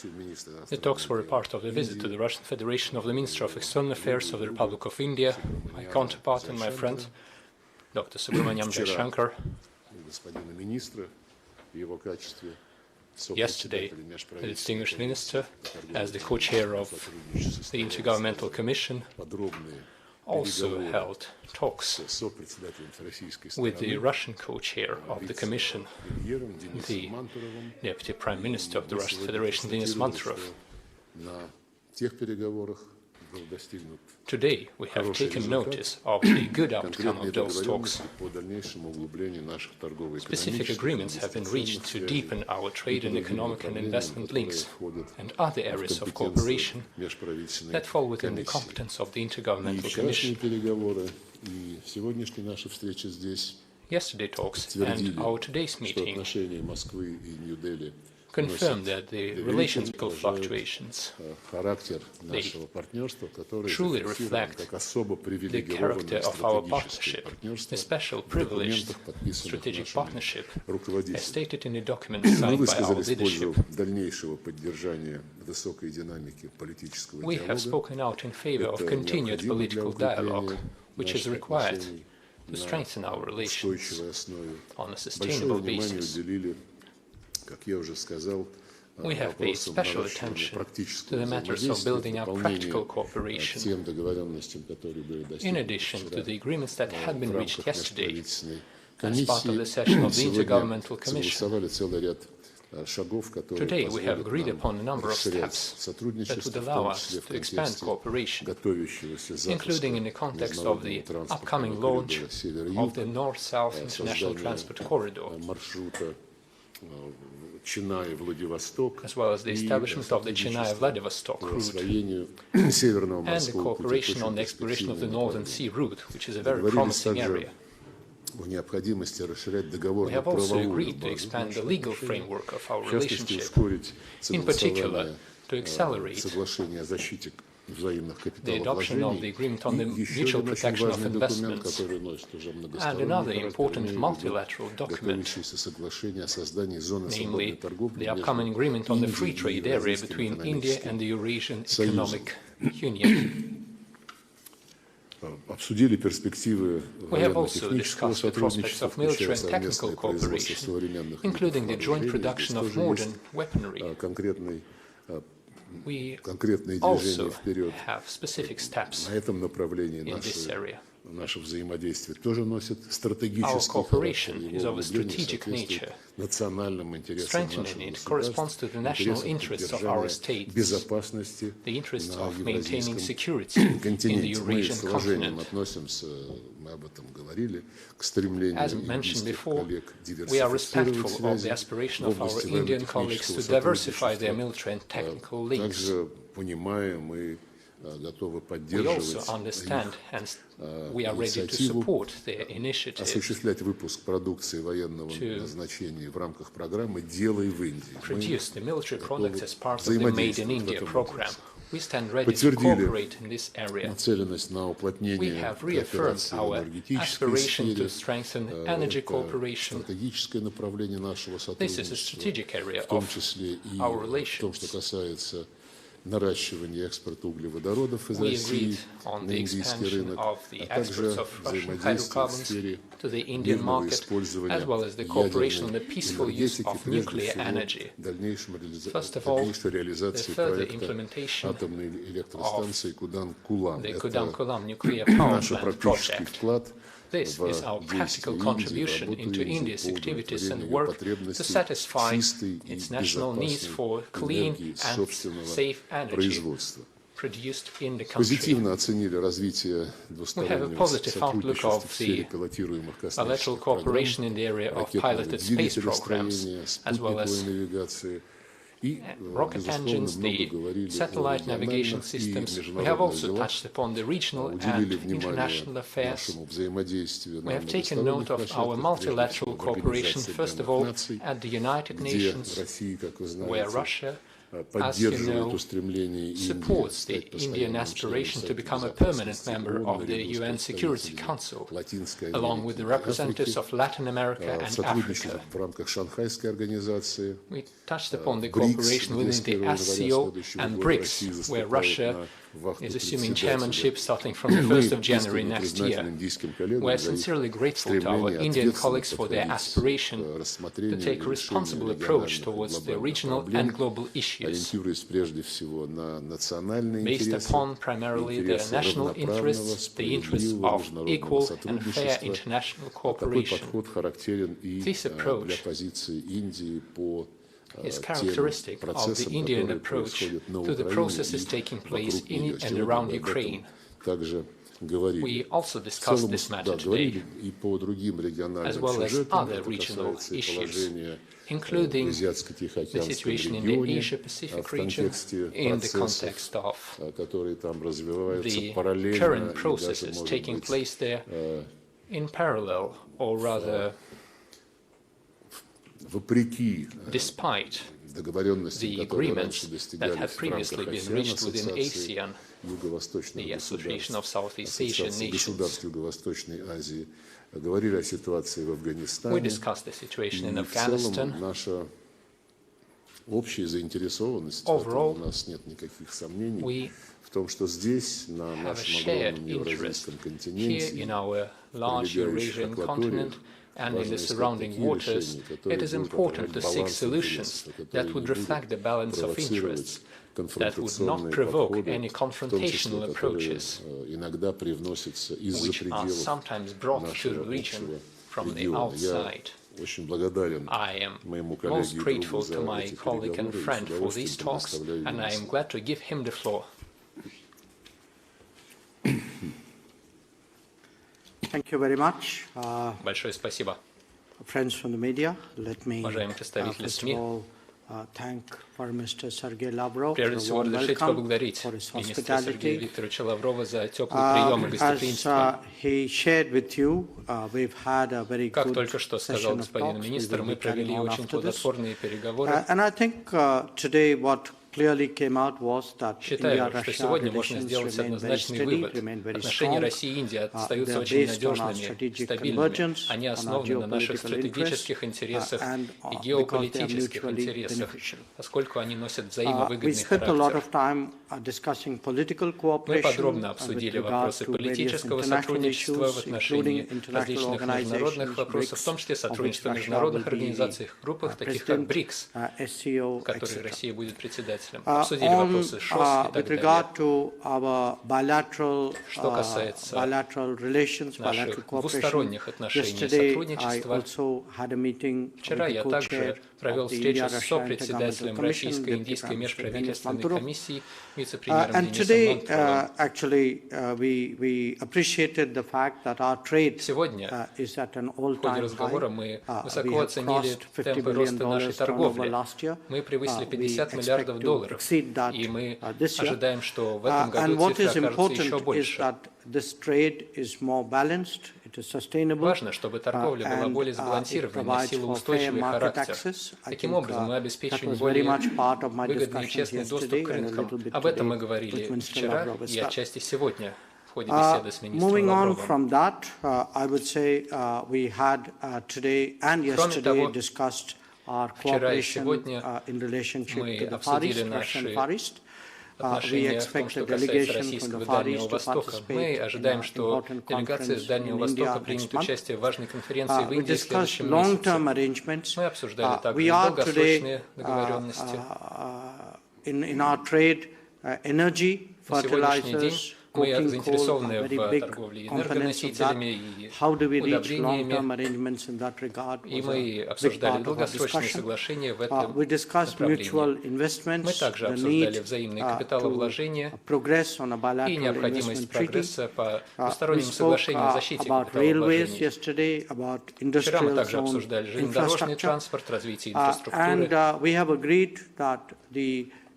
The talks were a part of the visit to the Russian Federation of the Minister of External Affairs of the Republic of India, my counterpart and my friend, Dr. Jaishankar. Yesterday, the distinguished minister, as the co-chair of the Intergovernmental Commission, also held talks with the Russian co-chair of the Commission, the Deputy Prime Minister of the Russian Federation, Denis Manturov. Today, we have taken notice of the good outcome of those talks. Specific agreements have been reached to deepen our trade and economic and investment links and other areas of cooperation that fall within the competence of the Intergovernmental Commission. Yesterday talks and our today's meeting confirm that the relational fluctuations, they truly reflect the character of our partnership, a special privileged strategic partnership, as stated in the document signed by our leadership. We have spoken out in favor of continued political dialogue, which is required to strengthen our relations on a sustainable basis. We have paid special attention to the matters of building up practical cooperation, in addition to the agreements that had been reached yesterday as part of the session of the Intergovernmental Commission. Today we have agreed upon a number of steps that would allow us to expand cooperation, including in the context of the upcoming launch of the North-South International Transport Corridor, as well as the establishment of the Chennai-Vladivostok route, and the cooperation on the exploration of the Northern Sea route, which is a very promising area. We have also agreed to expand the legal framework of our relationship, in particular to accelerate the adoption of the Agreement on the Mutual Protection of Investments and another important multilateral document, namely the upcoming Agreement on the Free Trade Area between India and the Eurasian Economic Union. We have also discussed the prospects of military and technical cooperation, including the joint production of modern weaponry. We also have specific steps in this area. Our cooperation is of a strategic nature. Strengthening it corresponds to the national interests of our states, the interests of maintaining security in the Eurasian continent. As mentioned before, we are respectful of the aspiration of our Indian colleagues to diversify their military and technical links. We also understand, hence we are ready to support their initiative to produce the military products as part of the Made in India program. We stand ready to cooperate in this area. We have reaffirmed our aspiration to strengthen energy cooperation. This is a strategic area of our relations. We agreed on the expansion of the exports of Russian hydrocarbons to the Indian market, as well as the cooperation on the peaceful use of nuclear energy. First of all, the further implementation of the Kudam-Kulam nuclear power plant project. This is our practical contribution into India's activities and work to satisfy its national needs for clean and safe energy produced in the country. We have a positive outlook of the bilateral cooperation in the area of piloted space programs, as well as rocket engines, the satellite navigation systems. We have also touched upon the regional and international affairs. We have taken note of our multilateral cooperation, first of all, at the United Nations, where Russia as you know, supports the Indian aspiration to become a permanent member of the UN Security Council, along with the representatives of Latin America and Africa. We touched upon the cooperation within the SCO and BRICS, where Russia is assuming chairmanship starting from the 1st of January next year. We are sincerely grateful to our Indian colleagues for their aspiration to take a responsible approach towards the regional and global issues, based upon primarily their national interests, the interests of equal and fair international cooperation. This approach is characteristic of the Indian approach to the processes taking place in and around Ukraine. We also discussed this matter today, as well as other regional issues, including the situation in the Asia-Pacific region in the context of the current processes taking place there in parallel, or rather despite the agreements that had previously been reached within ASEAN, the Association of Southeast Asian Nations. We discussed the situation in Afghanistan. Overall, we have a shared interest here in our large Eurasian continent and in the surrounding waters. It is important to seek solutions that would reflect the balance of interests, that would not provoke any confrontational approaches, which are sometimes brought to the region from the outside. I am most grateful to my colleague and friend for these talks, and I am glad to give him the floor. Thank you very much. Большое спасибо. Friends from the media, let me first of all thank Foreign Minister Sergey Lavrov Прежде всего, разрешите поблагодарить министра Сергея Викторовича Лаврова за теплый прием и гостеприимство. Как только что сказал господин министр, мы провели очень плодотворные переговоры. Считаю, что сегодня можно сделать однозначный вывод. Отношения России и Индии остаются очень надежными, стабильными. Они основаны на наших стратегических интересах и геополитических интересах, поскольку они носят взаимовыгодный характер. Мы подробно обсудили вопросы политического сотрудничества в отношении различных международных вопросов, в том числе сотрудничества в международных организациях, группах, таких как БРИКС, которые Россия будет председателем. Обсудили вопросы ШОС и так далее. Что касается наших двусторонних отношений и сотрудничества, вчера я также провел встречу с сопредседателем Российско-Индийской межправительственной комиссии, вице-премьером Денисом Манtuровым. Сегодня в ходе разговора мы высоко оценили темпы роста нашей торговли. Мы превысили $50 миллиардов, и мы ожидаем, что в этом году цифра окажется еще больше. Важно, чтобы торговля была более сбалансированной, носила устойчивый характер. Таким образом, мы обеспечиваем более выгодный и честный доступ к рынкам. Об этом мы говорили вчера и отчасти сегодня в ходе беседы с министром Лавровым. Кроме того, вчера и сегодня мы обсудили наши отношения в том, что касается российского Дальнего Востока. Мы ожидаем, что делегация с Дальнего Востока примет участие в важной конференции в Индии в следующем месяце. Мы обсуждали также долгосрочные договоренности. На сегодняшний день мы заинтересованы в торговле энергоносителями и удобрениями, и мы обсуждали долгосрочные соглашения в этом направлении. Мы также обсуждали взаимные капиталовложения и необходимость прогресса по двусторонним соглашениям о защите капиталовложений. Вчера мы также обсуждали железнодорожный транспорт, развитие инфраструктуры.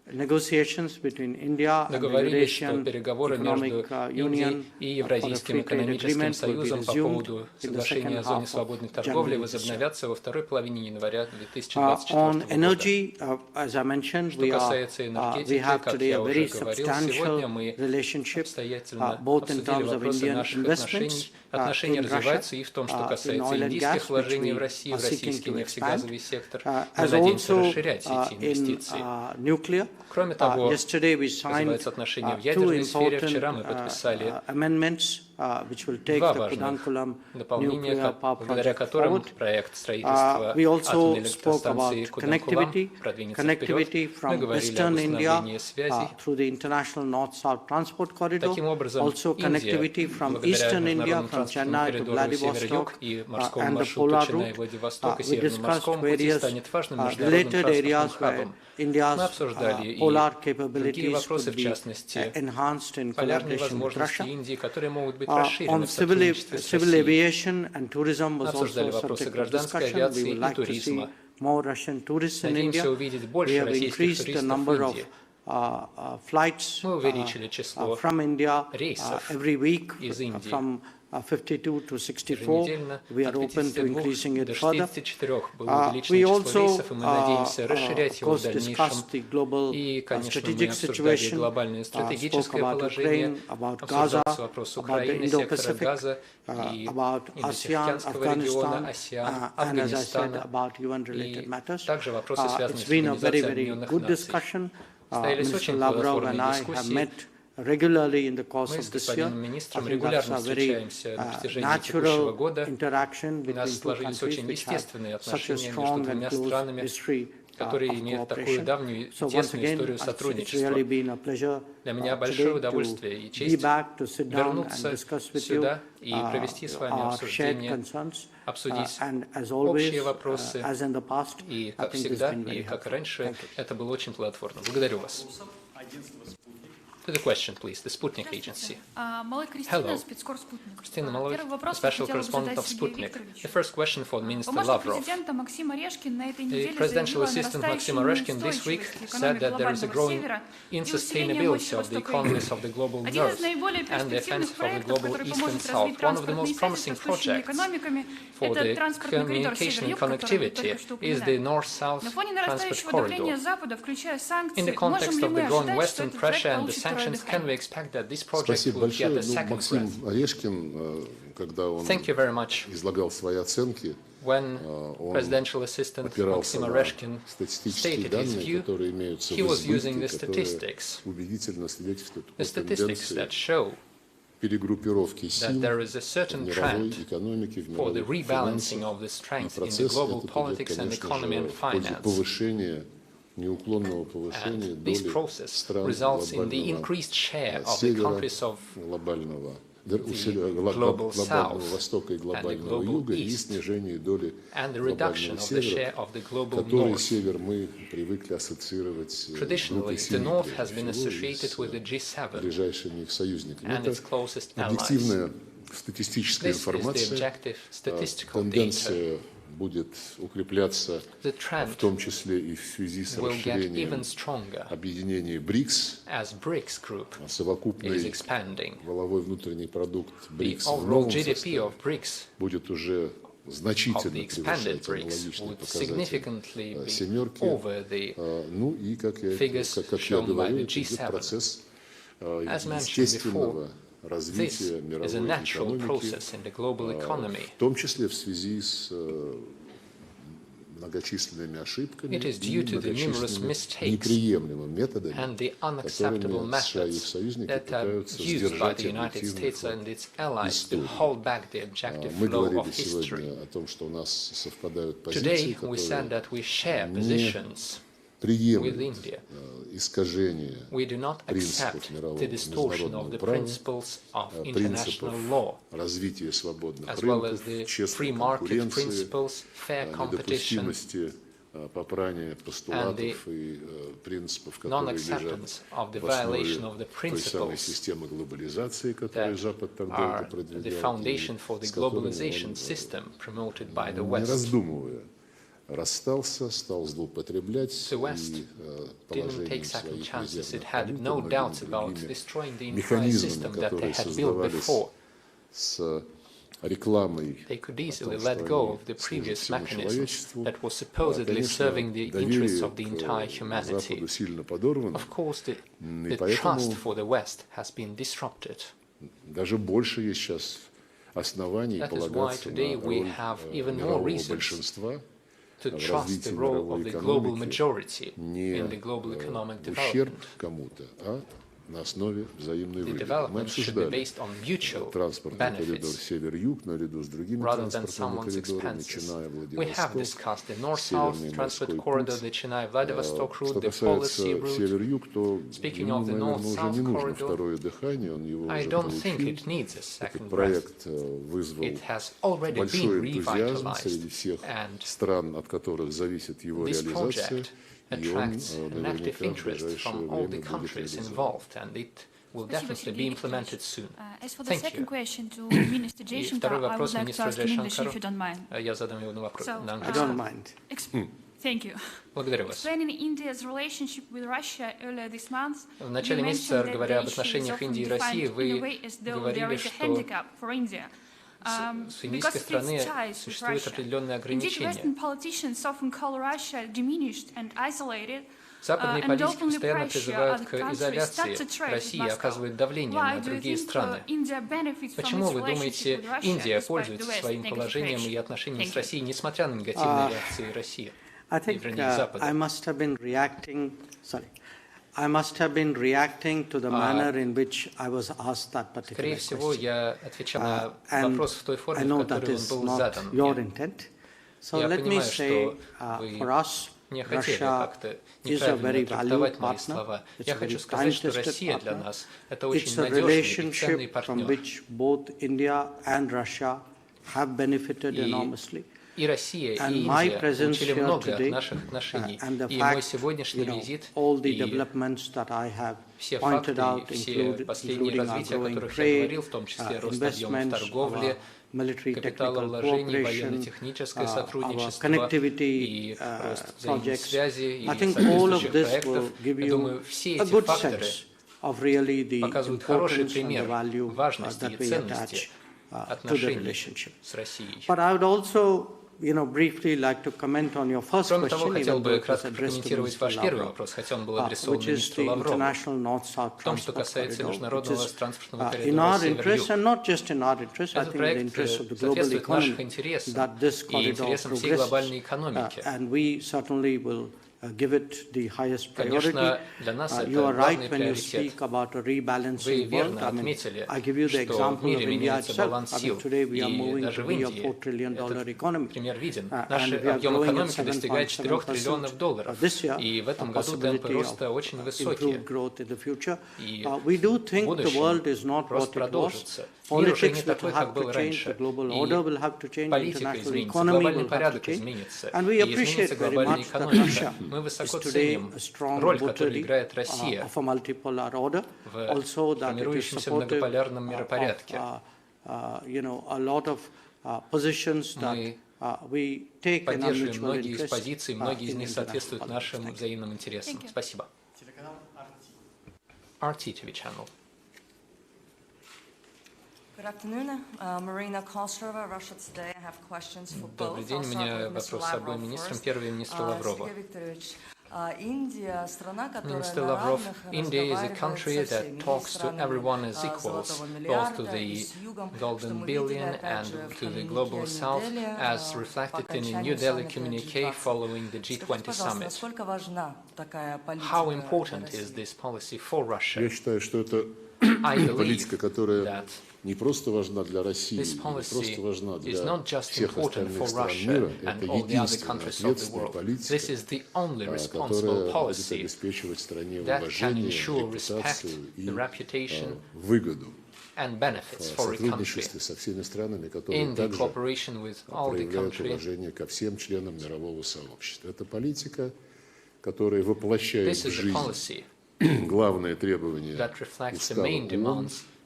negotiations between India and the договорились, что Eurasian переговоры между Economic Индией Union и for the Евразийским free trade экономическим agreement will be союзом по resumed поводу in the соглашения second о зоне half свободной of торговли January this year. возобновятся во второй половине января On 2024 года. energy, as I mentioned, Что касается энергетики, как я уже говорил, сегодня мы обстоятельно both in обсудили terms of вопросы Indian наших investments отношения in Russia, развиваются и в том, что in касается oil and индийских gas, which вложений в we России, are в seeking российский to нефтегазовый expand, сектор. Мы as надеемся also расширять эти инвестиции. in nuclear. Кроме того, Yesterday we signed развиваются отношения в two ядерной сфере. important Вчера мы подписали amendments which will take два the важных Kudankulam дополнения, nuclear power благодаря project которым forward. проект строительства We also атомной spoke about электростанции Куданкулам продвинется connectivity вперед. Мы from говорили об Western India установлении связей. through the international North-South transport corridor. Таким образом, Also connectivity Индия, from благодаря Eastern India, международному from транспортному Chennai to коридору север-юг Vladivostok и морскому and the маршруту polar Ченнай-Владивосток и route. We Северному discussed морскому пути various станет важным международным related areas транспортным where хабом. Мы India's обсуждали и polar другие capabilities вопросы, could в be частности, enhanced in полярные collaboration with возможности Russia. Индии, которые могут быть расширены On в сотрудничестве с civil Россией. aviation and tourism was Обсуждали also a вопросы subject of гражданской discussion. We авиации would и like to see туризма. more Russian tourists in India. Надеемся увидеть We больше have российских increased the туристов в number of Индии. flights Мы увеличили число from India рейсов every week из Индии. from 52 to 64. Еженедельно We are от open to 52 increasing it до further. 64 было увеличено We число also, рейсов, и мы надеемся расширять его в дальнейшем. discussed the global И, конечно, мы strategic обсуждали situation, глобальное spoke стратегическое about положение, Ukraine, about обсуждался Gaza, вопрос about the Украины, сектора Indo-Pacific, Газа и about ASEAN, Индотихоокеанского региона, Afghanistan, АСЕАН, and as I said, Афганистана, about UN-related и matters. также вопросы, связанные It's с been a very, Организацией very Объединенных good Наций. discussion. Состоялись Mr. очень Lavrov and плодотворные I have дискуссии. met regularly in the course Мы of с this year. господином I министром think that's регулярно a very встречаемся на протяжении текущего natural года. interaction У between нас two сложились countries очень which have естественные such a отношения между strong and двумя close странами, history которые of имеют такую cooperation. давнюю и So once тесную again, историю it's сотрудничества. really been a pleasure Для меня today большое to удовольствие и be честь back, to sit down and вернуться discuss with you сюда и провести с вами our shared обсуждение, concerns. обсудить And as always, общие вопросы. as in the past, И, I как think it's всегда, been very и как helpful. раньше, Thank you. это было очень плодотворно. Благодарю вас. To the question, please. The Sputnik Agency. Hello. Christina Malloy, Special Correspondent of Sputnik. The first question for Minister Lavrov. The Presidential Assistant Maxim Oreshkin this week said that there is a growing insustainability of the economies of the global north and the offensive of the global east and south. One of the most promising projects for the communication and connectivity is the north-south transport corridor. In the context of the growing Western pressure and the sanctions, can we expect that this project will get a second breath? Thank you very much. When Presidential Assistant Maxim Oreshkin stated his view, he was using the statistics that show that there is a certain trend for the rebalancing of the strength in the global politics and economy and finance. And this process results in the increased share of the countries of the global south and the global east, and the reduction of the share of the global north. Traditionally, the north has been associated with the G7 and its closest allies. This is the objective statistical data. Будет укрепляться, в том числе и в связи с расширением объединения БРИКС, совокупный валовой внутренний продукт БРИКС в новом составе будет уже значительно превышать аналогичные показатели семерки. Ну и, как я говорю, идет процесс естественного развития мировой экономики, в том числе в связи с многочисленными ошибками и многочисленными неприемлемыми методами, которыми США и их союзники пытаются сдержать объективный ход истории. Мы говорили сегодня о том, что у нас совпадают позиции, которые не приемлют искажение принципов международного права, принципов развития свободных рынков, честной конкуренции, недопустимости попрания постулатов и принципов, которые лежат в основе той самой системы глобализации, которую Запад так долго продвигал, и с которыми он, не раздумывая, расстался, стал злоупотреблять The West и didn't take положением second своих chances. It резервных had валют, no многими doubts about другими destroying the entire механизмами, system that they которые had built создавались before. с рекламой They could о easily том, let что go они of the служат previous всему mechanisms человечеству. that were supposedly Конечно, serving the interests доверие of the entire к humanity. Западу сильно подорвано. Of course, the И trust поэтому for the West has been disrupted. даже больше есть сейчас оснований That is why полагаться today на we роль have even more мирового reasons большинства to в trust развитии the role мировой of the global экономики majority не in the global economic в ущерб development. кому-то, а на основе взаимной The выгоды. Мы development should be обсуждали based on mutual транспортный коридор benefits север-юг наряду с другими rather than транспортными someone's коридорами, expenses. Ченай, We have Владивосток, discussed the north-south Северный transport морской corridor, путь. the Chennai-Vladivostok route, Что the Polish Sea касается route. север-юг, то Speaking ему, of the наверное, уже north-south не нужно corridor, второе дыхание, он его I уже don't think получил. it needs a Этот second breath. проект вызвал It has already большой been энтузиазм revitalized, среди всех and стран, от которых зависит его this реализация, project и он attracts an active наверняка в interest ближайшее from all the время будет countries реализован. involved, and it will definitely be implemented soon. As for the Thank second you. question to Minister И Jaishankar, второй I would вопрос like to министру ask in English, Jaishankarу. if you don't mind. Я задам его на вопрос So, на I английском. don't mind. Thank you. Благодарю вас. Explaining India's relationship with Russia earlier this month, В начале you месяца, mentioned that говоря об the issue is отношениях often Индии и defined России, in a вы way as though there говорили, is a что handicap for India. с Because индийской of its стороны ties with существуют Russia. определенные Indeed, ограничения. Western politicians often call Russia diminished and isolated, Западные and политики openly постоянно pressure призывают other к countries not изоляции to trade with России и Moscow. оказывают давление Why на do you другие think страны. India benefits from Почему its вы relationship думаете, with Russia, Индия despite the пользуется West's своим negative положением и reaction? отношениями Thank с you. Россией, несмотря на негативные реакции России? I think Вернее, I Запада. must have been reacting, I must have been reacting to the manner in which I was asked that particular Скорее всего, question. я отвечал на And вопрос в той I форме, в know that которой он is был not задан. your мне. intent. So Я let me понимаю, say, что вы for us, не хотели Russia как-то is a неправильно very трактовать valued мои partner. слова. It's Я a хочу very сказать, что time-tested Россия для partner. нас – это очень It's a надежный и ценный relationship from партнер. which both India and Russia have benefited enormously. И Россия, And и my Индия presence получили here много от today, наших отношений. and the И мой fact, сегодняшний визит, all the и developments that I have все pointed факты, out, и все последние including our развития, о growing которых я trade, говорил, в том числе рост объемов investments, торговли, our military technical капиталовложений, cooperation, военно-техническое our сотрудничество connectivity и рост projects. взаимосвязи и I think all of соответствующих this will проектов. give Я you думаю, все a эти good факторы sense of really the показывают хороший importance and the пример value важности и that we ценности attach to the отношений relationship. с Россией. But I would also, briefly like to comment on your first Кроме того, question, хотел even though бы it was кратко addressed to прокомментировать ваш Mr. первый Lavrov, вопрос, хотя он был адресован which is министру the Лаврову. international north-south В том, что transport касается corridor, which международного is транспортного in коридора our север-юг. interest, and not just in our interest, I Этот think in the проект interest of the global соответствует нашим economy, интересам that this и corridor интересам всей глобальной progresses, экономики. and we certainly will give it the highest priority. Конечно, для нас это You are right главный when you приоритет. speak about a Вы rebalancing world. верно отметили, I give you the что в example of мире India меняется itself. баланс I mean, сил, today we are и moving даже to в be a Индии $4 trillion этот economy. пример виден. And Наш we are объем growing at экономики достигает 4 триллионов долларов, this year, и в этом a году темпы possibility роста of очень высокие. improved growth in the future. И We do в think the world is будущем not рост what it was. продолжится. Мир уже не Politics will такой, как have был to change, the раньше. global И order will have to change, политика international изменится, economy глобальный will have to порядок change. изменится, And we и appreciate изменится very глобальная much that экономика. Russia Мы высоко is today ценим a strong роль, которую votary играет Россия of a multipolar order. в Also that it is формирующемся supportive многополярном миропорядке. a lot of positions that Мы we take in our поддерживаем mutual многие из interest позиций, многие из in них international соответствуют politics. нашим Thank you. взаимным интересам. Thank you. Спасибо. RT TV channel. Good afternoon. Marina Kostrova, Russia Today. I have questions for both. Добрый день, у меня вопрос с обоим министрам. Первый министр Лаврова. Сергей Викторович, Индия, страна, которая Mr. на Lavrov, равных India is a разговаривает country со that всеми talks to странами everyone as equals, Золотого both to миллиарда и the с югом, что Golden мы видели, Billion опять and же, в to the коммюнике Global South, Нью-Дели, as по reflected in a окончанию New Delhi саммита communique G20. following the Скажите, G20 пожалуйста, summit. насколько важна такая политика How для important is России? this policy for Russia? Я считаю, что это I believe политика, которая that не просто важна для России, this не policy просто важна для is not just всех important остальных for стран Russia мира, and это all the other единственная countries of the ответственная world. политика, This is the only responsible которая будет policy обеспечивать стране that can уважение, ensure respect, репутацию и the reputation, выгоду and benefits в for a country сотрудничестве со всеми странами, которые in the также cooperation with all the проявляют countries. уважение ко всем членам мирового сообщества. Это политика, которая воплощает This в is a жизнь policy главное требование that reflects the устава main ООН demands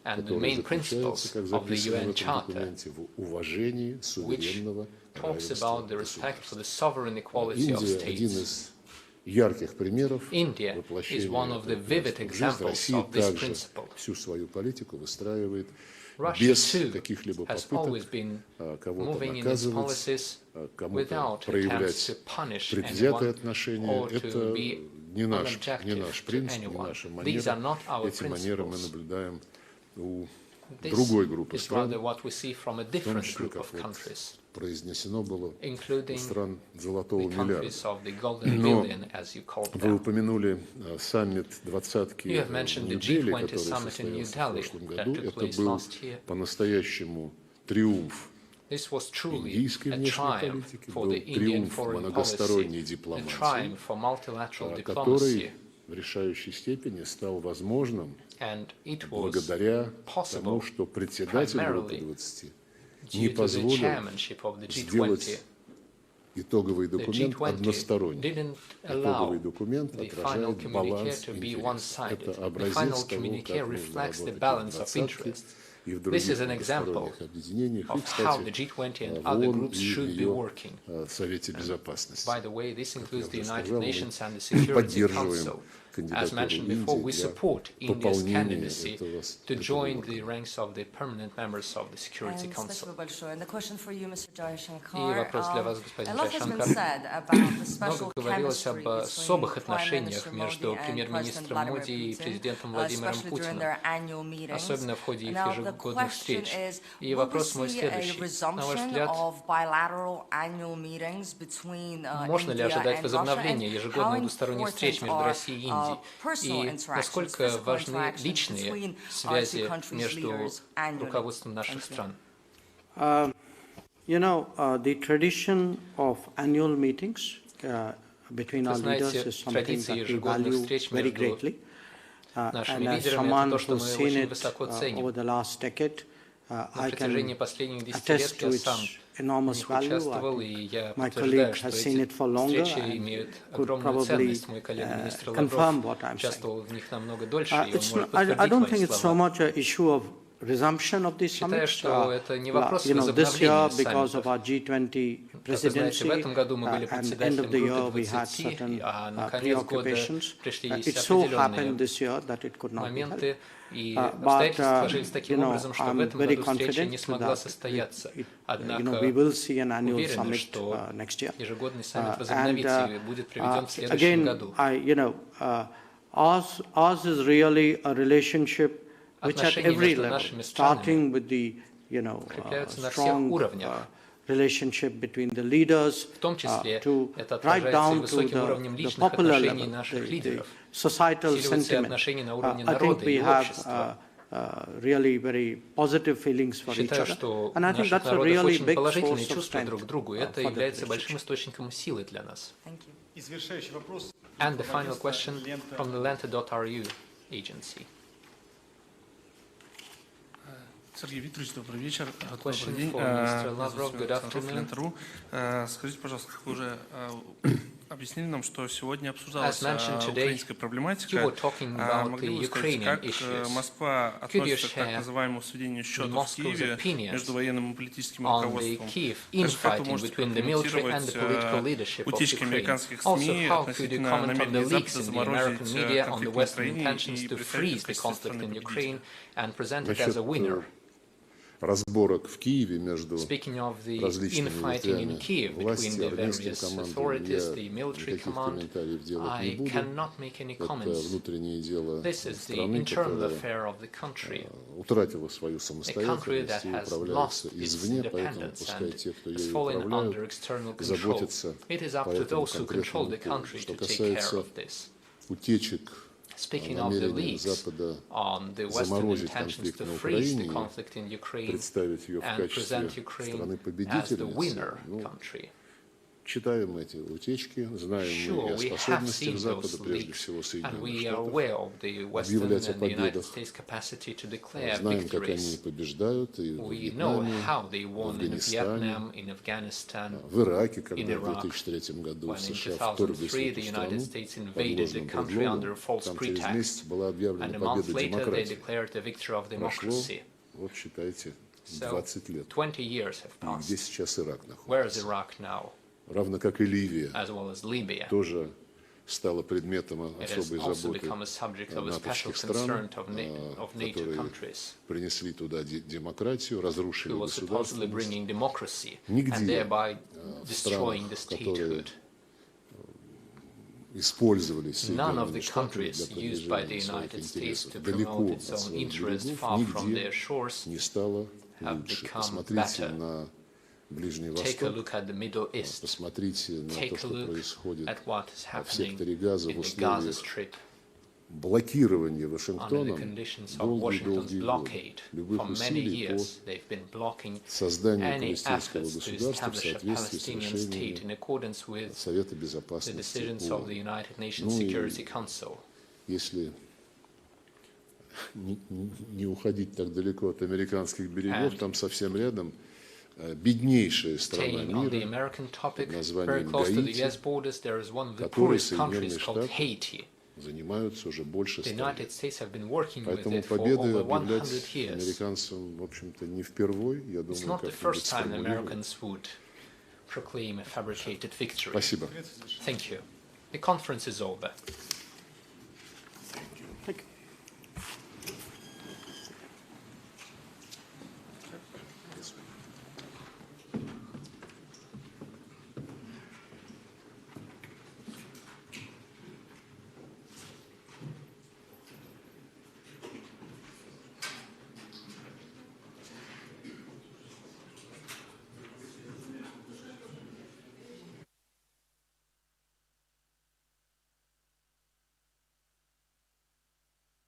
and the main principles of the UN Charter, which talks about the respect for the sovereign equality of states. India is one of the vivid examples of this principle. Russia, too, has always been moving in its policies without attempts to punish anyone or to be unobjective to anyone. These are not our principles. This is rather what we see from a different group of countries, including the countries of the Golden Billion, as you called them. You have mentioned the G20 summit in New Delhi that took place last year. This was truly a triumph for the Indian foreign policy, a triumph for multilateral diplomacy. And it was possible primarily due to the chairmanship of the G20. The G20 didn't allow the final communique to be one-sided. The final communique reflects the balance of interests. This is an example of how the G20 and other groups should be working. And by the way, this includes the United Nations and the Security Council. As mentioned before, we support India's candidacy to join the ranks of the permanent members of the Security Council. And the question for you, Mr. Jaishankar. A lot has been said about много говорилось об особых отношениях между премьер-министром Моди и президентом Владимиром Путиным, особенно в ходе их ежегодных встреч. И вопрос мой следующий. На ваш взгляд, можно ли ожидать возобновления ежегодных двусторонних встреч между Россией и Индией? И насколько важны личные связи между руководством наших стран? You know, the tradition of annual meetings between our leaders is something that we value very greatly. And as someone who's seen it over the last decade, I can attest to its enormous value. My colleague has seen it for longer and could probably confirm what I'm saying. I don't think it's so much an issue of resumption of these summits. This year, because of our G20 presidency, and end of the year we had certain preoccupations. It so happened this year that it could not be held. But I'm very confident that we will see an annual summit next year. And again, ours is really a relationship which at every level, starting with the strong relationship between the leaders to right down to the popular level, the societal sentiment. I think we have really very positive feelings for each other. And I think that's a really big source of strength for the relationship. And the final question from the Lenta.ru agency. Сергей Викторович, добрый вечер. Добрый день. Lavrov, good afternoon. Скажите, пожалуйста, как вы уже объяснили нам, что сегодня обсуждалась украинская проблематика. Могли бы вы сказать, как Москва относится к так называемому сведению счетов в Киеве между военным и политическим руководством? Как это может прокомментировать утечки американских СМИ относительно намерений Запада заморозить конфликт на Украине и привести страну к победе? Разборок в Киеве между различными ветвями власти, армейский командование, никаких комментариев делать не буду. Это внутреннее дело страны, которая утратила свою самостоятельность и управляется извне, поэтому пускай те, кто ею управляют, заботятся по этому конкретному поводу. Что касается утечек, намерение Запада заморозить конфликт на Украине и представить ее в качестве страны-победительницы, читаем эти утечки, знаем мы и о способностях Запада, прежде всего Соединенных Штатов, объявлять о победах, знаем, как они побеждают и в Вьетнаме, в Афганистане, в Ираке, когда в 2003 году США вторглись в эту страну под ложным предлогом, там через месяц была объявлена победа демократии. Прошло, вот считайте, 20 лет. И где сейчас Ирак находится? Равно как и Ливия, тоже стала предметом особой заботы натовских стран, которые принесли туда демократию, разрушили государственность. Нигде в странах, которые использовали Соединенные Штаты для продвижения своих интересов далеко от своих берегов, нигде не стало лучше. Посмотрите на Ближний Восток, посмотрите на то, что происходит в секторе Газа в условиях блокирования Вашингтоном долгие годы любых усилий по созданию палестинского государства в соответствии с решениями Совета Безопасности ООН. Ну и если не уходить так далеко от американских берегов, там совсем рядом беднейшая страна мира под названием Гаити, которой Соединенные Штаты занимаются уже больше 100 лет. Поэтому победы объявлять американцам, в общем-то, не впервой. Я думаю, как-нибудь сформулируем. Спасибо.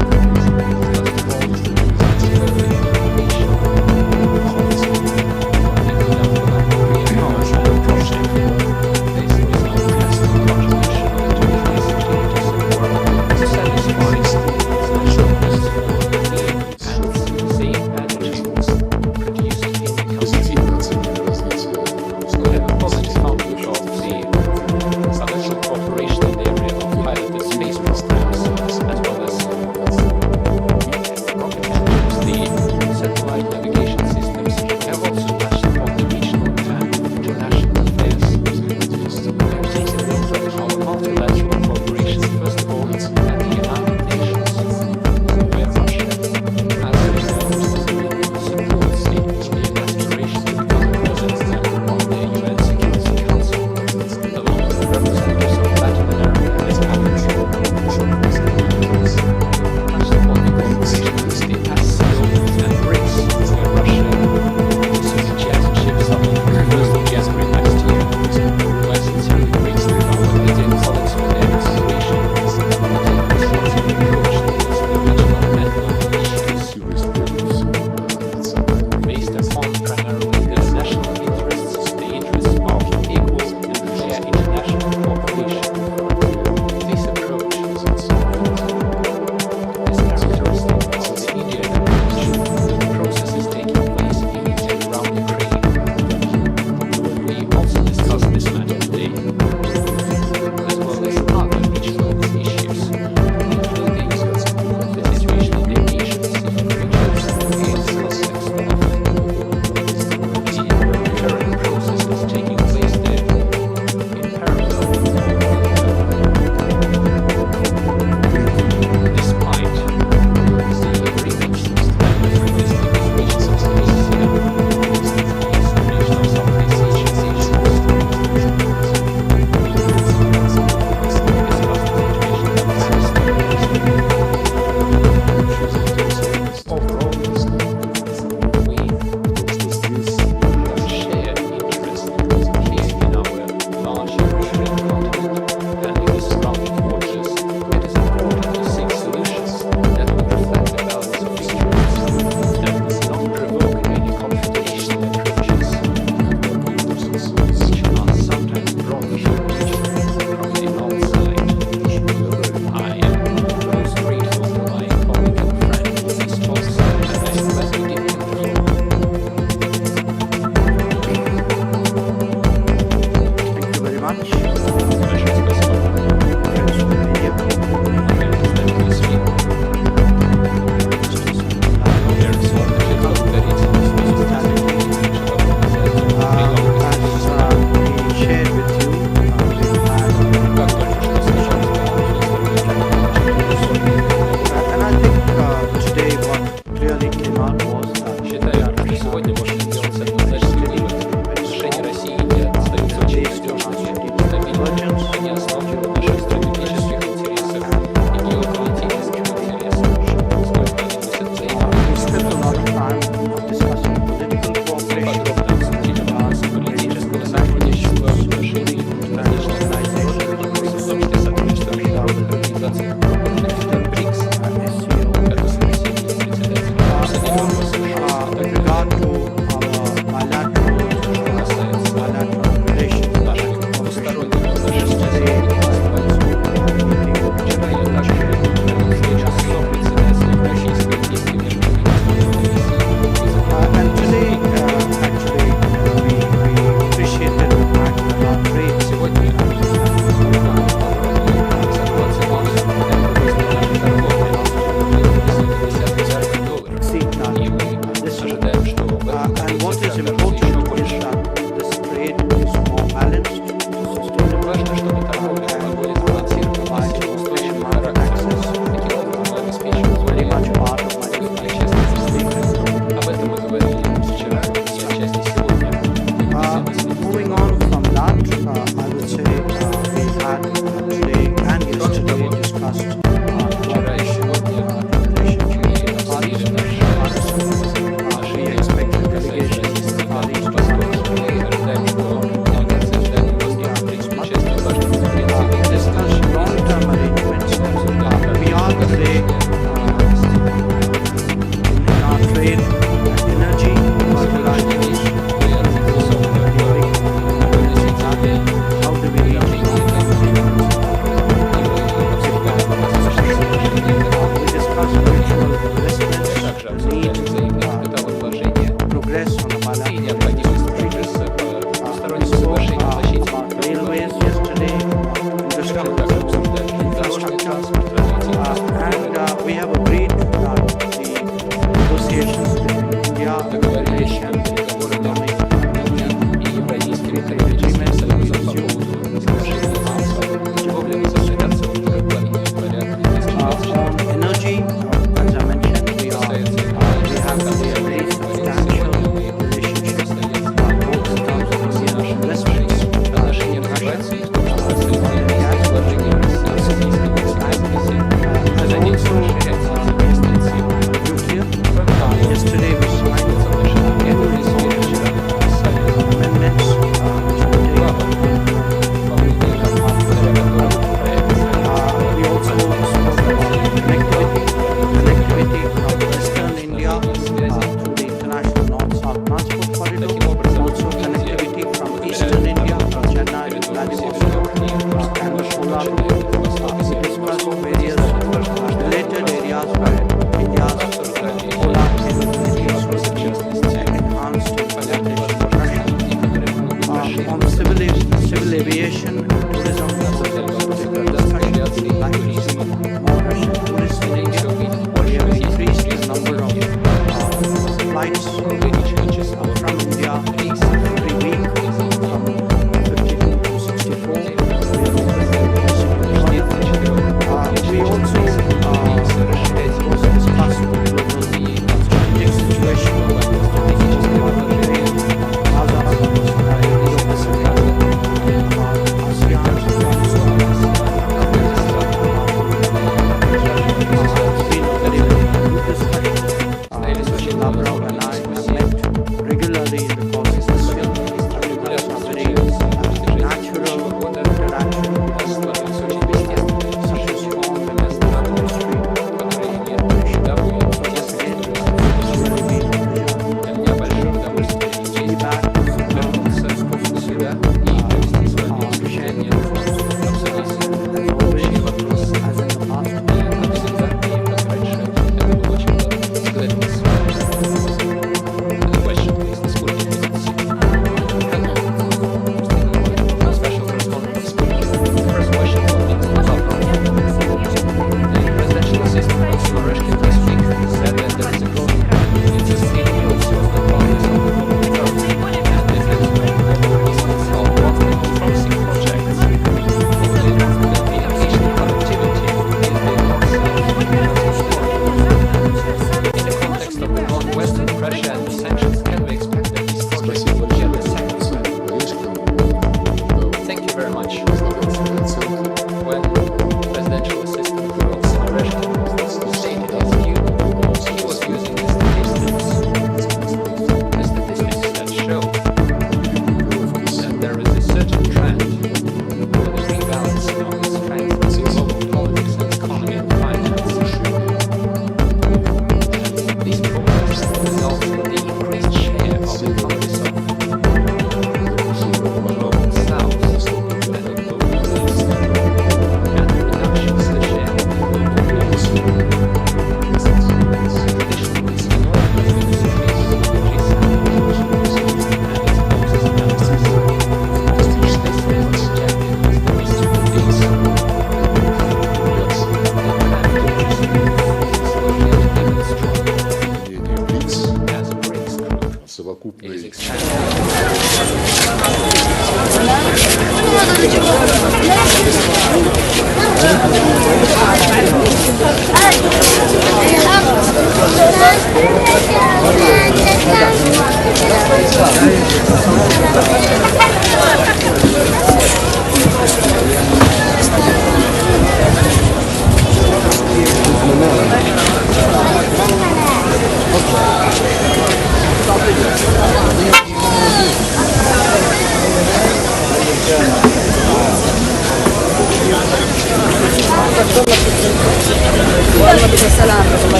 where energy, fertilizers, how do we reach we discussed mutual investments, need progress on the bilateral treaties. We spoke about railways yesterday, industrial infrastructure, and we have agreed that the negotiations between India and Malaysia and the economic agreement will be resumed. On energy, as I mentioned, we have a very substantial relationship, both in terms of Indian investments in Russia, as also nuclear. Yesterday we signed amendments which will take we also spoke about connectivity from Western India through the international North-South transport corridor, also connectivity from Eastern India from Chennai to Vladivostok and the Polar route. We discussed various related areas where India's polar capabilities will be enhanced in collaboration with Russia. On civil aviation and tourism, more Russian tourists in India. We have increased the number of flights from India every week from 52 to 64. We also discussed the global strategic situation, Lavrov and I have met regularly in the course of this year. That's a very natural interaction, such a strong chemistry. So once again, it's really been a pleasure. Feedback as in the past. السلام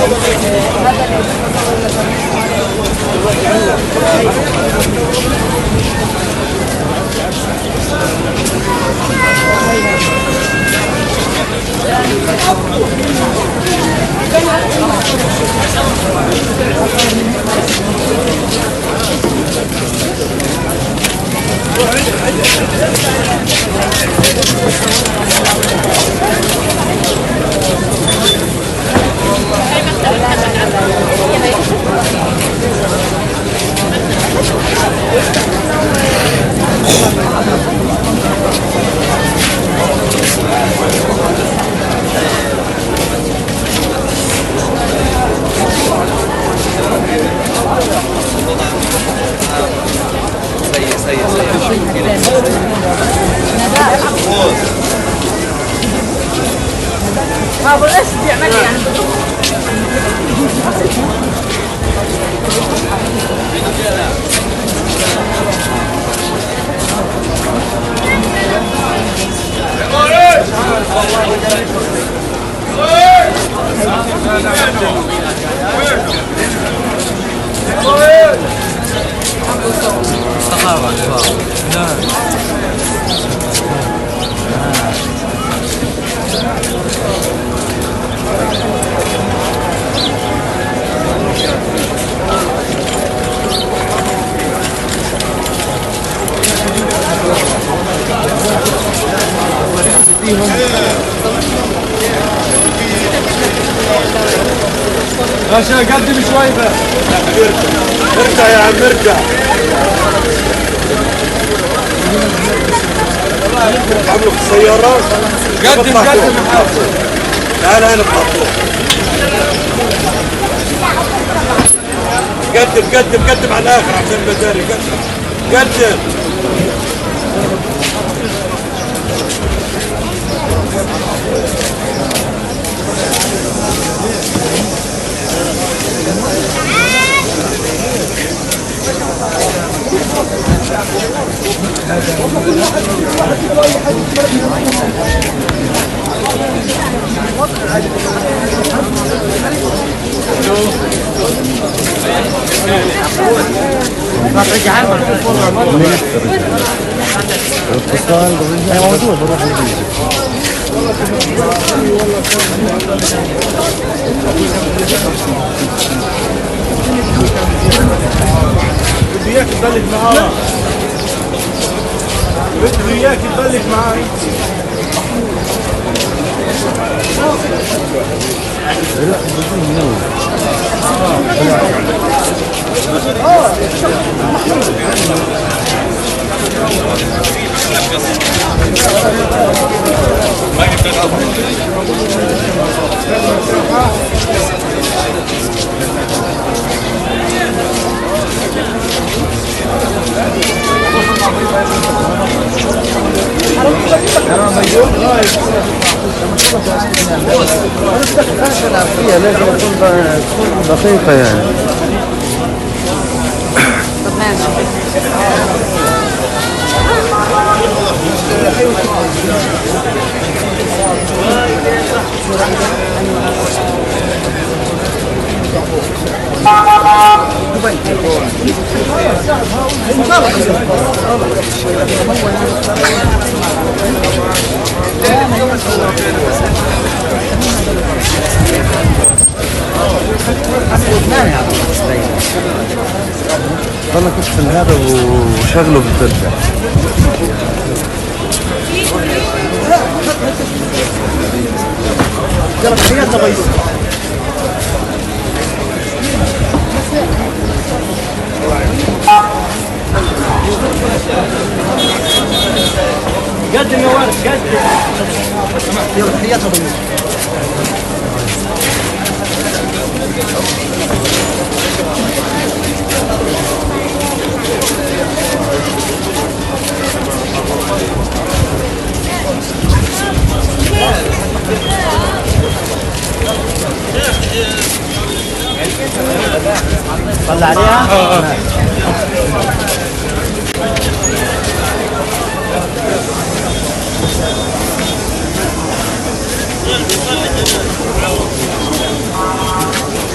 باشا قدم شوي بقى. ارجع يا عم ارجع. عملوا في السيارات. قدم تعال هنا بطلع. قدم على الاخر عشان المداري قدم. موضوع بروح بدي اياك تبلش معاه. بدي اياك تبلش معاه. لازم تكون دقيقة يعني. طب ماشي. ضلك تدخل هذا وشغله بترجع. قدم يا ولد قدم. يلا تحياتنا ضيوف. طلع عليها؟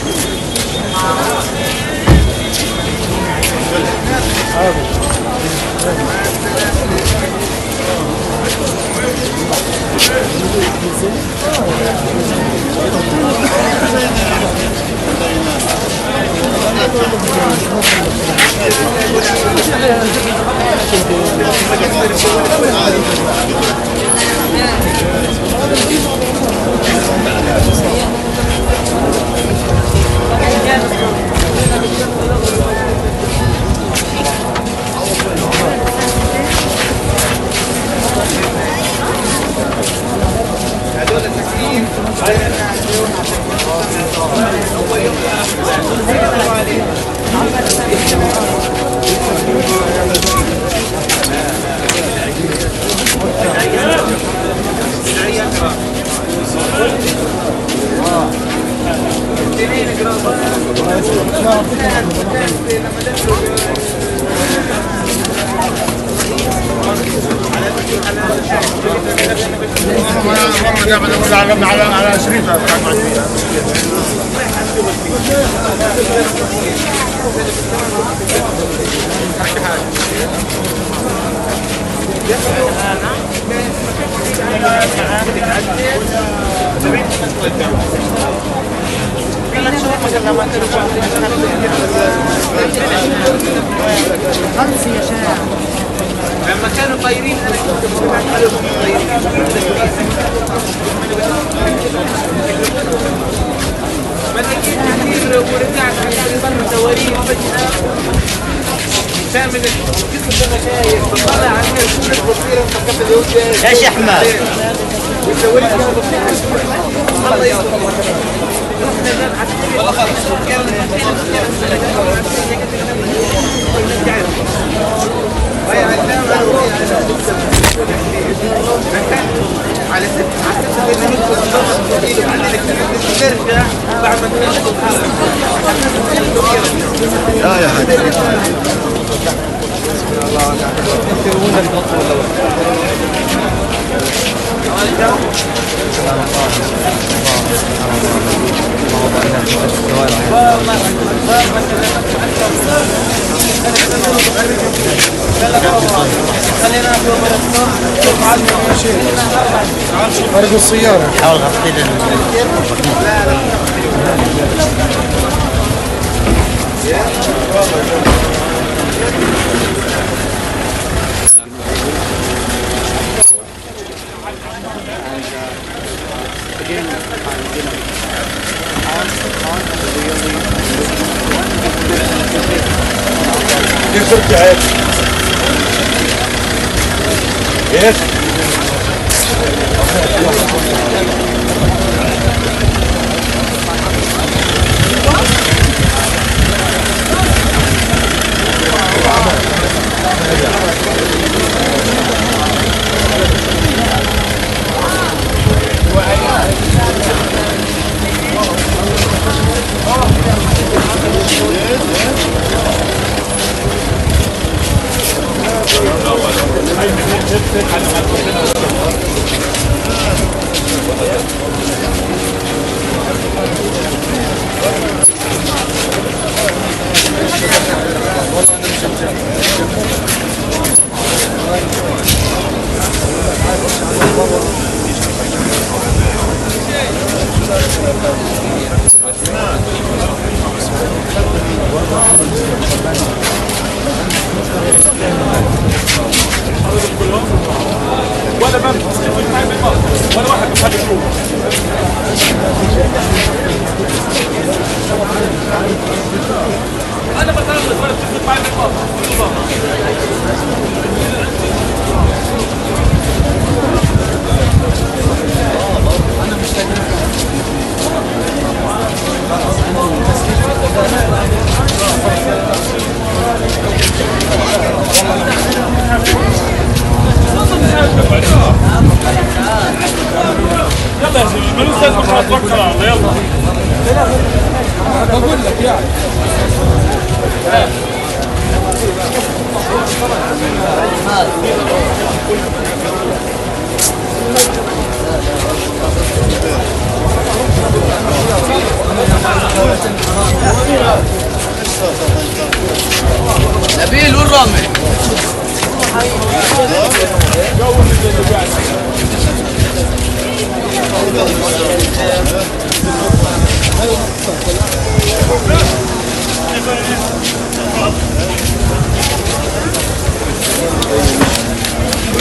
على شريفه لما كانوا طايرين انا كنت بسمع عليهم طايرين ما تجيب كثير ورجعت على برا دوارين فجأة تعمل الجسم ده مشايخ بطلع على الناس كل بصيرة فكرت اليوم ايش يا حماد؟ والدوارين كانوا بصيرة الله يسلمك والله على يا حبيبي فرق السيارة حاول غطي كيف ترجع هيك؟ ايش؟ ولا بمسك ولا واحد مش هيشوف انا مثلا بتفق معي بالنقاط انا مش يلا يا سيدي من استاذ محمد توكل على الله يلا بقول لك يعني نبيل والرامي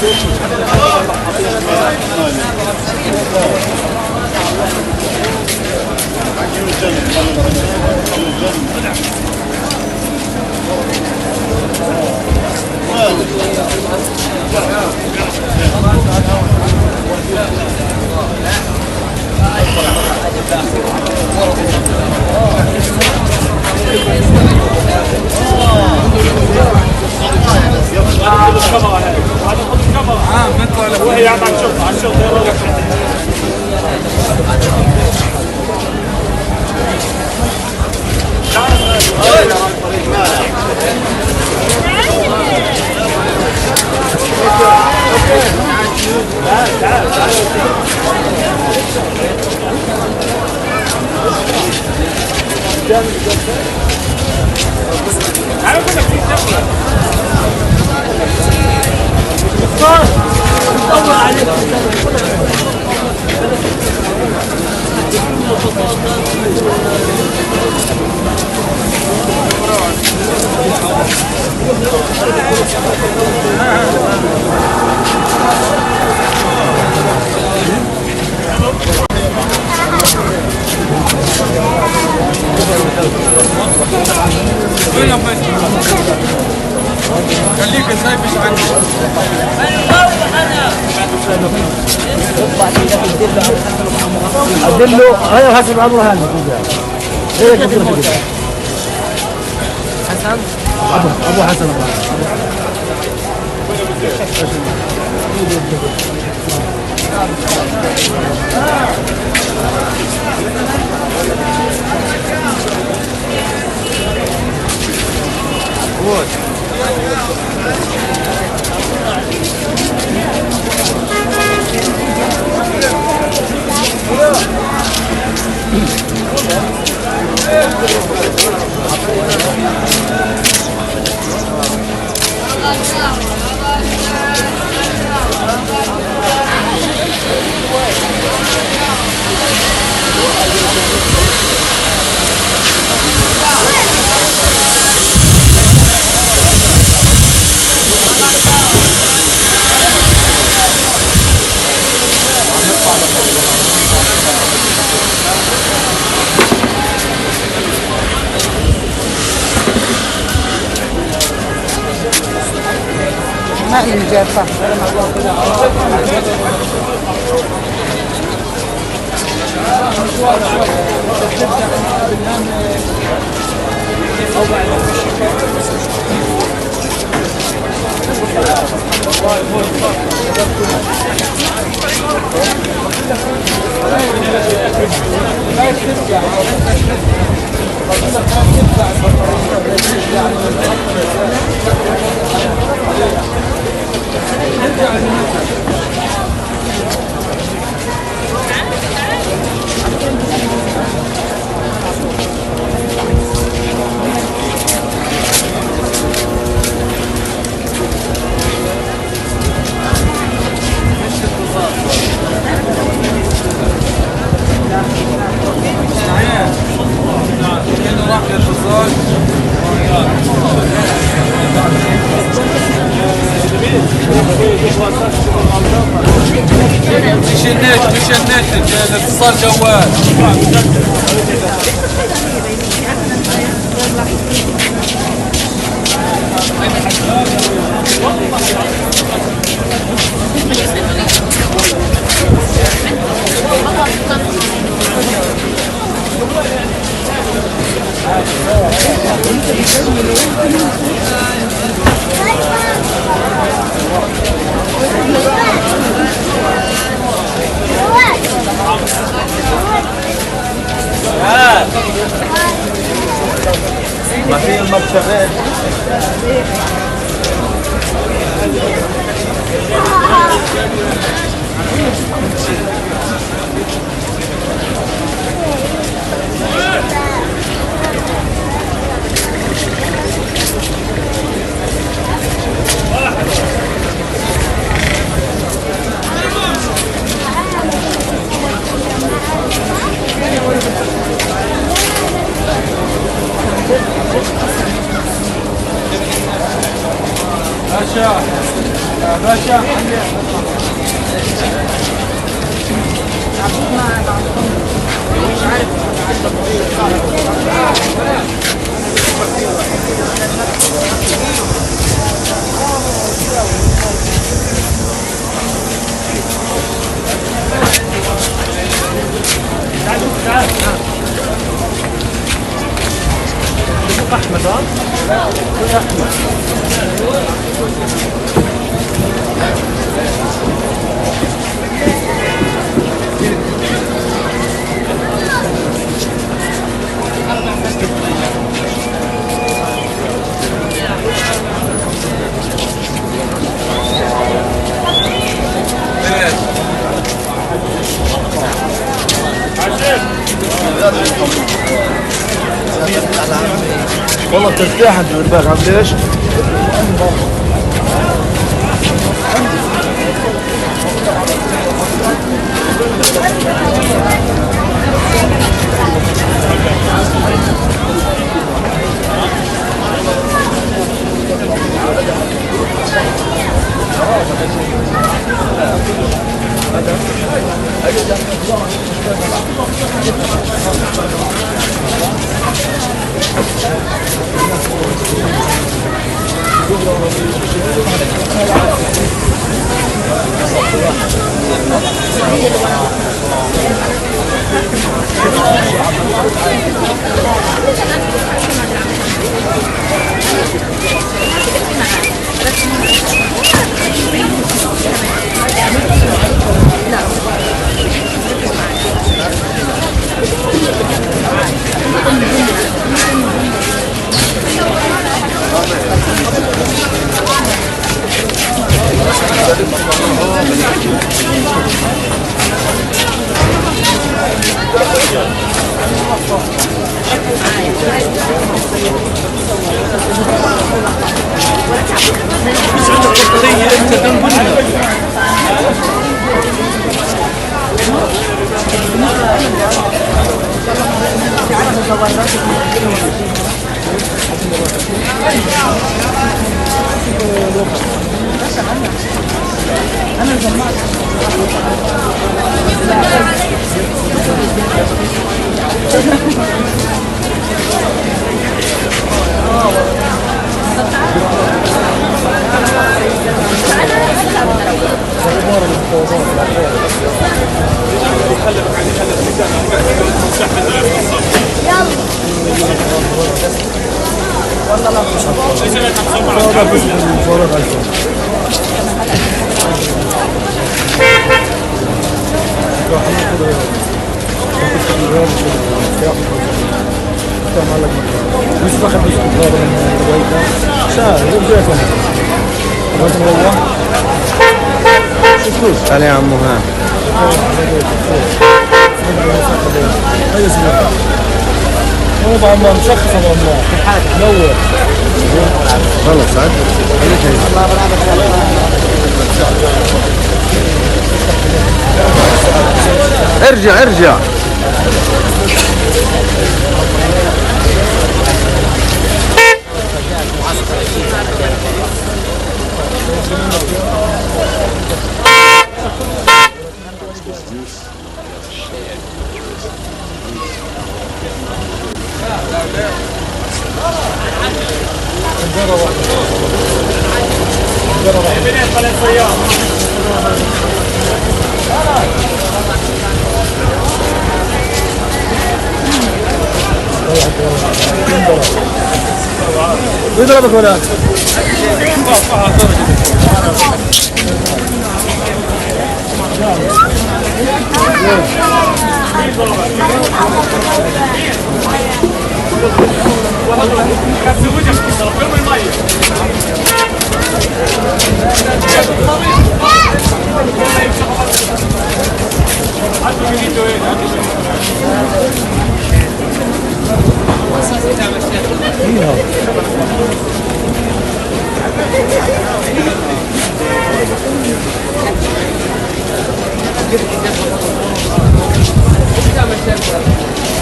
أدله هيا حسب عمره هذا هيا كثير حسن أبو حسن ما هي مجافة مش النت الاتصال جوال ما في المكتبات والله بترتاح انت بالباك عم ليش؟ تعال يا عمو ها هو عم مشخص والله نور خلص عاد ارجع ارجع يضربك ولا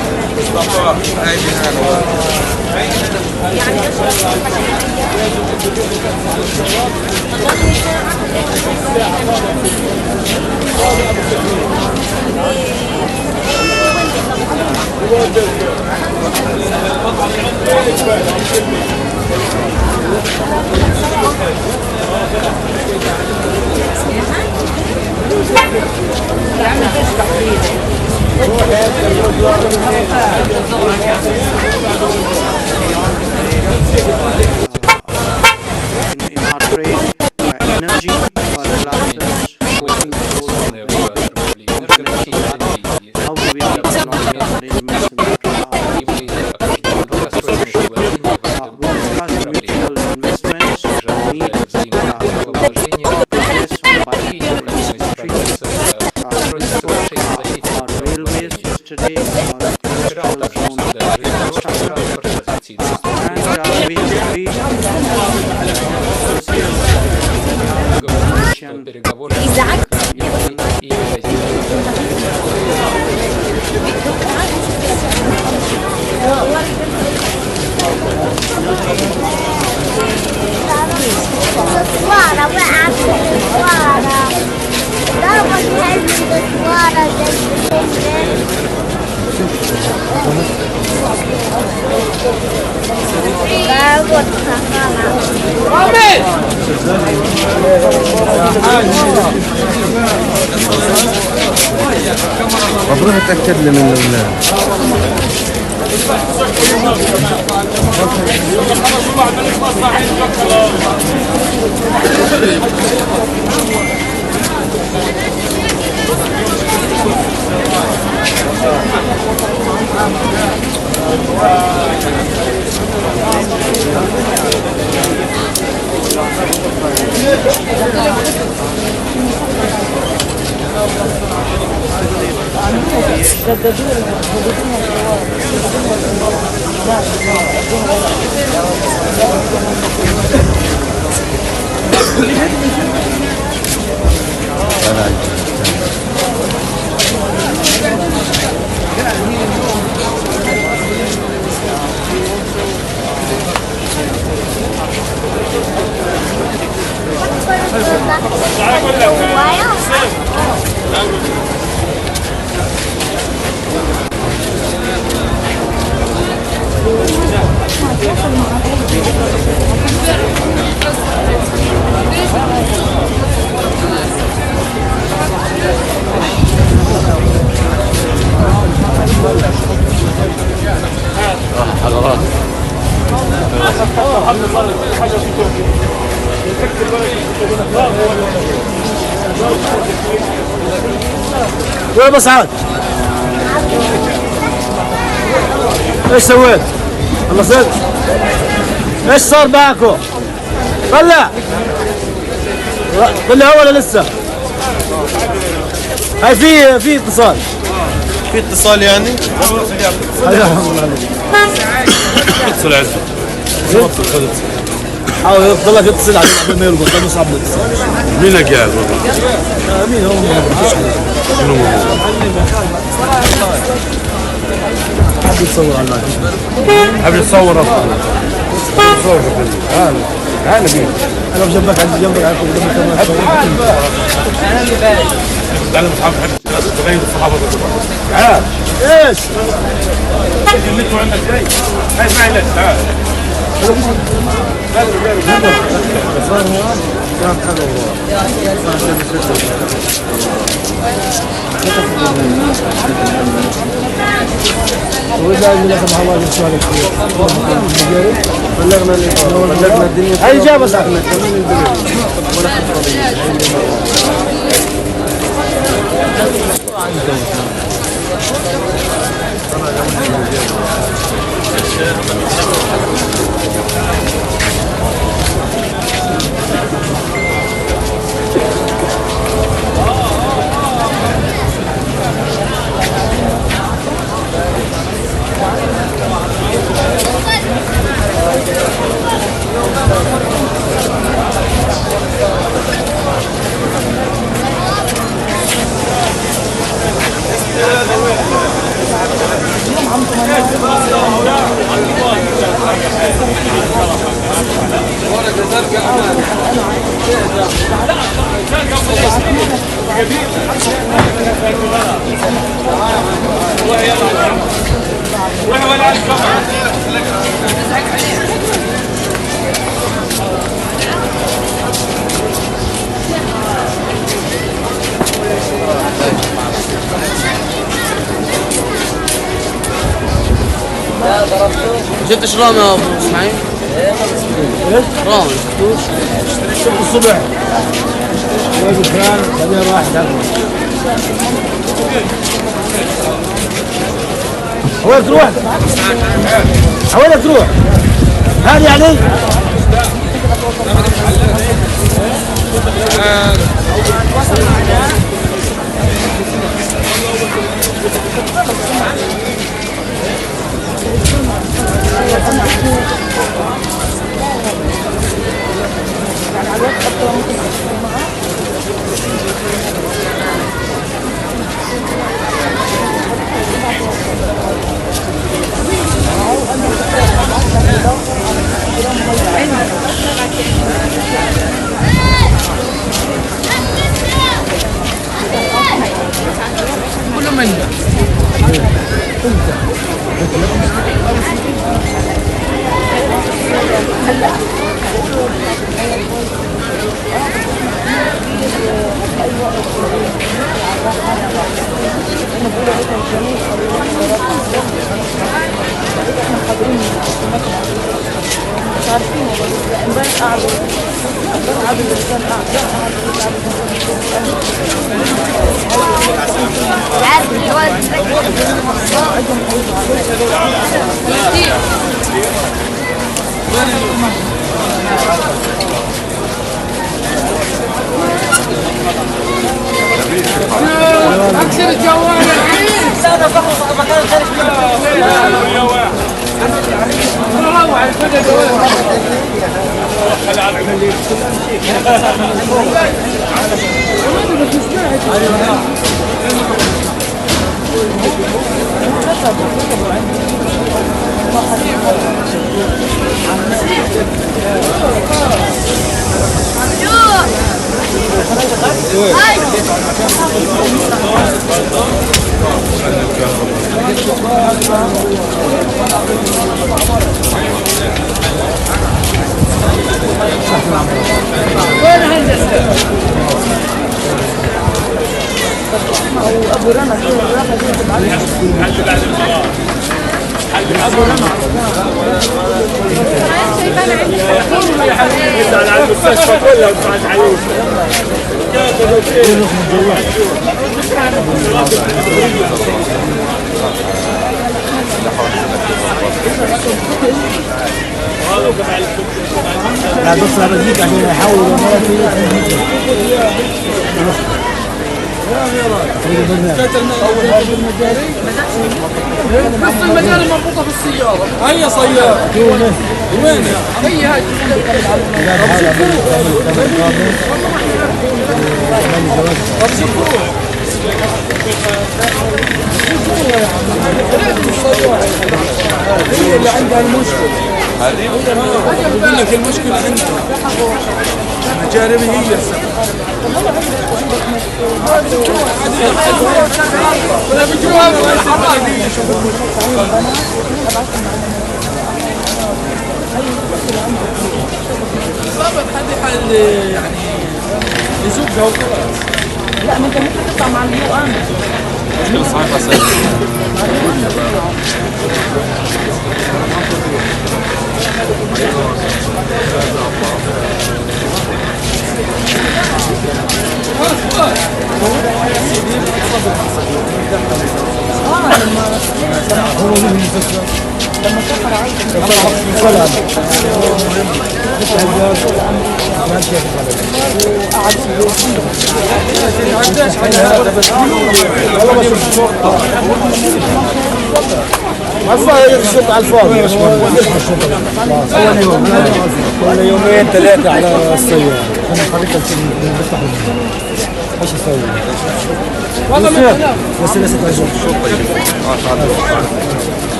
in our trade, energy, for disasters, how do we make economic arrangements in that regard? We discuss mutual investments, need our railways yesterday, we agreed مبروك اتاكد لي من وين ابو سعد؟ ايش سويت؟ خلصت؟ ايش صار معكم؟ طلع ولا لسه؟ هاي في اتصال. في اتصال يعني؟ اتصل عزه. حاول يضلك يتصل عليه قبل ما يرقد، لانه صعب الاتصال. مين قال والله؟ مين هو؟ شنو هو؟ حاب يتصور على المايك. حاب يتصور اصلا. يتصور تعال مين؟ انا بجنبك عندي جنبك على قدامك كمان. انا اللي بالي. تعلم اصحاب تغير الصحابه. تعال. ايش؟ اللي انتوا عندك جاي. هاي معي لك تعال. صار هون كان حلو وإذا أجل لكم الله يسوى لك بلغنا الدنيا هاي جابة ساكنة كمين الدنيا ولا شفتش رامي يا ابو اسماعيل؟ رامي شفت الصبح واقف كان بعدين راح وين تروح؟ وين تروح؟ هذه علي؟ كله منه اكسر الجوال الحين لا انا فقط مكان روح الفجر وين هندسة؟ أبو رنا أبو رنا على المستشفى كلها وقعت عليه لا بص انا بديك عشان يحاولوا بس المجاري مربوطه بالسياره هي سياره وين هي هاي هي اللي عندها المشكله هذه بقول لك المشكله عندها مجاري هي السبب ولا بيجوها هذه حل يعني يزوجها وخلاص لا ما انت ممكن تطلع مع اليوم مشكلة صعبة لما سافر والله يقصد على الفاضي ولا يومين ثلاثة على السيارة أنا خليك نفتح ايش اسوي؟ والله بس لسه تعجبك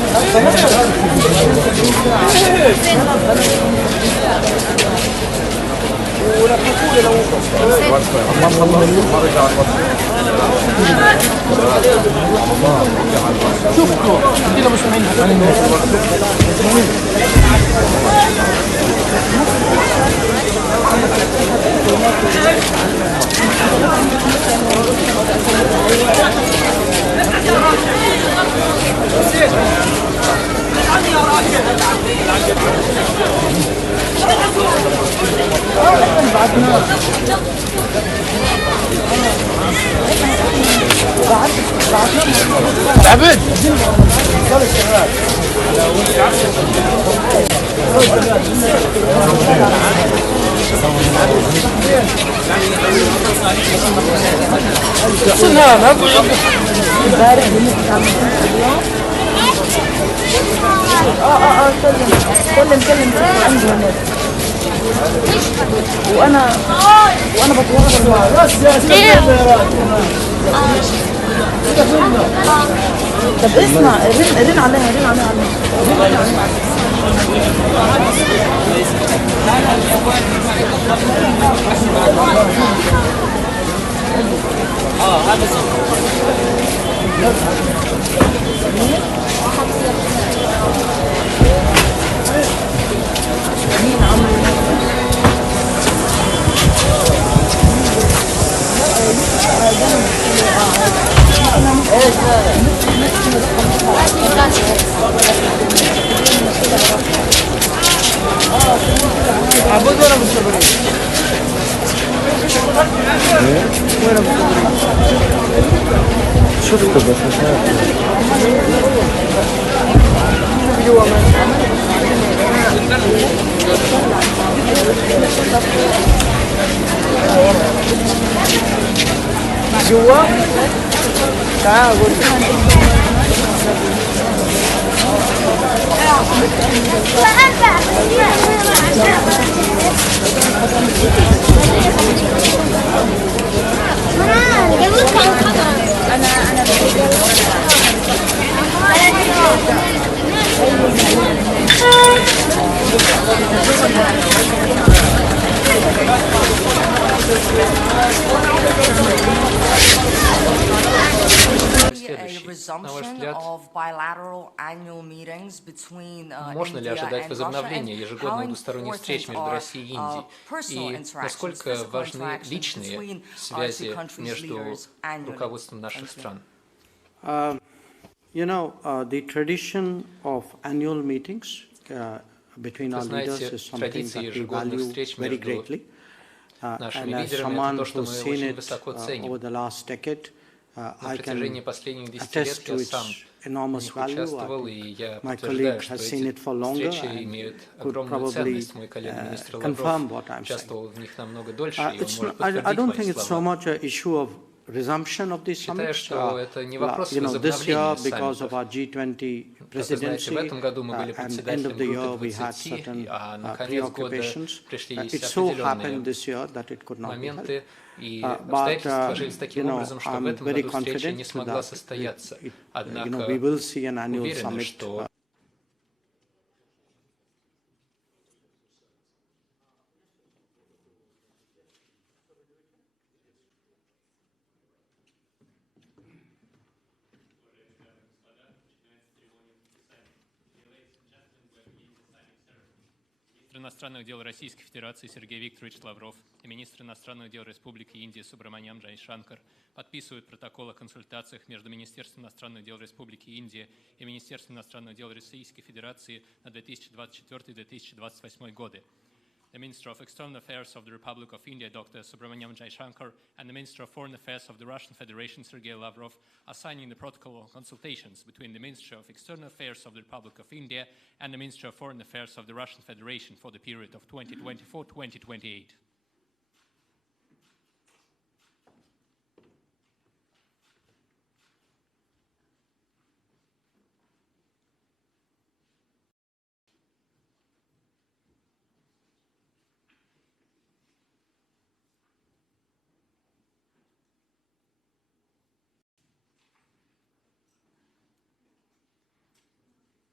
شفتوا عندنا مستمعين عبد سنها سلم عنده هناك وانا بتورط طب اسمع رن عليها شفته بس مش جوا تعال قول Можно ли ожидать возобновления ежегодных двусторонних встреч между Россией и Индией? И насколько важны личные связи между руководством наших стран? You know, the tradition of annual meetings between our leaders is something that we value very greatly. And as someone who's seen it over the last decade, I can attest to its enormous value. My colleague has seen it for longer and could probably confirm what I'm saying. I don't think it's so much an issue of resumption of these summits. This year, because of our G20 presidency, and end of the year we had certain preoccupations. It so happened this year that it could not be held. But I'm very confident that we will see an annual summit. Иностранных дел Российской Федерации Сергей Викторович Лавров и министр иностранных дел Республики Индия Субраманян Джайшанкар подписывают протокол о консультациях между Министерством иностранных дел Республики Индия и Министерством иностранных дел Российской Федерации на 2024-2028 годы. The Minister of External Affairs of the Republic of India, Dr. Subramaniam Jaishankar, and the Minister of Foreign Affairs of the Russian Federation, Sergey Lavrov, are signing the protocol of consultations between the Ministry of External Affairs of the Republic of India and the Ministry of Foreign Affairs of the Russian Federation for the period of 2024-2028.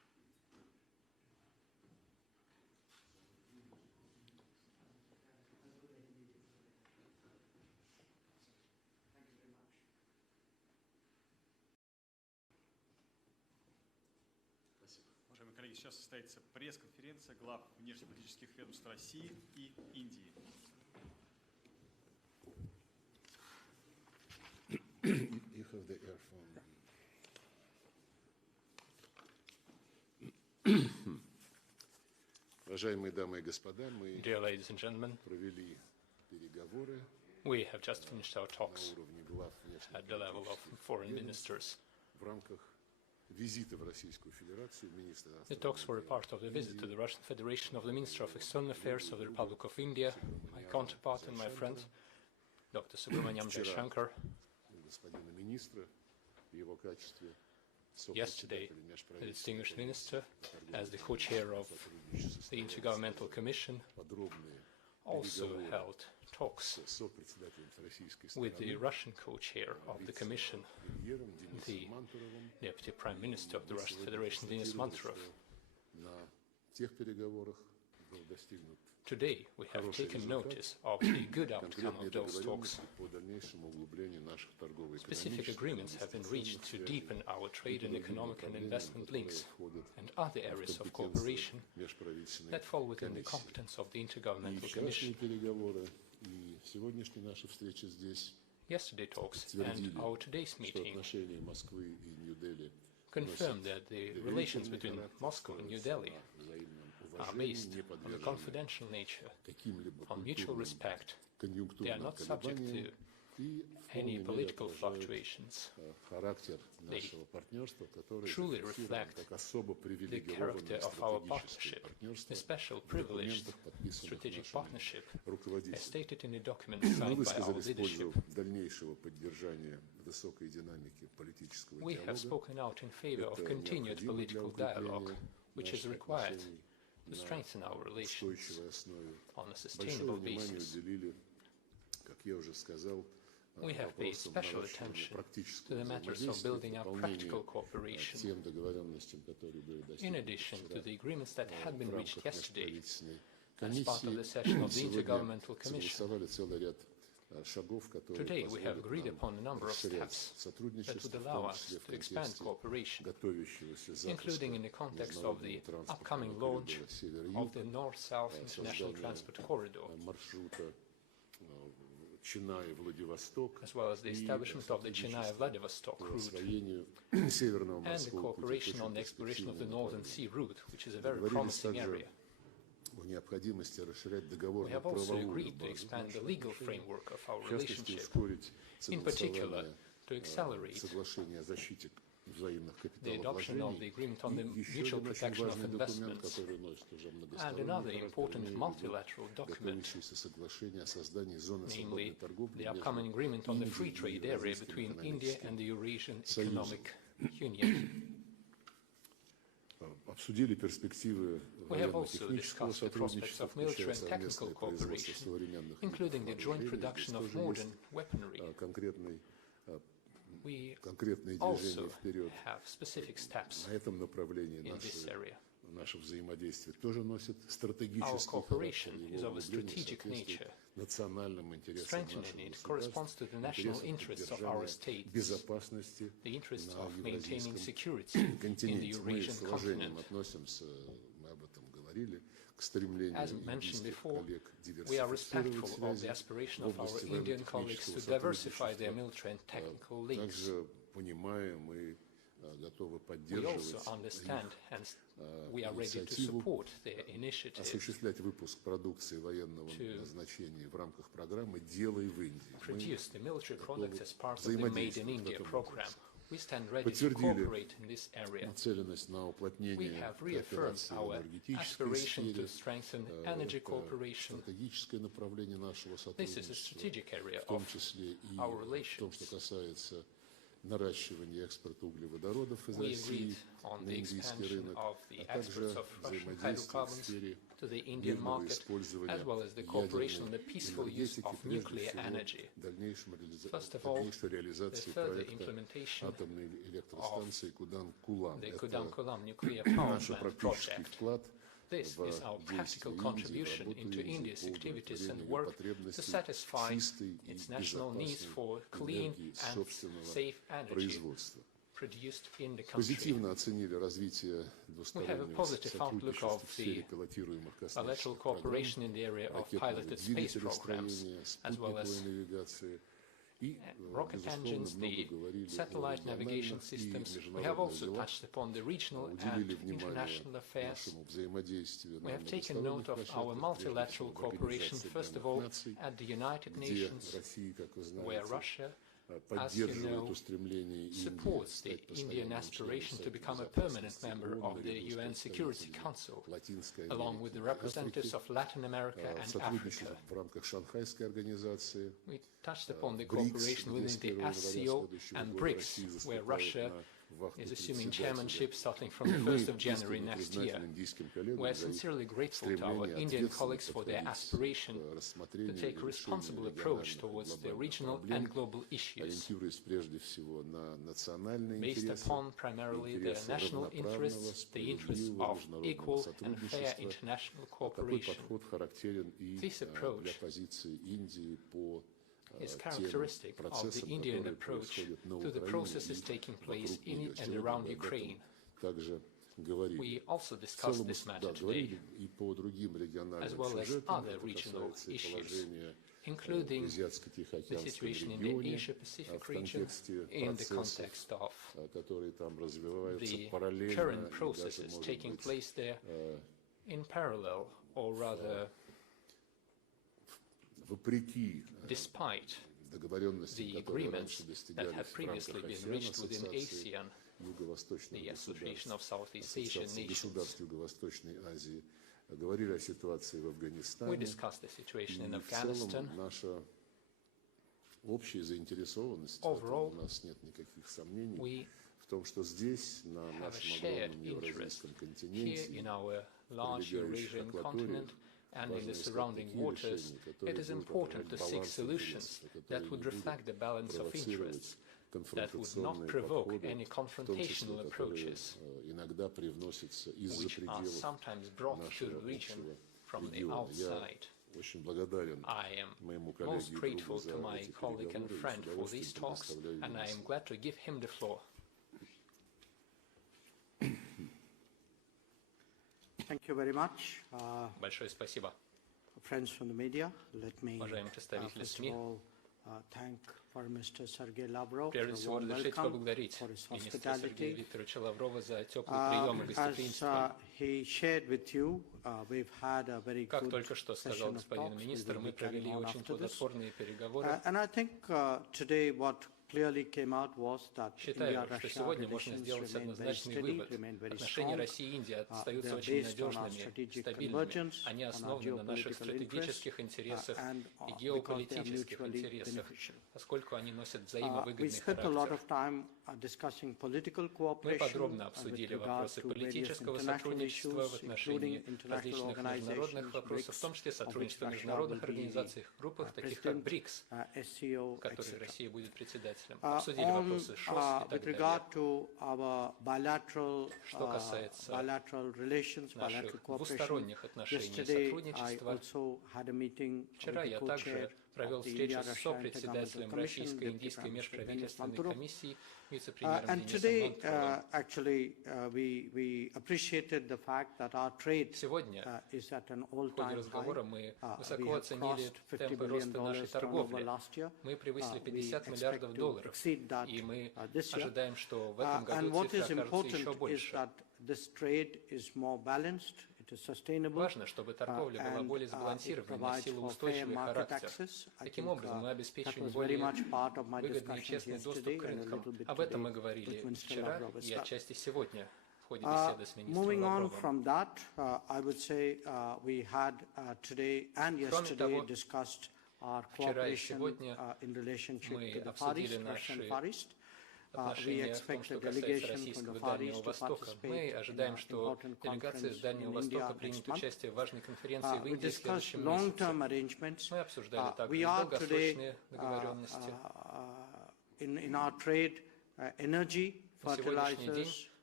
Коллеги, сейчас состоится пресс-конференция глав внешнеполитических ведомств России и Индии. You have the earphone. Уважаемые дамы и господа, мы провели переговоры We have just finished our talks at the level of foreign ministers. в рамках визита в Российскую Федерацию министра. The talks were a part of the visit to the Russian Federation of the Minister of External Affairs of the Republic of India, my counterpart and my friend, Dr. Subramaniam Jaishankar. Господина министра в его качестве Yesterday, the distinguished minister, as the co-chair of the Intergovernmental Commission, also held talks with the Russian co-chair of the Commission, the Deputy Prime Minister of the Russian Federation, Denis Manturov. Today, we have taken notice of the good outcome of those talks. Specific agreements have been reached to deepen our trade and economic and investment links and other areas of cooperation that fall within the competence of the Intergovernmental Commission. Yesterday talks and our today's meeting confirmed that the relations between Moscow and New Delhi are based on a confidential nature, on mutual respect. They are not subject to any political fluctuations. They truly reflect the character of our partnership, a special privileged strategic partnership, as stated in the document signed by our leadership. We have spoken out in favor of continued political dialogue, which is required to strengthen our relations on a sustainable basis. We have paid special attention to the matters of building up practical cooperation. In addition to the agreements that had been reached yesterday, as part of the session of the Intergovernmental Commission, today we have agreed upon a number of steps that would allow us to expand cooperation, including in the context of the upcoming launch of the North-South International Transport Corridor, as well as the establishment of the Chennai-Vladivostok route, and the cooperation on the exploration of the Northern Sea route, which is a very promising area. We have also agreed to expand the legal framework of our relationship, in particular to accelerate the adoption of the agreement on the mutual protection of investments, and another important multilateral document, namely the upcoming agreement on the free trade area between India and the Eurasian Economic Union. We have also discussed the prospects of military and technical cooperation, including the joint production of modern weaponry. We also have specific steps in this area. Our cooperation is of a strategic nature. Strengthening it corresponds to the national interests of our states, the interests of maintaining security in the Eurasian continent. As mentioned before, we are respectful of the aspiration of our Indian colleagues to diversify their military and technical links. We also understand, and we are ready to support their initiative to produce the military products as part of the Made in India program. We stand ready to cooperate in this area. We have reaffirmed our aspiration to strengthen energy cooperation. This is a strategic area of our relations. We agreed on the expansion of the exports of Russian hydrocarbons to the Indian market, as well as the cooperation on the peaceful use of nuclear energy. First of all, the further implementation of the Kudam-Kulam nuclear power plant project. This is our practical contribution into India's activities and work to satisfy its national needs for clean and safe energy, produced in the country. Позитивно оценили развитие двустороннего сотрудничества в сфере пилотируемых космических программ, ракетных двигателей строения, спутниковой навигации. Rocket engines, the satellite navigation systems. We have also touched upon the regional and international affairs. We have taken note of our multilateral cooperation, first of all, at the United Nations, where Russia, as you know, supports the Indian aspiration to become a permanent member of the UN Security Council, along with the representatives of Latin America and Africa. We touched upon the cooperation within the SCO and BRICS, where Russia is assuming chairmanship starting from the 1st of January next year. We are sincerely grateful to our Indian colleagues for their aspiration to take a responsible approach towards the regional and global issues, based upon primarily their national interests, the interests of equal and fair international cooperation. This approach is characteristic of the Indian approach to the processes taking place in and around Ukraine. We also discussed this matter today, as well as other regional issues, including the situation in the Asia-Pacific region in the context of the current processes taking place there in parallel, or rather despite the agreements that had previously been reached within ASEAN, the Association of Southeast Asian Nations. We discussed the situation in Afghanistan. Overall, we have a shared interest here in our large Eurasian continent and in the surrounding waters. It is important to seek solutions that would reflect the balance of interests, that would not provoke any confrontational approaches, which are sometimes brought to the region from the outside. I am most grateful to my colleague and friend for these talks, and I am glad to give him the floor. Thank you very much. Большое спасибо. Friends from the media, let me first of all thank Foreign Minister Sergey Lavrov Прежде всего, разрешите поблагодарить министра Сергея Викторовича Лаврова за теплый прием и гостеприимство. Как только что сказал господин министр, мы провели очень плодотворные переговоры. Считаю, что сегодня можно сделать однозначный вывод. Отношения России и Индии остаются очень надежными, стабильными. Они основаны на наших стратегических интересах и геополитических интересах, поскольку они носят взаимовыгодный характер. Мы подробно обсудили вопросы политического сотрудничества в отношении различных международных вопросов, в том числе сотрудничества в международных организациях, группах, таких как БРИКС, в которой Россия будет председателем. Обсудили вопросы ШОС и так далее. Что касается наших двусторонних отношений и сотрудничества, вчера я также провел встречу с сопредседателем Российско-Индийской межправительственной комиссии, вице-премьером Денисом Манtuровым. Сегодня в ходе разговора мы высоко оценили темпы роста нашей торговли. Мы превысили $50 миллиардов, и мы ожидаем, что в этом году цифра окажется еще больше. Важно, чтобы торговля была более сбалансированной в силу устойчивый характер. Таким образом, мы обеспечиваем более выгодный и честный доступ к рынкам. Об этом мы говорили вчера и отчасти сегодня в ходе беседы с министром Лавровым. Кроме того, вчера и сегодня мы обсудили наши отношения в том, что касается российского Дальнего Востока. Мы ожидаем, что делегация с Дальнего Востока примет участие в важной конференции в Индии в следующем месяце. Мы обсуждали также долгосрочные договоренности. На сегодняшний день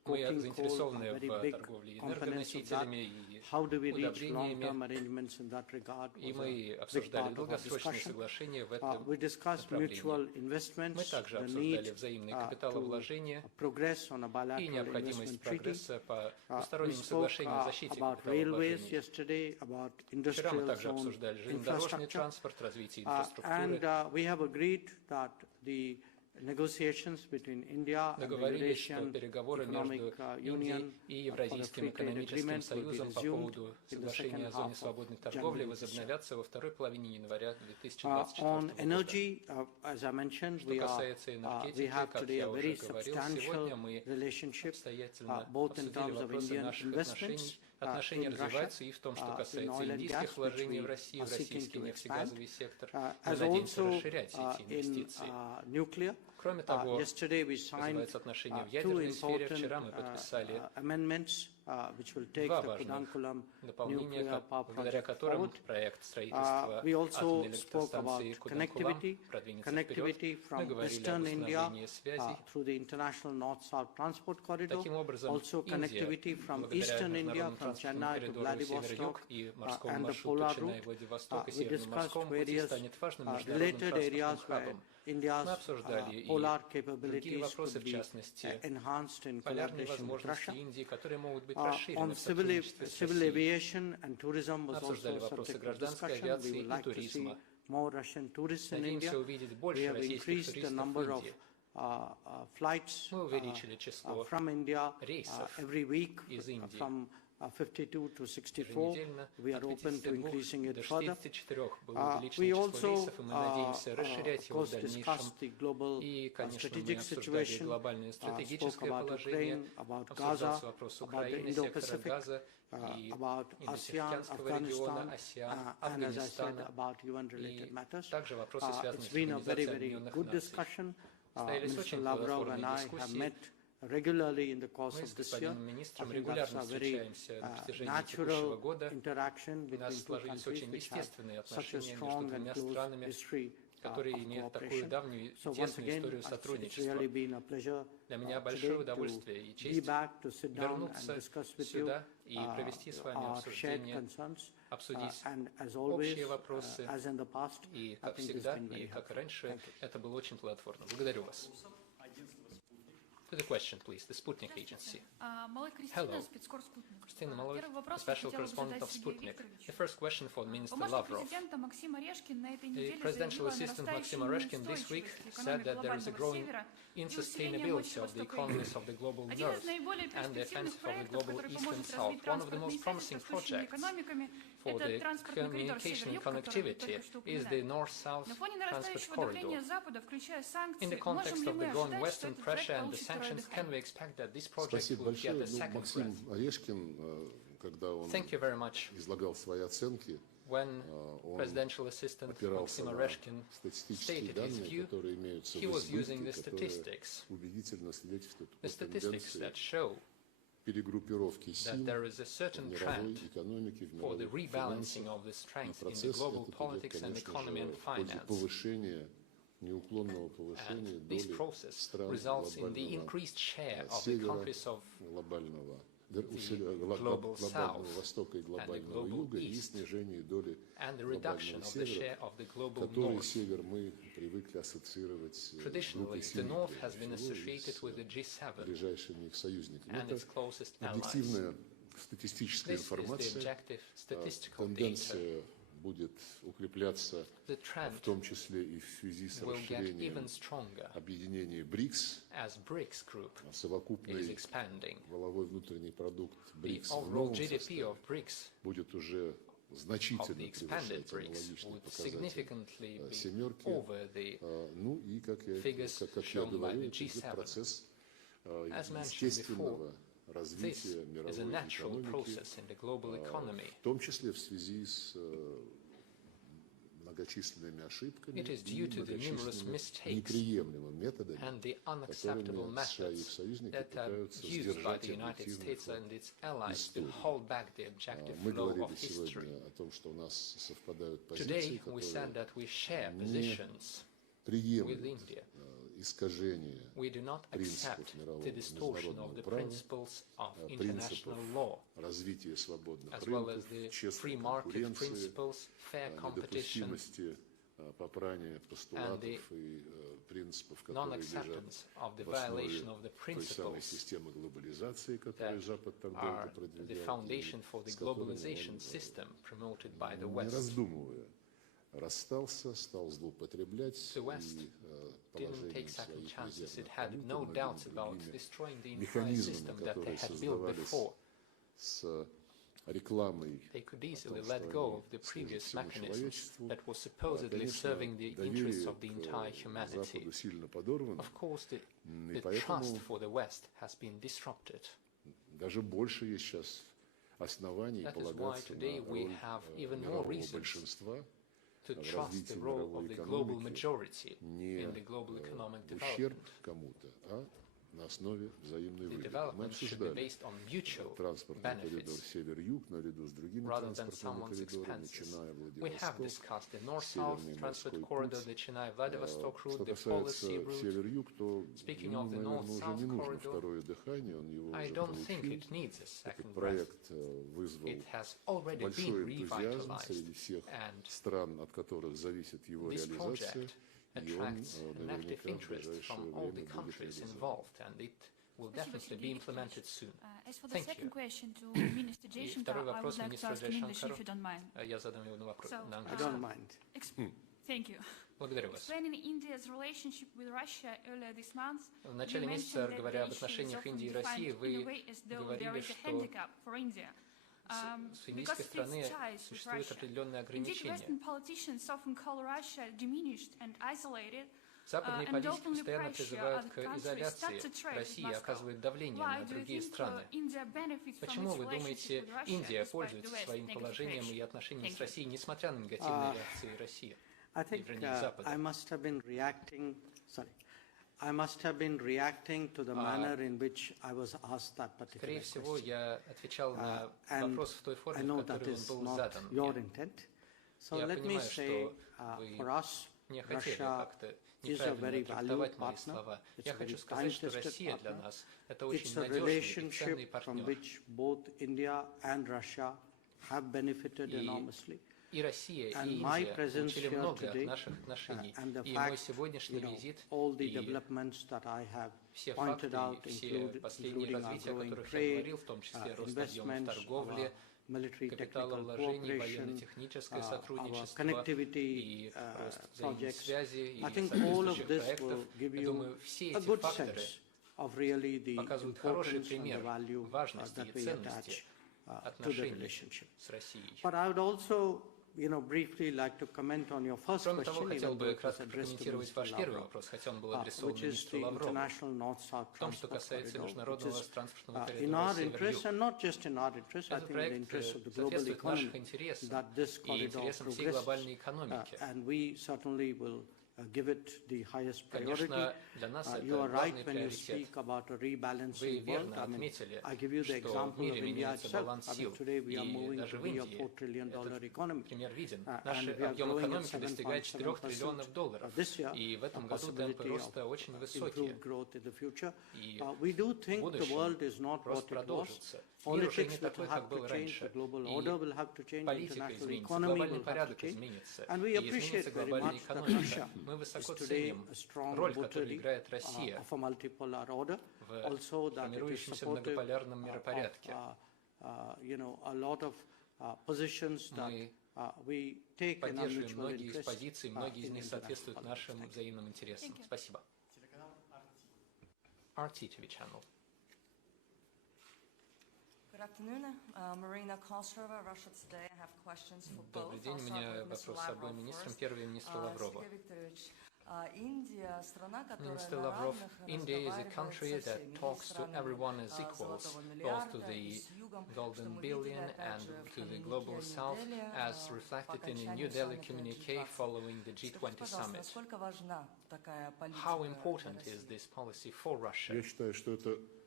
coking coal are very big components of that. How do we reach long-term arrangements in that regard was a big part of our discussion. We discussed mutual investments, the need to progress on a bilateral investment treaty. We spoke about railways yesterday, about industrial zone infrastructure, and we have agreed that the negotiations between India and the Eurasian Economic Union for a free trade agreement will be resumed in the second half of January this year. On energy, as I mentioned, we have today a very substantial relationship, both in terms of Indian investments in Russia, in oil and gas, which we are seeking to expand, as also in nuclear. Yesterday we signed two important amendments which will take the Kudankulam nuclear power project forward. We also spoke about connectivity from Western India through the International North-South Transport Corridor, also connectivity from Eastern India, from Chennai to Vladivostok and the polar route. We discussed various related areas where India's polar capabilities could be enhanced in collaboration with Russia. On civil aviation and tourism was also a subject of discussion. We would like to see more Russian tourists in India. We have increased the number of flights from India every week from 52 to 64. We are open to increasing it further. We also, of course, discussed the global strategic situation, spoke about Ukraine, about Gaza, about the Indo-Pacific, about ASEAN, Afghanistan, and as I said, about UN-related matters. It's been a very, very good discussion. Mr. Lavrov and I have met regularly in the course of this year. I think that's a very natural interaction between two countries which have such a strong and close history of cooperation. So once again, it's really been a pleasure today to be back, to sit down and discuss with you our shared concerns. And as always, as in the past, I think it's been very helpful. To the question, please. The Sputnik agency. Hello. Christina Malloy, special correspondent of Sputnik. The first question for Minister Lavrov. The presidential assistant Maxim Oreshkin this week said that there is a growing insustainability of the economies of the global north and the offensive of the global east and south. One of the most promising projects for the communication and connectivity is the north-south transport corridor. In the context of the growing Western pressure and the sanctions, can we expect that this project will get a second breath? Thank you very much. When Presidential Assistant Maxim Oreshkin stated his view, he was using the statistics that show that there is a certain trend for the rebalancing of the strength in the global politics and economy and finance. And this process results in the increased share of the countries of the global south and the global east, and the reduction of the share of the global north. Traditionally, the north has been associated with the G7 and its closest allies. This is the objective statistical data. The trend will get even stronger as BRICS group is expanding. The overall GDP of BRICS, of the expanded BRICS, would significantly be over the figures shown by the G7. As mentioned before, this is a natural process in the global economy. It is due to the numerous mistakes and the unacceptable methods that are used by the United States and its allies to hold back the objective flow of history. Today, we said that we share positions with India, искажение we do not accept the distortion of the principles of international law, развития свободных as well as рынков, the честной free market конкуренции, principles, fair competition, недопустимости попрания постулатов и принципов, которые лежат в основе той самой системы глобализации, которую Запад так долго продвигал, и с которой он, не раздумывая, расстался, стал злоупотреблять и положением своих резервных механизмами, которые создавались с рекламой they could easily let go of the previous mechanisms that were supposedly serving the interests of the entire humanity. Of course, the trust for the West has been disrupted. Даже больше есть сейчас оснований полагаться на роль мирового большинства to trust the role of the global majority in the global economic ущерб development. кому-то, а на основе взаимной The выгоды. Мы development should be обсуждали based on mutual транспортный коридор benefits север-юг наряду с другими rather than транспортными someone's коридорами, expenses. Ченная, We have Владивосток, discussed the north-south Северный transport морской corridor, путь. the Chennai-Vladivostok route, Что the Polar касается Sea route. север-юг, то Speaking ему, of the наверное, уже north-south не нужно corridor, второе дыхание, он его I уже don't think получил. it needs a Этот second breath. проект вызвал It has already большой been энтузиазм revitalized, среди всех and стран, от которых зависит его this реализация, project и он attracts an active наверняка в interest ближайшее from all the время будет countries реализован. involved, and it will definitely be implemented soon. As for the Thank second you. question to Minister И Jaishankar, второй I would вопрос like to министру ask in English, if you Jaishankarу. don't mind. Я задам его вопрос So, на I английском. don't mind. Thank you. Благодарю вас. Explaining India's relationship with Russia earlier this month, В начале you месяца, mentioned that говоря the об issue is отношениях often Индии и defined России, in a вы way as though there говорили, is a что handicap for India. с индийской стороны существуют определенные ограничения. Western politicians often call Russia diminished and isolated. Западные политики постоянно призывают к изоляции России и оказывают давление на другие страны. Почему, вы думаете, Индия пользуется своим положением и отношениями с Россией, несмотря на негативные реакции России? I think I must have been reacting to the manner in which I was asked that particular Скорее всего, question. я отвечал на вопрос в той форме, I в know that которой он is был not задан. your intent. So Я let me понимаю, say, что вы for us, не хотели Russia как-то is a very неправильно трактовать valued мои partner. слова. It's Я a хочу very сказать, что time-tested Россия для partner. нас – это очень It's a надежный и ценный relationship from партнер. which both India and Russia have benefited enormously. И Россия, и And my Индия presence получили here много today, от наших отношений. and the И мой fact, сегодняшний визит, all the и developments that I have все pointed факты, out, и все последние including our развития, о growing которых я trade, говорил, в том числе рост объемов investments, торговли, military technical капиталовложений, cooperation, военно-техническое our сотрудничество connectivity и рост взаимных projects. связей и I think all of соответствующих this проектов. will give Я you думаю, все a эти good факторы sense of really the показывают хороший importance and пример the value важности that и we ценности attach to the отношений relationship. с Россией. But I would also, briefly like to comment on your first Кроме того, question, хотел even though бы it was кратко addressed to прокомментировать Mr. ваш первый Lavrov, вопрос, хотя он был адресован which is министру the Лаврову. international north-south В том, что transport касается corridor, which международного is транспортного in коридора our interest, Север-Юг. and not just in our interest, I Этот think in the проект interest of the global соответствует нашим economy, интересам that this и corridor интересам всей глобальной progresses, экономики. and we certainly will give it the highest priority. Конечно, для нас это You are right главный when you приоритет. speak about a Вы rebalancing world. верно I mean, отметили, I give you the что в example of мире India меняется itself. баланс I mean, сил, today we are и moving даже to в be a Индии $4 trillion этот economy. пример виден. And Наш we are объем growing at экономики достигает 4 триллионов 7.7% долларов, this year, и в этом a году темпы possibility роста of очень высокие. improved growth in the future. И We do think в the world is будущем not рост what it was. продолжится. Мир уже не Politics will такой, как have был to change, раньше. the global И order will have to change, политика international изменится, economy глобальный will have to порядок change. изменится, And we и appreciate изменится very глобальная much that экономика. Russia Мы высоко is today ценим a strong роль, которую votary играет Россия of a multipolar order. в Also that it is формирующемся supportive многополярном миропорядке. a lot of positions that we take in our Поддерживаем mutual многие из interest позиций, многие из in них international соответствуют politics. нашим взаимным интересам. Спасибо. RT TV channel. Good afternoon. Marina Kostrova, Russia Today. I have questions for both. Добрый день, у меня вопрос с обоим министрам. Первый министр Лаврова. Minister Lavrov, India is a country that talks to everyone as equals, both to the Golden Billion and to the Global South, as reflected in a New Delhi communique following the G20 summit. How important is this policy for Russia? Я считаю, что это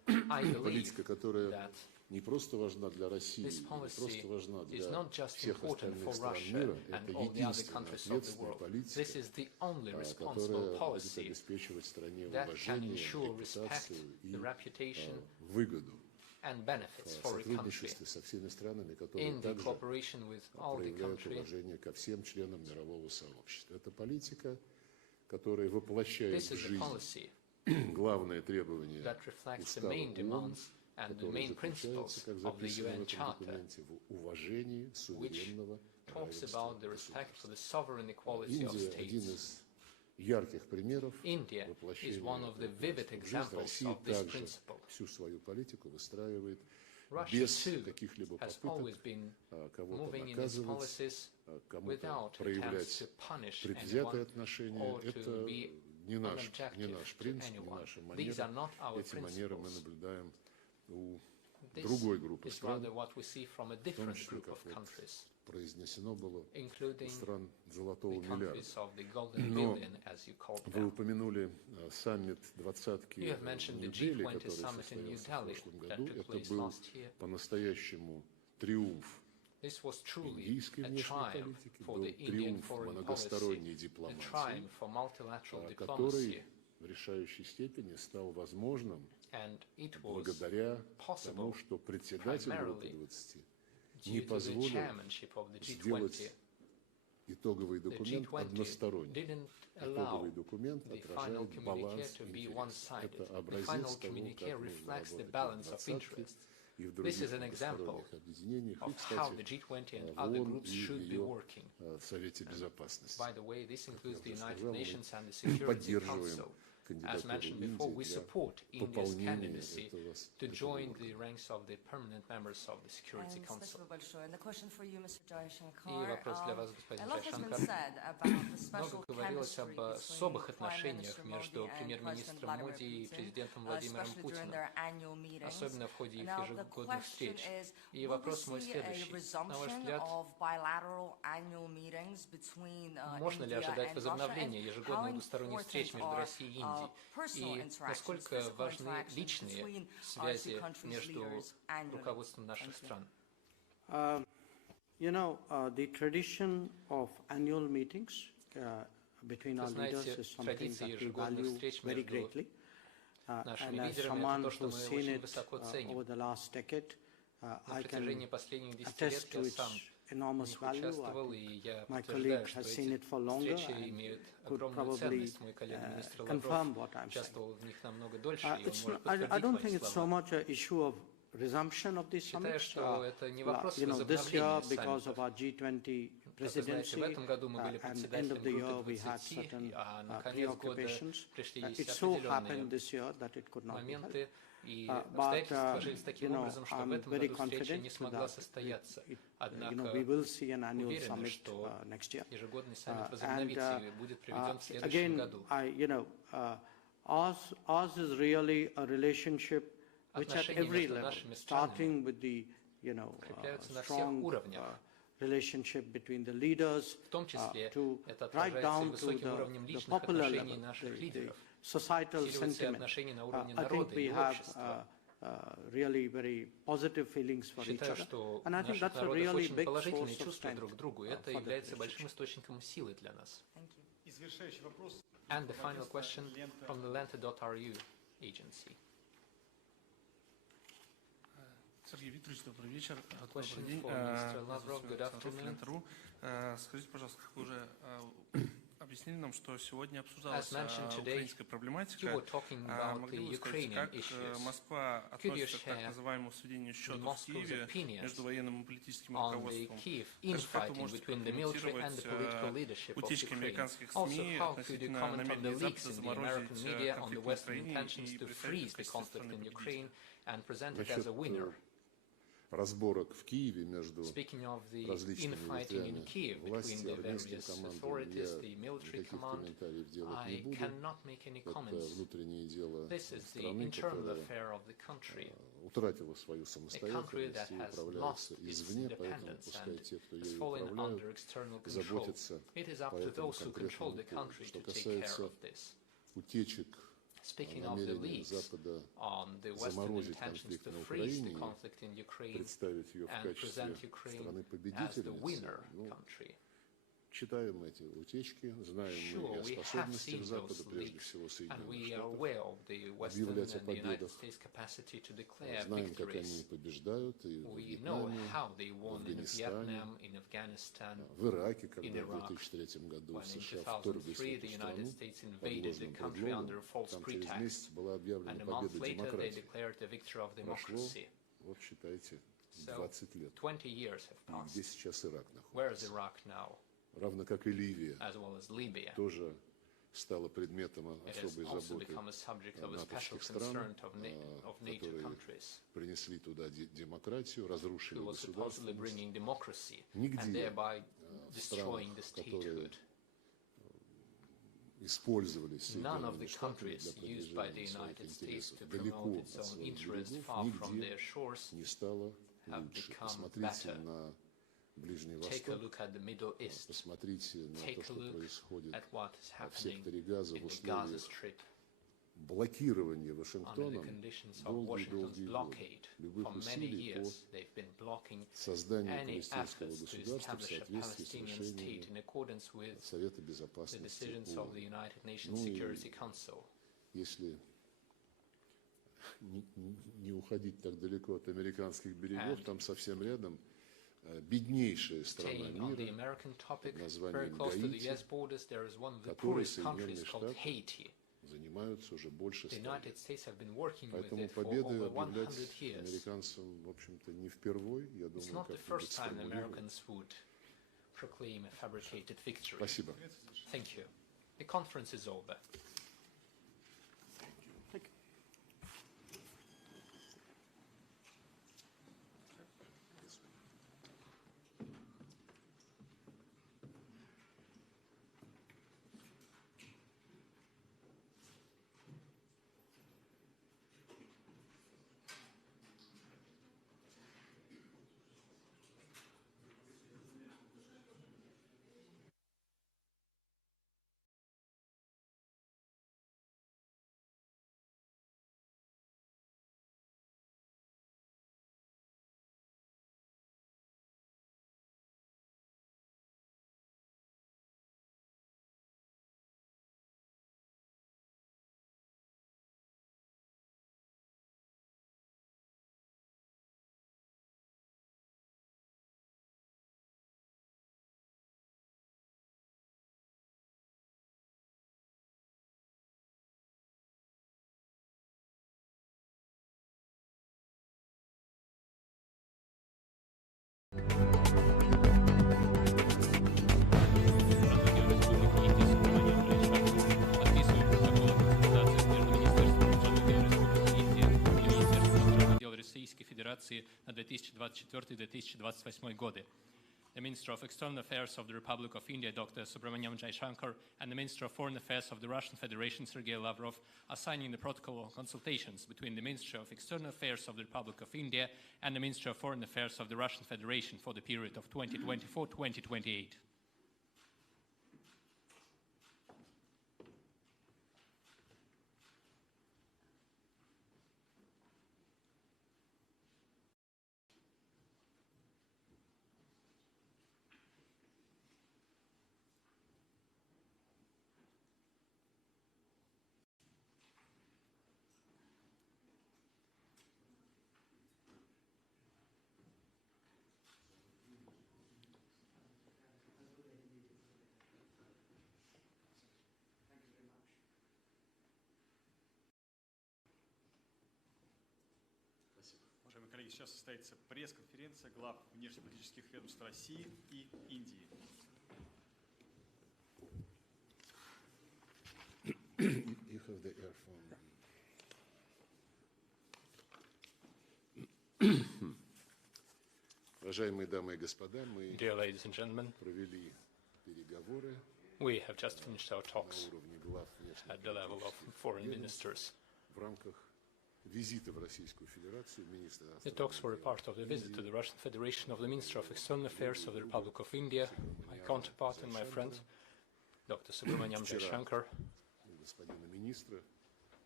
политика, которая не просто важна для России, не просто важна для всех остальных стран мира, это единственная ответственная политика, которая будет обеспечивать стране уважение, репутацию и выгоду. В сотрудничестве со всеми странами, которые также проявляют уважение ко всем членам мирового сообщества. Это политика, которая воплощает в жизнь главные требования Устава ООН, который заключается, как записано в этом документе, в уважении суверенного равенства государств. Индия – один из ярких примеров воплощения в жизнь. Россия также всю свою политику выстраивает без каких-либо попыток кого-то наказывать, кому-то проявлять предвзятое отношение. Это не наш принцип, не наша манера. Эти манеры мы наблюдаем у другой группы стран, в том числе, как произнесено было, у стран золотого миллиарда. Но вы упомянули саммит двадцатки в Нью-Дели, который состоялся в прошлом году. Это был по-настоящему триумф индийской внешней политики, был триумф многосторонней дипломатии, который в решающей степени стал возможным благодаря тому, что председатель группы 20 не позволил сделать итоговый документ односторонним. Итоговый документ отражает баланс интересов. Это образец того, как мы работаем в двадцатке и в других многосторонних объединениях, и, кстати, в ООН и в ее Совете Безопасности. Как я уже сказал, мы поддерживаем кандидатуру Индии для пополнения этого Спасибо большое. The question for you, Mr. Jaishankar. И вопрос для вас, господин Джайшанкар. Много говорилось об особых отношениях между премьер-министром Моди и президентом Владимиром Путиным, особенно в ходе их ежегодных встреч. И вопрос мой следующий. На ваш взгляд, можно ли ожидать возобновления ежегодных двусторонних встреч между Россией и Индией? И насколько важны личные связи между руководством наших стран? You know, the tradition of annual meetings between our leaders is something that we value very greatly. And as someone who's seen it over the last decade, I can attest to its enormous value. My colleague has seen it for longer and could probably confirm what I'm saying. I don't think it's so much an issue of resumption of these summits. This year, because of our G20 presidency, and end of the year we had certain preoccupations. It so happened this year that it could not be held. But I'm very confident that we will see an annual summit next year. And again, ours is really a relationship which at every level, starting with the strong relationship between the leaders, to right down to the popular level, the societal sentiment. I think we have really very positive feelings for each other, and I think that's a really big source of strength for the relationship. And the final question from the Lenta.ru agency. Сергей Викторович, добрый вечер. Добрый день. Lavrov, good afternoon. Скажите, пожалуйста, как вы уже объяснили нам, что сегодня обсуждалась украинская проблематика. Могли бы вы сказать, как Москва относится к так называемому сведению счетов в Киеве между военным и политическим руководством? Также как вы можете прокомментировать утечки американских СМИ относительно намерений Запада заморозить конфликт на Украине и привести разборок в Киеве между различными ветвями власти, армейским командам, я никаких комментариев делать не буду. Это внутреннее дело страны, которая утратила свою самостоятельность и управляется извне, поэтому пускай те, кто ею управляют, заботятся по этому конкретному поводу. Что касается утечек Speaking of the leaks on the Western intentions to freeze the conflict in Ukraine and present Ukraine as the winner country. Читаем эти утечки, знаем мы о способностях Запада, прежде всего Соединенных Штатов, объявлять о победах, знаем, как они побеждают и в Вьетнаме, в Афганистане, в Ираке, когда в 2003 году США вторглись в эту страну под ложным предлогом, там через месяц была объявлена победа демократии. Прошло, вот считайте, 20 лет. И где сейчас Ирак находится? Равно как и Ливия, тоже стала предметом особой заботы натовских стран, которые принесли туда демократию, разрушили государственность. Нигде в странах, которые использовали Соединенные Штаты для продвижения своих интересов далеко от своих берегов, нигде не стало лучше. Посмотрите на Ближний Восток, посмотрите на то, что происходит в секторе Газа в условиях блокирования Вашингтоном долгие-долгие годы любых усилий по созданию палестинского государства в соответствии с решениями Совета Безопасности ООН. Ну и если не уходить так далеко от американских берегов, там совсем рядом беднейшая страна мира под названием Гаити, которой Соединенные Штаты занимаются уже больше 100 лет. Поэтому победы объявлять американцам, в общем-то, не впервой. Я думаю, как-нибудь сформулируем. Спасибо. на 2024-2028 годы. The Minister of External Affairs of the Republic of India, Dr. Subramaniam Jaishankar, and the Minister of Foreign Affairs of the Russian Federation, Sergey Lavrov, are signing the protocol of consultations between the Ministry of External Affairs of the Republic of India and the Ministry of Foreign Affairs of the Russian Federation for the period of 2024-2028. Уважаемые коллеги, сейчас состоится пресс-конференция глав внешнеполитических ведомств России и Индии. You have the earphone. Уважаемые дамы и господа, мы провели переговоры. We have just finished our talks at the level of foreign ministers. В рамках визита в Российскую Федерацию министра The talks were a part of the visit to the Russian Federation of the Minister of External Affairs of the Republic of India, my counterpart and my friend, Dr. Subramaniam Jaishankar. Господина министра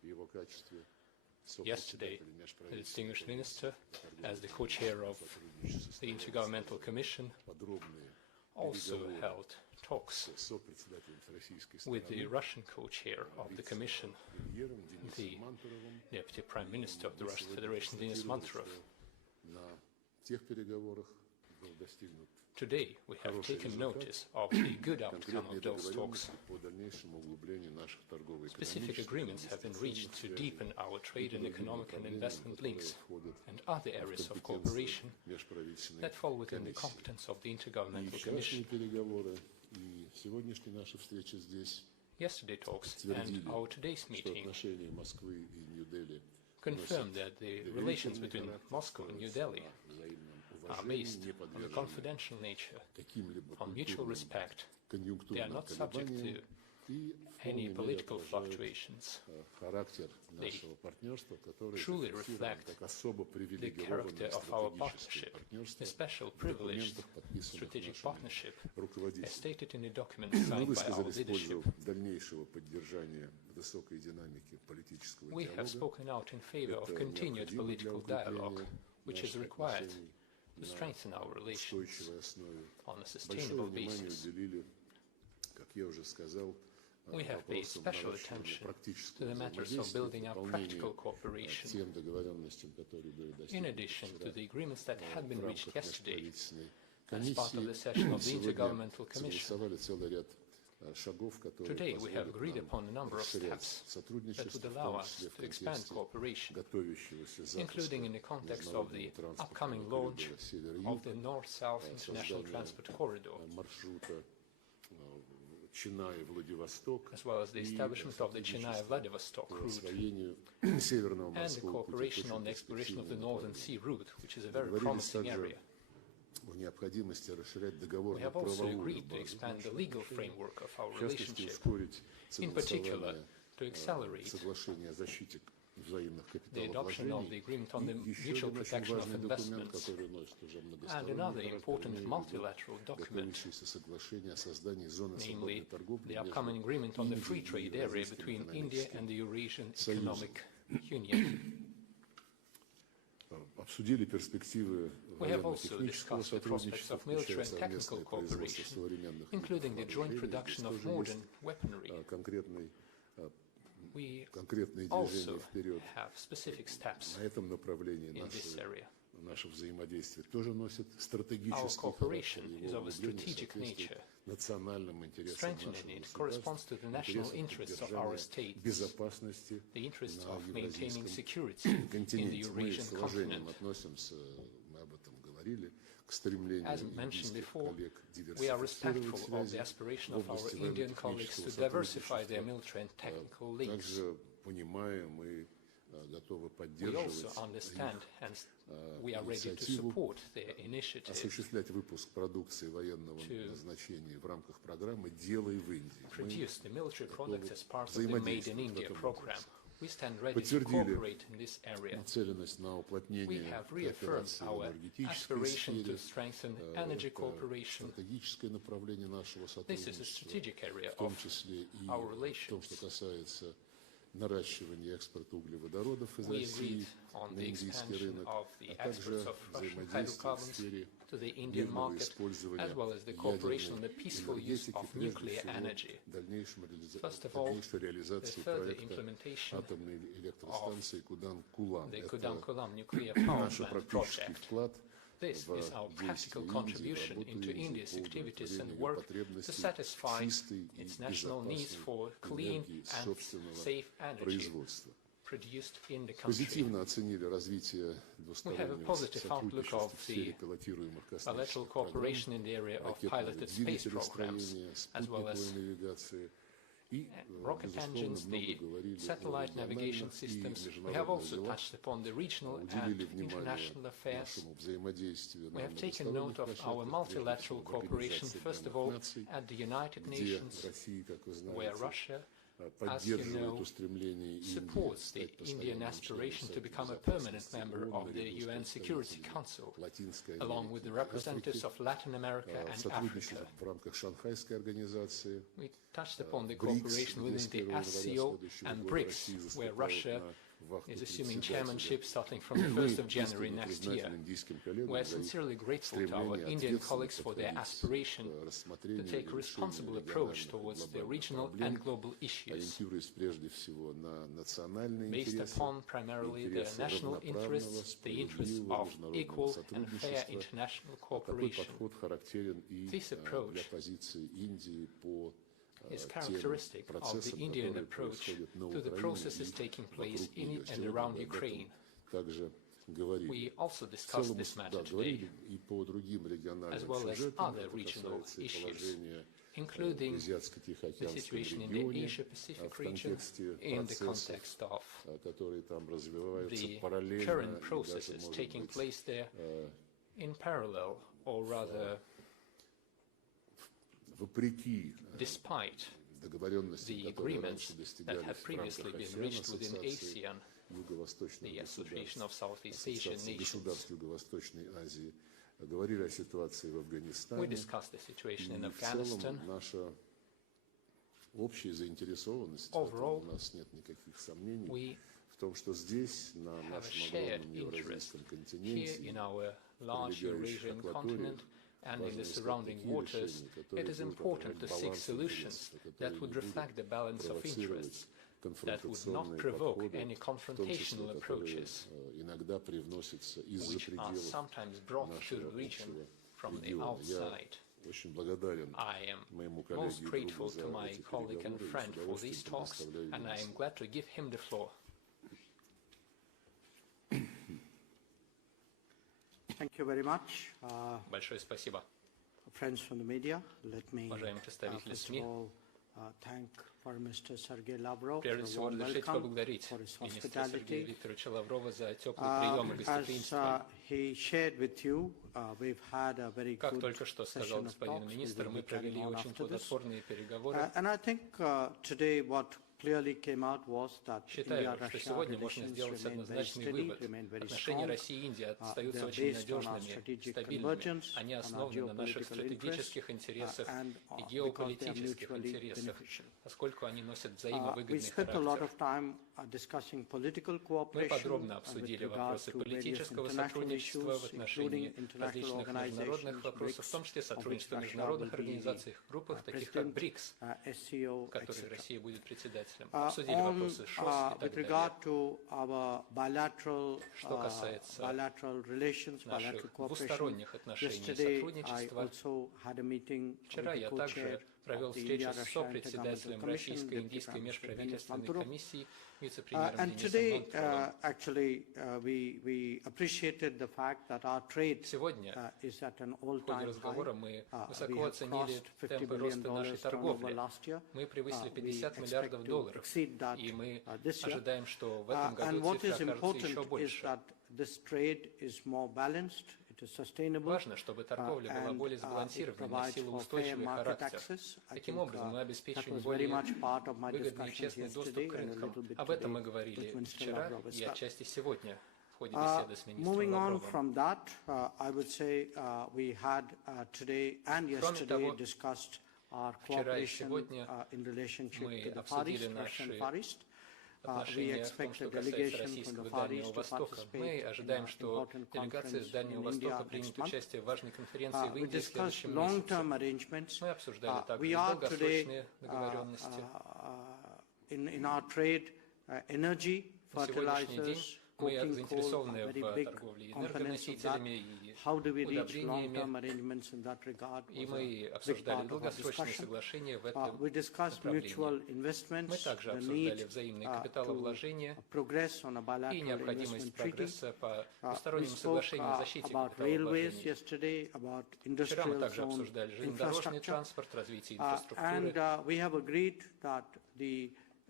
Yesterday, the distinguished minister, as the co-chair of the Intergovernmental Commission, also held talks with the Russian co-chair of the Commission, the Deputy Prime Minister of the Russian Federation, Denis Manturov. Today, we have taken notice of the good outcome of those talks. Specific agreements have been reached to deepen our trade and economic and investment links and other areas of cooperation that fall within the competence of the Intergovernmental Commission. Yesterday's talks and our today's meeting confirm that the relations between Moscow and New Delhi are based on a confidential nature, on mutual respect. They are not subject to any political fluctuations. They truly reflect the character of our partnership, a special privileged strategic partnership, as stated in the document signed by our leadership. We have spoken out in favor of continued political dialogue, which is required to strengthen our relations on a sustainable basis. We have paid special attention to the matters of building up practical cooperation. In addition to the agreements that had been reached yesterday, as part of the session of the Intergovernmental Commission, today we have agreed upon a number of steps that would allow us to expand cooperation, including in the context of the upcoming launch of the North-South International Transport Corridor, as well as the establishment of the Chennai-Vladivostok route, and the cooperation on the exploration of the Northern Sea route, which is a very promising area. We have also agreed to expand the legal framework of our relationship, in particular to accelerate the adoption of the agreement on the mutual protection of investments, and another important multilateral document, namely the upcoming agreement on the free trade area between India and the Eurasian Economic Union. We have also discussed the prospects of military and technical cooperation, including the joint production of modern weaponry. We also have specific steps in this area. Our cooperation is of a strategic nature. Strengthening it corresponds to the national interests of our states, the interests of maintaining security in the Eurasian continent. As mentioned before, we are respectful of the aspiration of our Indian colleagues to diversify their military and technical links. We also understand and we are ready to support their initiative to produce the military products as part of the Made in India program. We stand ready to cooperate in this area. We have reaffirmed our aspiration to strengthen energy cooperation. This is a strategic area of our relations. We agreed on the expansion of the exports of Russian hydrocarbons to the Indian market, as well as the cooperation on the peaceful use of nuclear energy. First of all, the further implementation of the Kudankulam nuclear power plant project. This is our practical contribution into India's activities and work to satisfy its national needs for clean and safe energy produced in the country. We have a positive outlook of the bilateral cooperation in the area of piloted space programs, as well as rocket engines, the satellite navigation systems. We have also touched upon the regional and international affairs. We have taken note of our multilateral cooperation, first of all, at the United Nations, where Russia supports the Indian aspiration to become a permanent member of the UN Security Council, along with the representatives of Latin America and Africa. We touched upon the cooperation within the SCO and BRICS, where Russia is assuming chairmanship starting from the 1st of January next year. We are sincerely grateful to our Indian colleagues for their aspiration to take a responsible approach towards the regional and global issues, based upon primarily the national interests, the interests of equal and fair international cooperation. This approach is characteristic of the Indian approach to the processes taking place in and around Ukraine. We also discussed this matter today, as well as other regional issues, including the situation in the Asia-Pacific region in the context of the current processes taking place there in parallel, or rather despite the agreements that had previously been reached within ASEAN, the Association of Southeast Asian Nations. We discussed the situation in Afghanistan. Overall, we have a shared interest here in our large Eurasian continent and in the surrounding waters. It is important to seek solutions that would reflect the balance of interests, that would not provoke any confrontational approaches, which are sometimes brought to the region from the outside. I am most grateful to my colleague and friend for these talks, and I am glad to give him the floor. Thank you very much. Большое спасибо. Friends from the media, let me first of all thank Foreign Minister Sergey Lavrov Прежде всего, разрешите поблагодарить министра Сергея Викторовича Лаврова за теплый прием и гостеприимство. Как только что сказал господин министр, мы провели очень плодотворные переговоры. Считаю, что сегодня можно сделать однозначный вывод. Отношения России и Индии остаются очень надежными, стабильными. Они основаны на наших стратегических интересах и геополитических интересах, поскольку они носят взаимовыгодный характер. Мы подробно обсудили вопросы политического сотрудничества в отношении различных международных вопросов, в том числе сотрудничества в международных организациях, группах, таких как БРИКС, в которой Россия будет председателем. Обсудили вопросы ШОС и так далее. Что касается наших двусторонних отношений и сотрудничества, вчера я также провел встречу с сопредседателем Российско-Индийской межправительственной комиссии, вице-премьером Денисом Манtuровым. Сегодня в ходе разговора мы высоко оценили темпы роста нашей торговли. Мы превысили $50 миллиардов, и мы ожидаем, что в этом году цифра окажется еще больше. Важно, чтобы торговля была более сбалансированной, носила устойчивый характер. Таким образом, мы обеспечиваем более выгодный и честный доступ к рынкам. Об этом мы говорили вчера и отчасти сегодня в ходе беседы с министром Лавровым. Кроме того, вчера и сегодня мы обсудили наши отношения в том, что касается российского Дальнего Востока. Мы ожидаем, что делегация с Дальнего Востока примет участие в важной конференции в Индии в следующем месяце. Мы обсуждали также долгосрочные договоренности. На сегодняшний день мы заинтересованы в торговле энергоносителями и удобрениями, и мы обсуждали долгосрочные соглашения в этом направлении. Мы также обсуждали взаимные капиталовложения и необходимость прогресса по двусторонним соглашениям о защите капиталовложений. Вчера мы также обсуждали железнодорожный транспорт, развитие инфраструктуры.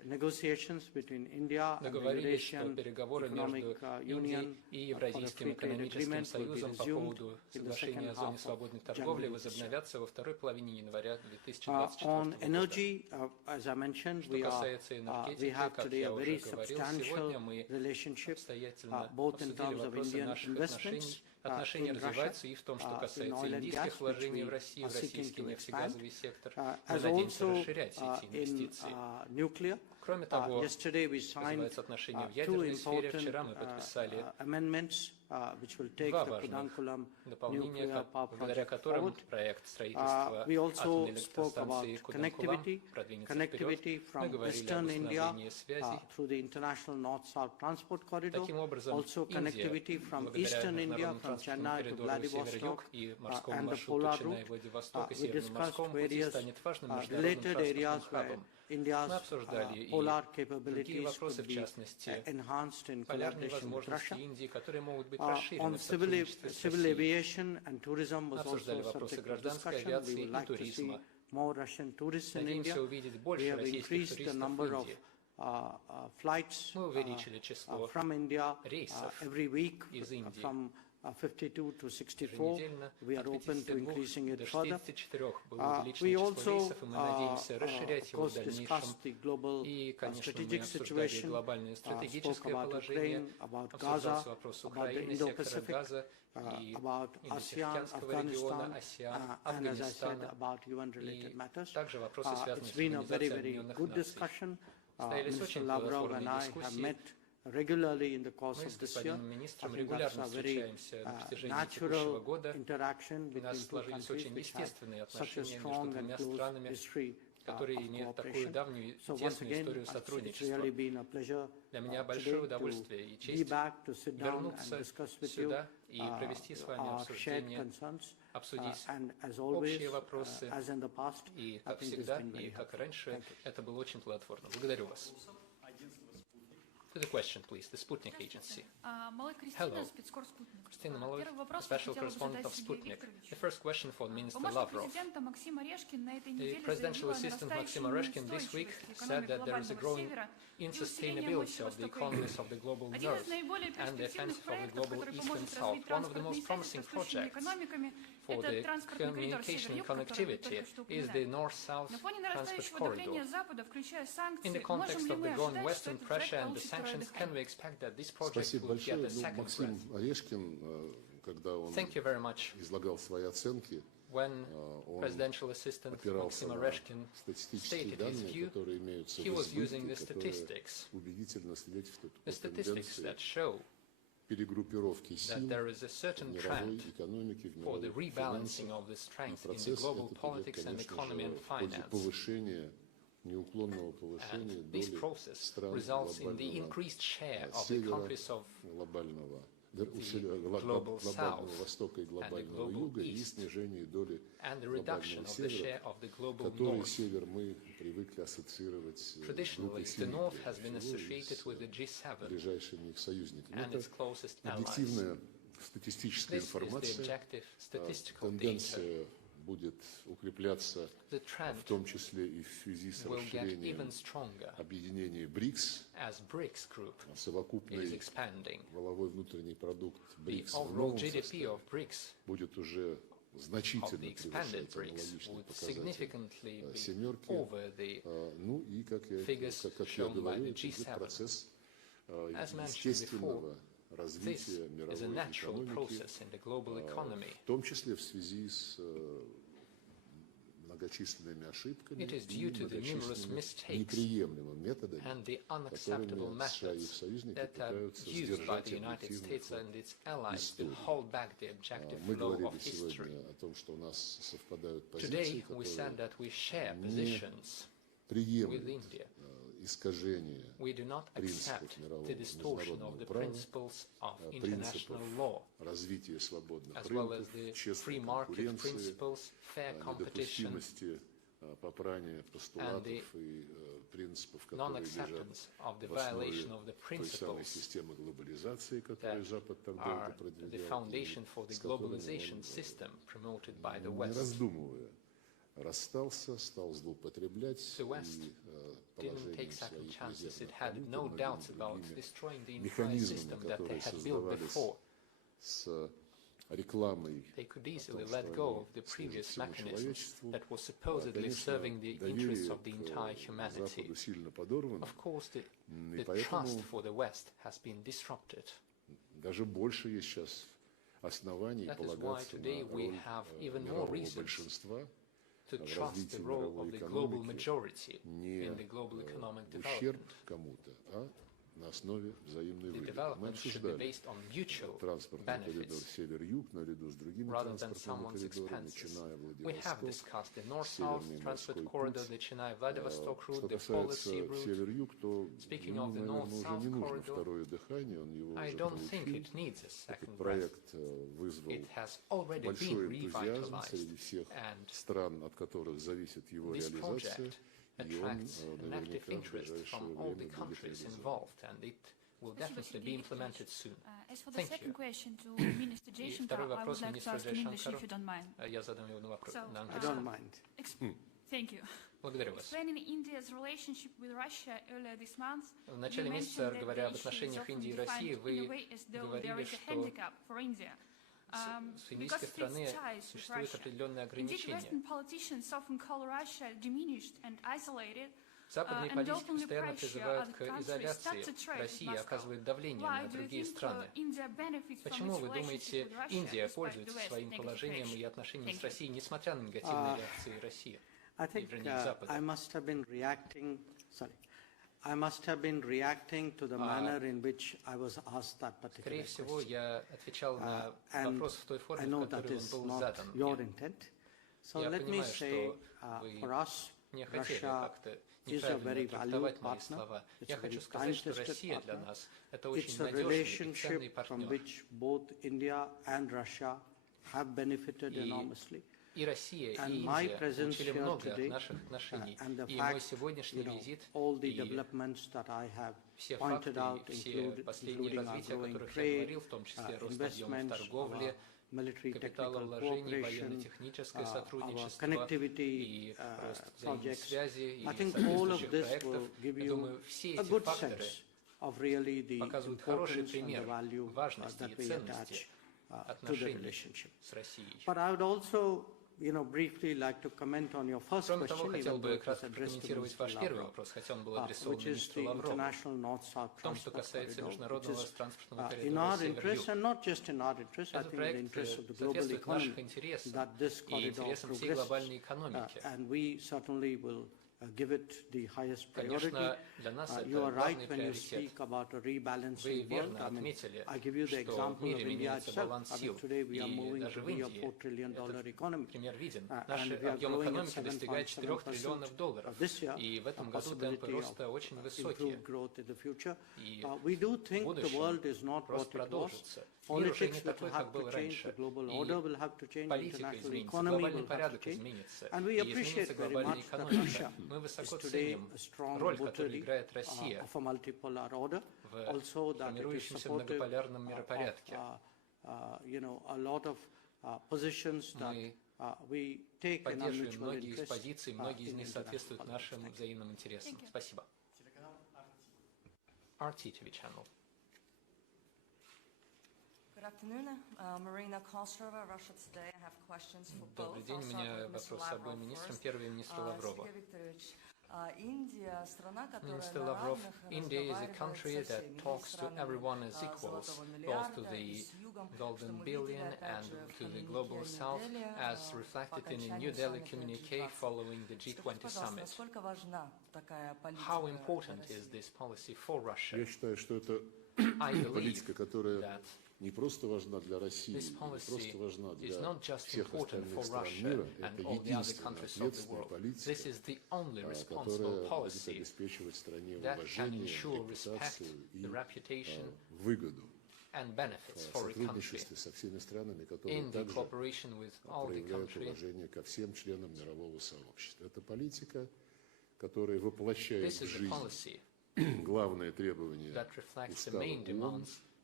negotiations between India and the Eurasian Economic Union for a free trade agreement will be resumed in the second half of January this year. On energy, as I mentioned, we have today a very substantial relationship, both in terms of Indian investments in Russia, in oil and gas, which we are seeking to expand, as also in nuclear. Yesterday we signed two important amendments which will take the Kudankulam nuclear power project forward. We also spoke about connectivity from Western India through the international North-South transport corridor, also connectivity from Eastern India, from Chennai to Vladivostok and the polar route. We discussed various related areas where India's polar capabilities could be enhanced in collaboration with Russia. On civil aviation and tourism was also subject of discussion. We would like to see more Russian tourists in India. We have increased the number of flights from India every week from 52 to 64. We are open to increasing it further. We also, of course, discussed the global strategic situation, spoke about Ukraine, about Gaza, about the Indo-Pacific, about ASEAN, Afghanistan, and as I said, about UN-related matters. It's been a very, very good discussion. Mr. Lavrov and I have met regularly in the course of this year. I think that's a very natural interaction between two countries which have such a strong and close history of cooperation. So once again, it's really been a pleasure today to be back, to sit down and discuss with you our shared concerns. And as always, as in the past, I think it's been very helpful. Thank you. To the question, please. The Sputnik agency. Hello. Christina Malloy, special correspondent of Sputnik. The first question for Minister Lavrov. The presidential assistant Maxim Oreshkin this week said that there is a growing unsustainability of the economies of the global north and the offensive of the global east and south. One of the most promising projects for the communication and connectivity is the north-south transport corridor. In the context of the growing Western pressure and the sanctions, can we expect that this project will get a second breath? Thank you very much. When Presidential Assistant Maxim Oreshkin stated his view, he was using the statistics that show that there is a certain trend for the rebalancing of the strength in the global politics and economy and finance. And this process results in the increased share of the countries of the global south and the global east, and the reduction of the share of the global north. Traditionally, the north has been associated with the G7 and its closest allies. This is the objective statistical data. Будет укрепляться, в том числе и в связи с расширением объединения БРИКС, совокупный валовой внутренний продукт БРИКС в новом составе будет уже значительно превышать аналогичные показатели семерки. Ну и, как я говорю, идет процесс естественного развития мировой экономики, в том числе в связи с многочисленными ошибками и многочисленными неприемлемыми методами, которыми США и их союзники пытаются сдержать объективный ход истории. Мы говорили сегодня о том, что у нас совпадают позиции, которые приемлют искажение принципов международного права, принципов развития свободных рынков, честной конкуренции, недопустимости попрания постулатов и принципов, которые лежат в основе той самой системы глобализации, которую Запад так долго продвигал, и с которыми он, не раздумывая, расстался, стал злоупотреблять и положением своих резервных валют и другими механизмами, которые создавались с рекламой о том, что они служат всему человечеству, конечно, доверие к Западу сильно подорвано, и поэтому даже больше есть сейчас оснований полагаться на роль мирового большинства в развитии мировой экономики не в ущерб кому-то, а на основе взаимной выгоды. Мы обсуждали транспортный коридор север-юг наряду с другими транспортными коридорами, начиная Владивосток, Северный морской путь. Что касается север-юг, то ему, наверное, уже не нужно второе дыхание, он его уже получил. Этот проект вызвал большой энтузиазм среди всех стран, от которых зависит его реализация. attracts an active interest from all the countries involved, and it will definitely be implemented soon. As for the second question to Minister Jaishankar, I would like to ask in English, if you don't mind. Я задам ему вопрос на I don't mind. Thank you. Благодарю вас. Explaining India's relationship with Russia earlier this month, В начале месяца, говоря об отношениях Индии и России, вы говорили, что с индийской стороны существуют определенные ограничения. Западные политики постоянно призывают к изоляции России и оказывают давление на другие страны. Почему, вы думаете, Индия пользуется своим положением и отношениями с Россией, несмотря на негативные реакции России? I think I must have been reacting to the manner in which I was asked that particular question. And I know that is not your intent. So let me say, for us, Russia is a very valued partner. It's a very time-tested partner. It's a relationship from which both India and Russia have benefited enormously. И Россия, и Индия получили много от наших отношений. И мой сегодняшний визит, и все факты, и все последние развития, о которых я говорил, в том числе рост объемов торговли, капиталовложений, военно-техническое сотрудничество и рост взаимной связи, и соответствующих проектов, я думаю, все эти факторы показывают хороший пример важности и ценности отношений с Россией. Briefly like to comment on your first Кроме того, question, хотел бы кратко прокомментировать ваш первый вопрос, хотя он был адресован министру Лаврову, в том, что касается международного транспортного коридора север-юг. Этот проект соответствует нашим интересам и интересам всей глобальной экономики. Give it the highest priority. You are right when you speak about a rebalancing world. I give you the example of India itself. Today we are moving to be a $4 trillion economy. And we are growing at 7.7% this year. A possibility of improved growth in the future. We do think the world is not what it was. Politics will have to change, the global order will have to change, the international economy will have to change. And we appreciate very much that Russia is today a strong votary of a multipolar order. Also that it is supportive of a lot of positions that we take in our mutual interest. Многие из них соответствуют нашим взаимным интересам. Спасибо. RT TV channel. Good afternoon. Marina Kostrova, Russia Today. I have questions for both. Добрый день, у меня вопрос с обоим министрам. Первый министр Лаврова. Minister Lavrov, India is a country that talks to everyone as equals, both to the Golden Billion and to the Global South, as reflected in a New Delhi communique following the G20 summit. How important is this policy for Russia? Я считаю, что это политика, которая не просто важна для России, не просто важна для всех остальных стран мира, это единственная ответственная политика, которая будет обеспечивать стране уважение, репутацию и выгоду. В сотрудничестве со всеми странами, которые также проявляют уважение ко всем членам мирового сообщества. Это политика, которая воплощает в жизнь главные требования Устава ООН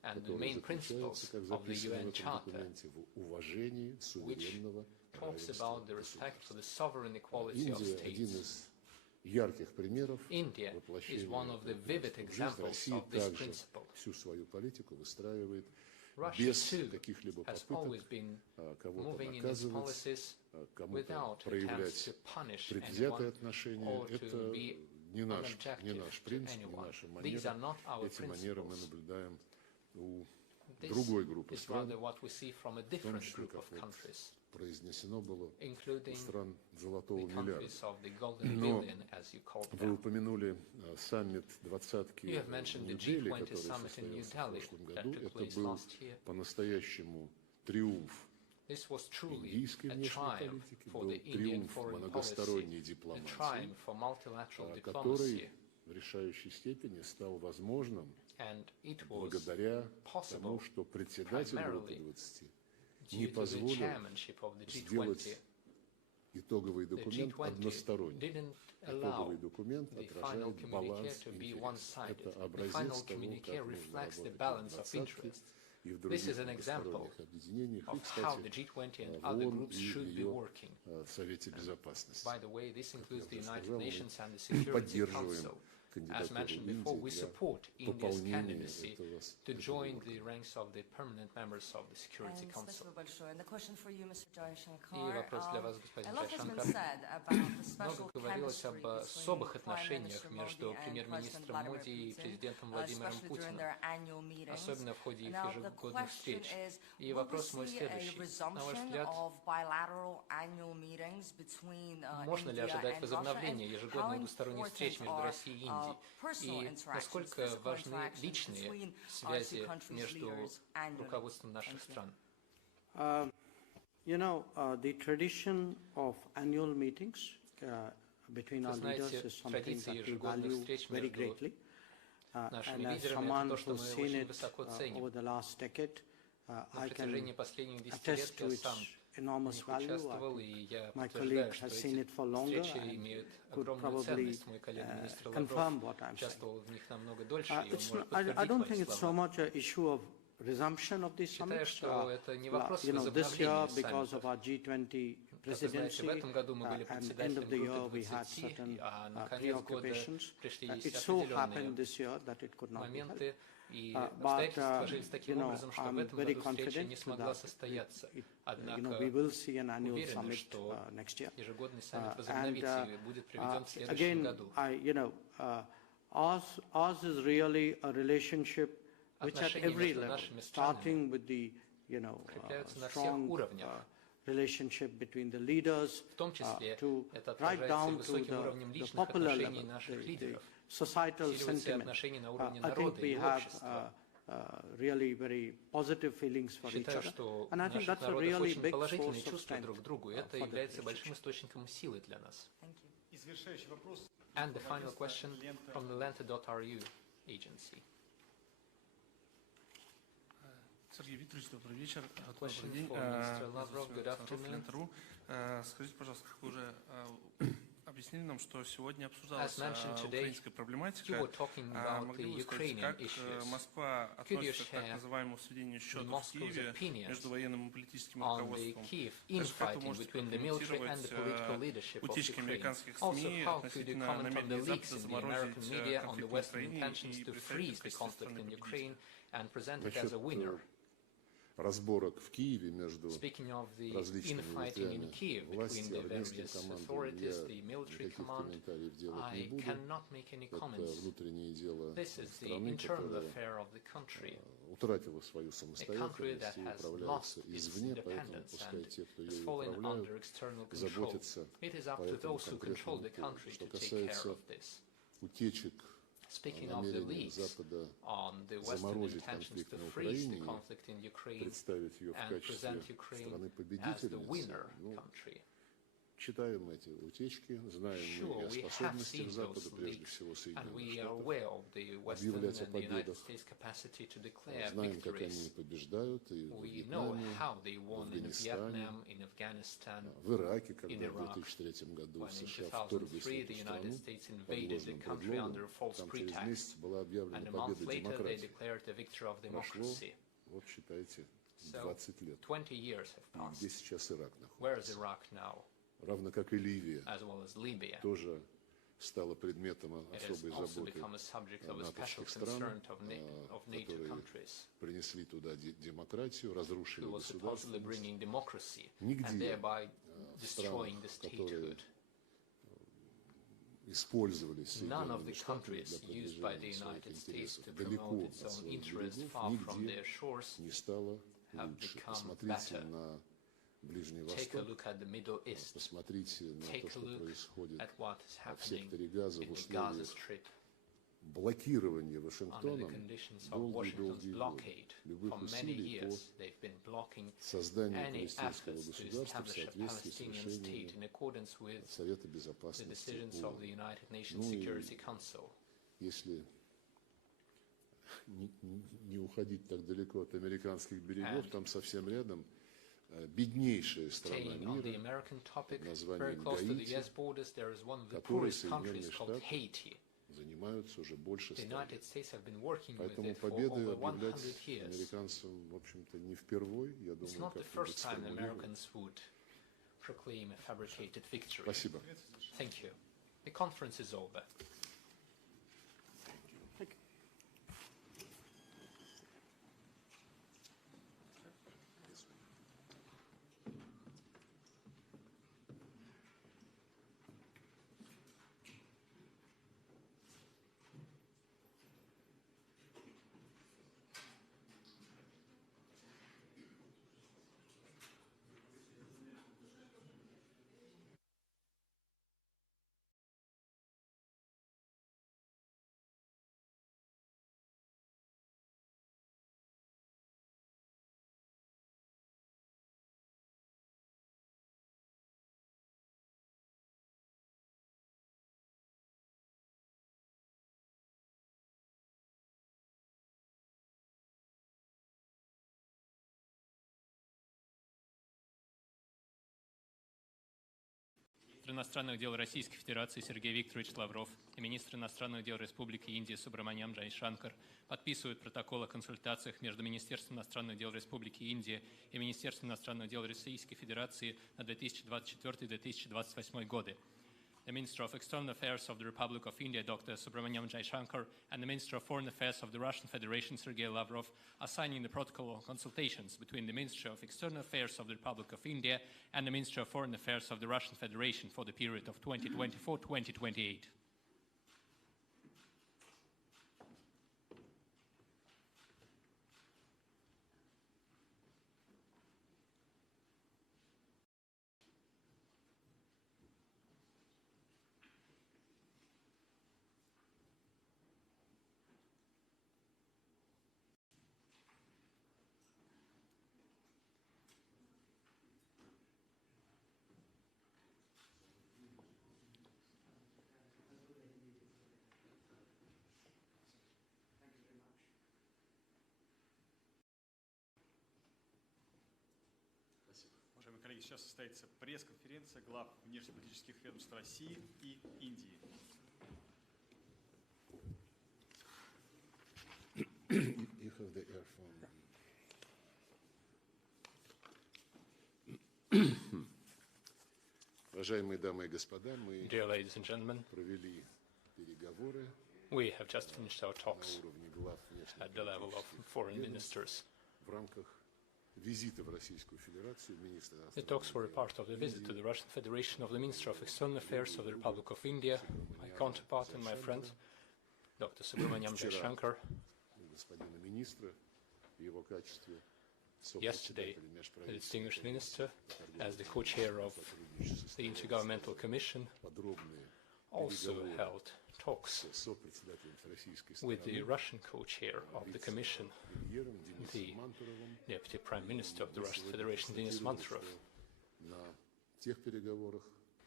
and the main principles of the UN Charter, which talks about the respect for the sovereign equality of states. India is one of the vivid examples of this principle. Russia, too, has always been moving in its policies without attempts to punish anyone or to be unobjective to anyone. These are not our principles. This is rather what we see from a different group of countries, including the countries of the Golden Billion, as you call them. You have mentioned the G20 summit in New Delhi that took place last year. This was truly a triumph for the Indian foreign policy, a triumph for multilateral diplomacy. And it was possible primarily due to the chairmanship of the G20. The G20 didn't allow the final communique to be one-sided. The final communique reflects the balance of interests. This is an example of how the G20 and other groups should be working. By the way, this includes the United Nations and the Security Council. As mentioned before, we support India's candidacy to join the ranks of the permanent members of the Security Council. And the question for you, Mr. Jaishankar. A lot has been said about the special chemistry between Prime Minister Modi and President Putin, especially during their annual meetings. Now the question is, will we see a resumption of bilateral annual meetings between India and Russia? How important are И насколько важны личные связи между руководством наших стран? The tradition of annual meetings between our leaders is something that we value very greatly. And as someone who's seen it over the last decade, I can attest to its enormous value. My colleague has seen it for longer and could probably confirm what I'm saying. I don't think it's so much an issue of resumption of these summits. This year, because of our G20 presidency, and end of the year we had certain preoccupations. It so happened this year that it could not be held. But I'm very confident that we will see an annual summit next year. And again, ours is really a relationship which at every level, starting with the strong relationship between the leaders to right down to the popular level, the societal sentiment. I think we have really very positive feelings for each other. And I think that's a really big source of strength for the relationship. Thank you. And the final question from the Lente.ru agency. Сергей Викторович, добрый вечер. Добрый день. Lavrov, good afternoon. Скажите, пожалуйста, как вы уже объяснили нам, что сегодня обсуждалась украинская проблематика. Могли бы сказать, как Москва относится к так называемому сведению счетов в Киеве между военным и политическим руководством? Как вы можете прокомментировать утечки американских СМИ относительно намерений Запада заморозить конфликт на Украине и представить страны победителями? Разборок в Киеве между различными ветвями власти, армейским командованием, никаких комментариев делать не буду. Это внутреннее дело страны, которая утратила свою самостоятельность и управляется извне, поэтому пускай те, кто ее управляют, заботятся по этому конкретному поводу. Что касается утечек, намерение Запада заморозить конфликт на Украине, представить ее в качестве страны-победителя, Читаем эти утечки, знаем мы и о способностях Запада, прежде всего Соединенных Штатов, объявлять о победах, знаем, как они побеждают и в Вьетнаме, в Афганистане, в Ираке, когда в 2003 году в США вторглись в эту страну под ложным предлогом, там через месяц была объявлена победа демократии. Прошло, вот считайте, 20 лет. И где сейчас Ирак находится? Равно как и Ливия, тоже стала предметом особой заботы натовских стран, которые принесли туда демократию, разрушили государственность. Нигде в странах, которые использовались Соединенными Штатами для продвижения своих интересов далеко от своих берегов, нигде не стало лучше. Посмотрите на Ближний Восток, посмотрите на то, что происходит в секторе Газа в условиях блокирования Вашингтоном долгие годы любых усилий по созданию палестинского государства в соответствии с решением Совета Безопасности ООН. Ну и если не уходить так далеко от американских берегов, там совсем рядом беднейшая страна мира под названием Гаити, которой Соединенные Штаты занимаются уже больше 100 лет. Поэтому победы объявлять американцам, в общем-то, не впервой, я думаю, как-нибудь сформулируем. Спасибо. Министр иностранных дел Российской Федерации Сергей Викторович Лавров и министр иностранных дел Республики Индия Субраманян Джайшанкар подписывают протокол о консультациях между Министерством иностранных дел Республики Индия и Министерством иностранных дел Российской Федерации на 2024-2028 годы. The Minister of External Affairs of the Republic of India, Dr. Subramaniam Jaishankar, and the Minister of Foreign Affairs of the Russian Federation, Sergey Lavrov, are signing the protocol of consultations between the Ministry of External Affairs of the Republic of India and the Ministry of Foreign Affairs of the Russian Federation for the period of 2024-2028. Уважаемые коллеги, сейчас состоится пресс-конференция глав внешнеполитических ведомств России и Индии. You have the earphone. Уважаемые дамы и господа, мы провели переговоры We have just finished our talks at the level of foreign ministers. в рамках визита в Российскую Федерацию министра The talks were a part of the visit to the Russian Federation of the Minister of External Affairs of the Republic of India, my counterpart and my friend, Dr. Subramaniam Jaishankar. господина министра в его качестве Yesterday, the distinguished minister, as the co-chair of the Intergovernmental Commission, also held talks with the Russian co-chair of the Commission, the Deputy Prime Minister of the Russian Federation, Denis Manturov. На тех переговорах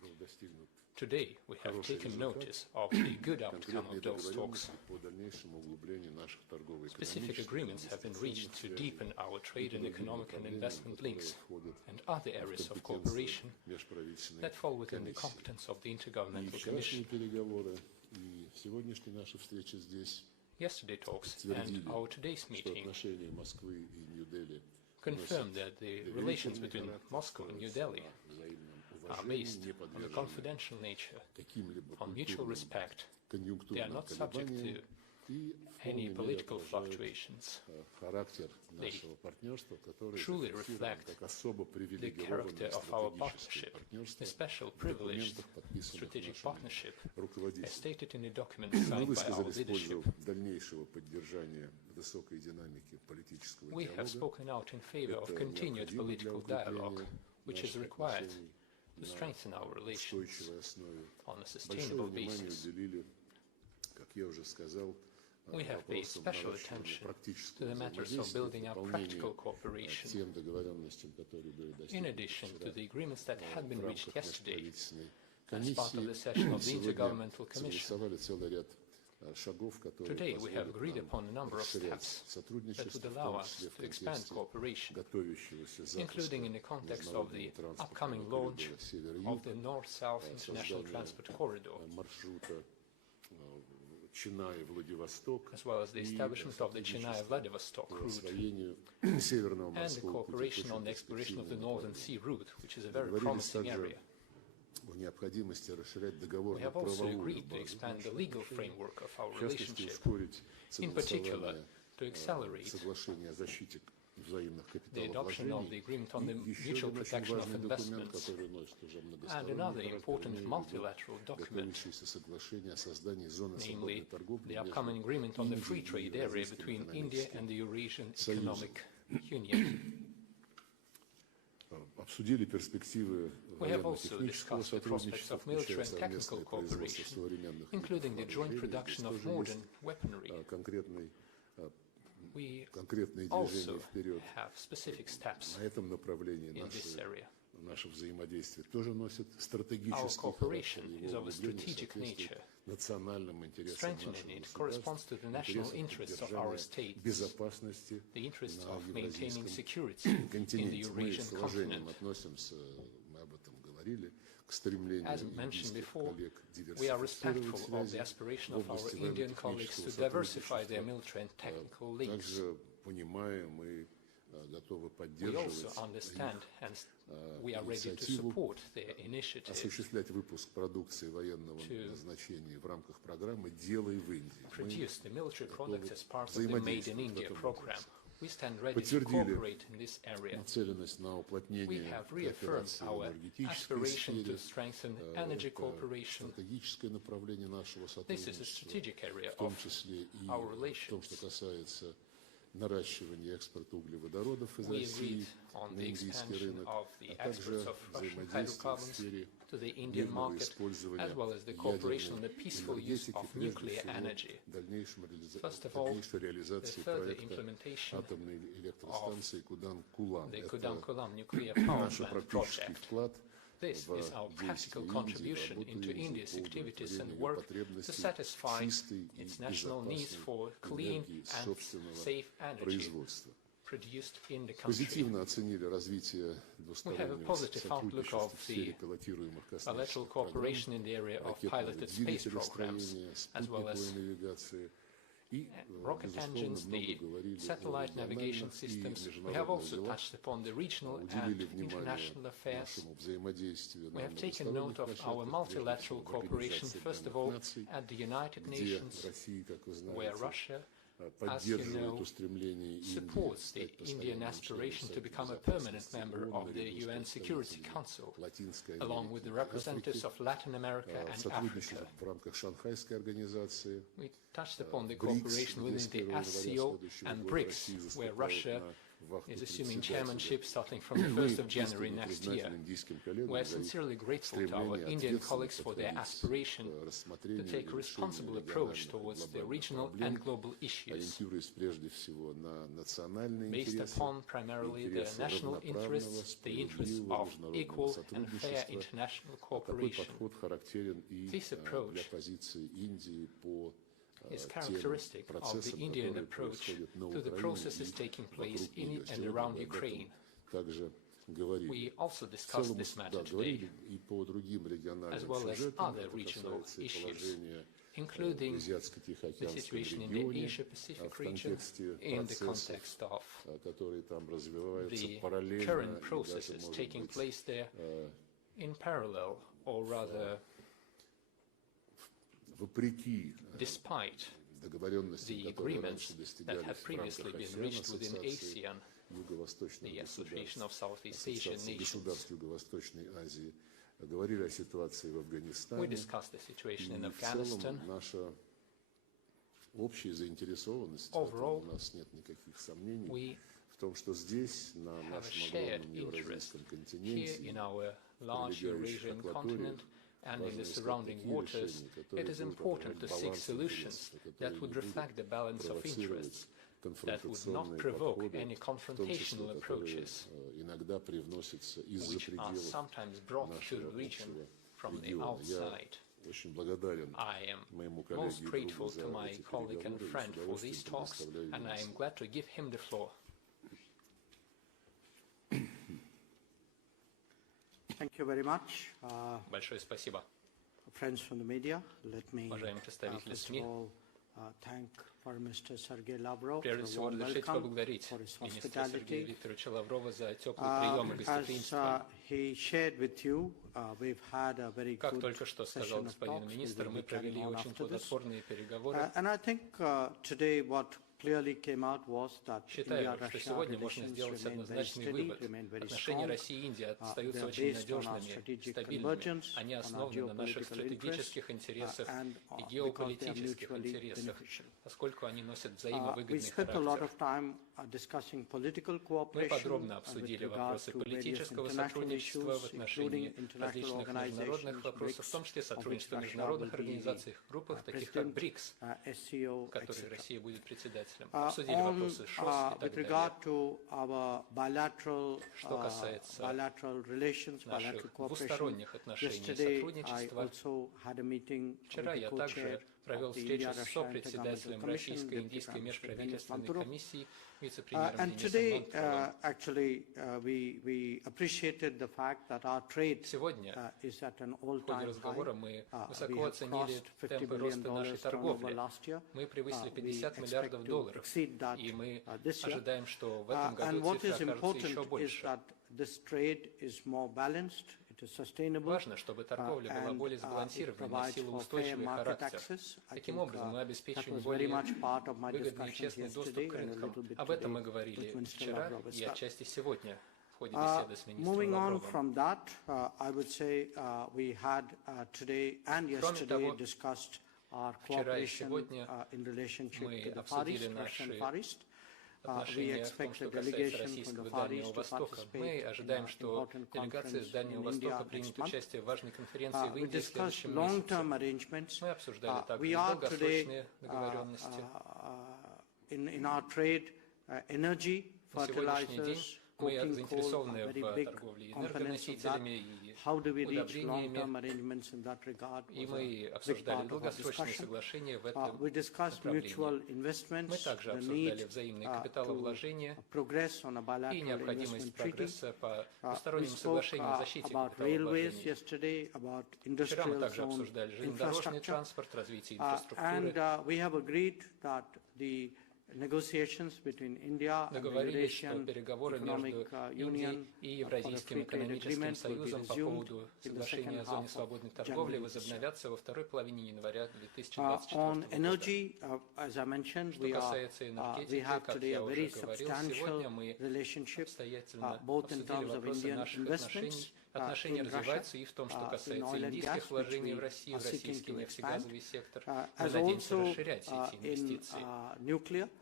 Today, we have taken notice of the good outcome of those talks. Specific agreements have been reached to deepen our trade and economic and investment links and other areas of cooperation that fall within the competence of the Intergovernmental Commission. Yesterday talks and our today's meeting confirm that the relations between Moscow and New Delhi are based on a confidential nature, on mutual respect. They are not subject to any political fluctuations. They truly reflect the character of our partnership, a special privileged strategic partnership, as stated in a document signed by our leadership. We have spoken out in favor of continued political dialogue, which is required to strengthen our relations on a sustainable basis. We have paid special attention to the matters of building up practical cooperation. In addition to the agreements that had been reached yesterday, as part of the session of the Intergovernmental Commission, today we have agreed upon a number of steps that would allow us to expand cooperation, including in the context of the upcoming launch of the North-South International Transport Corridor, as well as the establishment of the Chennai-Vladivostok route and the cooperation on the exploration of the Northern Sea route, which is a very promising area. We have also agreed to expand the legal framework of our relationship, in particular to accelerate the adoption of the agreement on the mutual protection of investments and another important multilateral document, namely the upcoming agreement on the free trade area between India and the Eurasian Economic Union. We have also discussed the prospects of military and technical cooperation, including the joint production of modern weaponry. We also have specific steps in this area. Our cooperation is of a strategic nature. Strengthening it corresponds to the national interests of our states, the interests of maintaining security in the Eurasian continent. As mentioned before, we are respectful of the aspiration of our Indian colleagues to diversify their military and technical links. We also understand and we are ready to support their initiative to produce the military products as part of the Made in India program. We stand ready to cooperate in this area. We have reaffirmed our aspiration to strengthen energy cooperation. This is a strategic area of our relations. We agreed on the expansion of the exports of Russian hydrocarbons to the Indian market, as well as the cooperation on the peaceful use of nuclear energy. First of all, the further implementation of the Kudankulam nuclear power plant project. This is our practical contribution into India's activities and work to satisfy its national needs for clean and safe energy produced in the country. We have a positive outlook of the bilateral cooperation in the area of piloted space programs, as well as rocket engines, the satellite navigation systems. We have also touched upon the regional and international affairs. We have taken note of our multilateral cooperation, first of all, at the United Nations, where Russia, as you know, supports the Indian aspiration to become a permanent member of the UN Security Council, along with the representatives of Latin America and Africa. We touched upon the cooperation within the SCO and BRICS, where Russia is assuming chairmanship starting from the 1st of January next year. We are sincerely grateful to our Indian colleagues for their aspiration to take a responsible approach towards the regional and global issues, based upon primarily the national interests, the interests of equal and fair international cooperation. This approach is characteristic of the Indian approach to the processes taking place in and around Ukraine. We also discussed this matter today, as well as other regional issues, including the situation in the Asia-Pacific region in the context of the current processes taking place there in parallel, or rather despite the agreements that had previously been reached within ASEAN, the Association of Southeast Asian Nations. We discussed the situation in Afghanistan. Overall, we have a shared interest here in our large Eurasian continent and in the surrounding waters. It is important to seek solutions that would reflect the balance of interests, that would not provoke any confrontational approaches, which are sometimes brought to the region from the outside. I am most grateful to my colleague and friend for these talks, and I am glad to give him the floor. Thank you very much. Большое спасибо. Friends from the media, let me first of all thank Mr. Sergey Lavrov Прежде всего, разрешите поблагодарить министра Сергея Викторовича Лаврова за теплый прием и гостеприимство. Как только что сказал господин министр, мы провели очень плодотворные переговоры. Считаю, что сегодня можно сделать однозначный вывод. Отношения России и Индии остаются очень надежными, стабильными. Они основаны на наших стратегических интересах и геополитических интересах, поскольку они носят взаимовыгодный характер. Мы подробно обсудили вопросы политического сотрудничества в отношении различных международных вопросов, в том числе сотрудничества в международных организациях, группах, таких как БРИКС, в которой Россия будет председателем. Обсудили вопросы ШОС и так далее. Что касается наших двусторонних отношений и сотрудничества, вчера я также провел встречу с сопредседателем Российско-Индийской межправительственной комиссии, вице-премьером Денисом Манturovым. Сегодня в ходе разговора мы высоко оценили темпы роста нашей торговли. Мы превысили $50 миллиардов, и мы ожидаем, что в этом году цифра окажется еще больше. Важно, чтобы торговля была более сбалансированной, носила устойчивый характер. Таким образом, мы обеспечиваем более выгодный и честный доступ к рынкам. Об этом мы говорили вчера и отчасти сегодня в ходе беседы с министром Лавровым. Кроме того, вчера и сегодня мы обсудили наши отношения в том, что касается российского Дальнего Востока. Мы ожидаем, что делегация с Дальнего Востока примет участие в важной конференции в Индии в следующем месяце. Мы обсуждали также долгосрочные договоренности. На сегодняшний день мы заинтересованы в торговле энергоносителями и удобрениями, и мы обсуждали долгосрочные соглашения в этом направлении. Мы также обсуждали взаимные капиталовложения и необходимость прогресса по двусторонним соглашениям о защите капиталовложений. Вчера мы также обсуждали железнодорожный транспорт, развитие инфраструктуры. Договорились, что переговоры между Индией и Евразийским экономическим союзом по поводу соглашения о зоне свободной торговли возобновятся во второй половине января 2024 года. Что касается энергетики, как я уже говорил, сегодня мы обстоятельно обсудили вопросы наших отношений. Отношения развиваются и в том, что касается индийских вложений в Россию, в российский нефтегазовый сектор. Мы надеемся расширять эти инвестиции.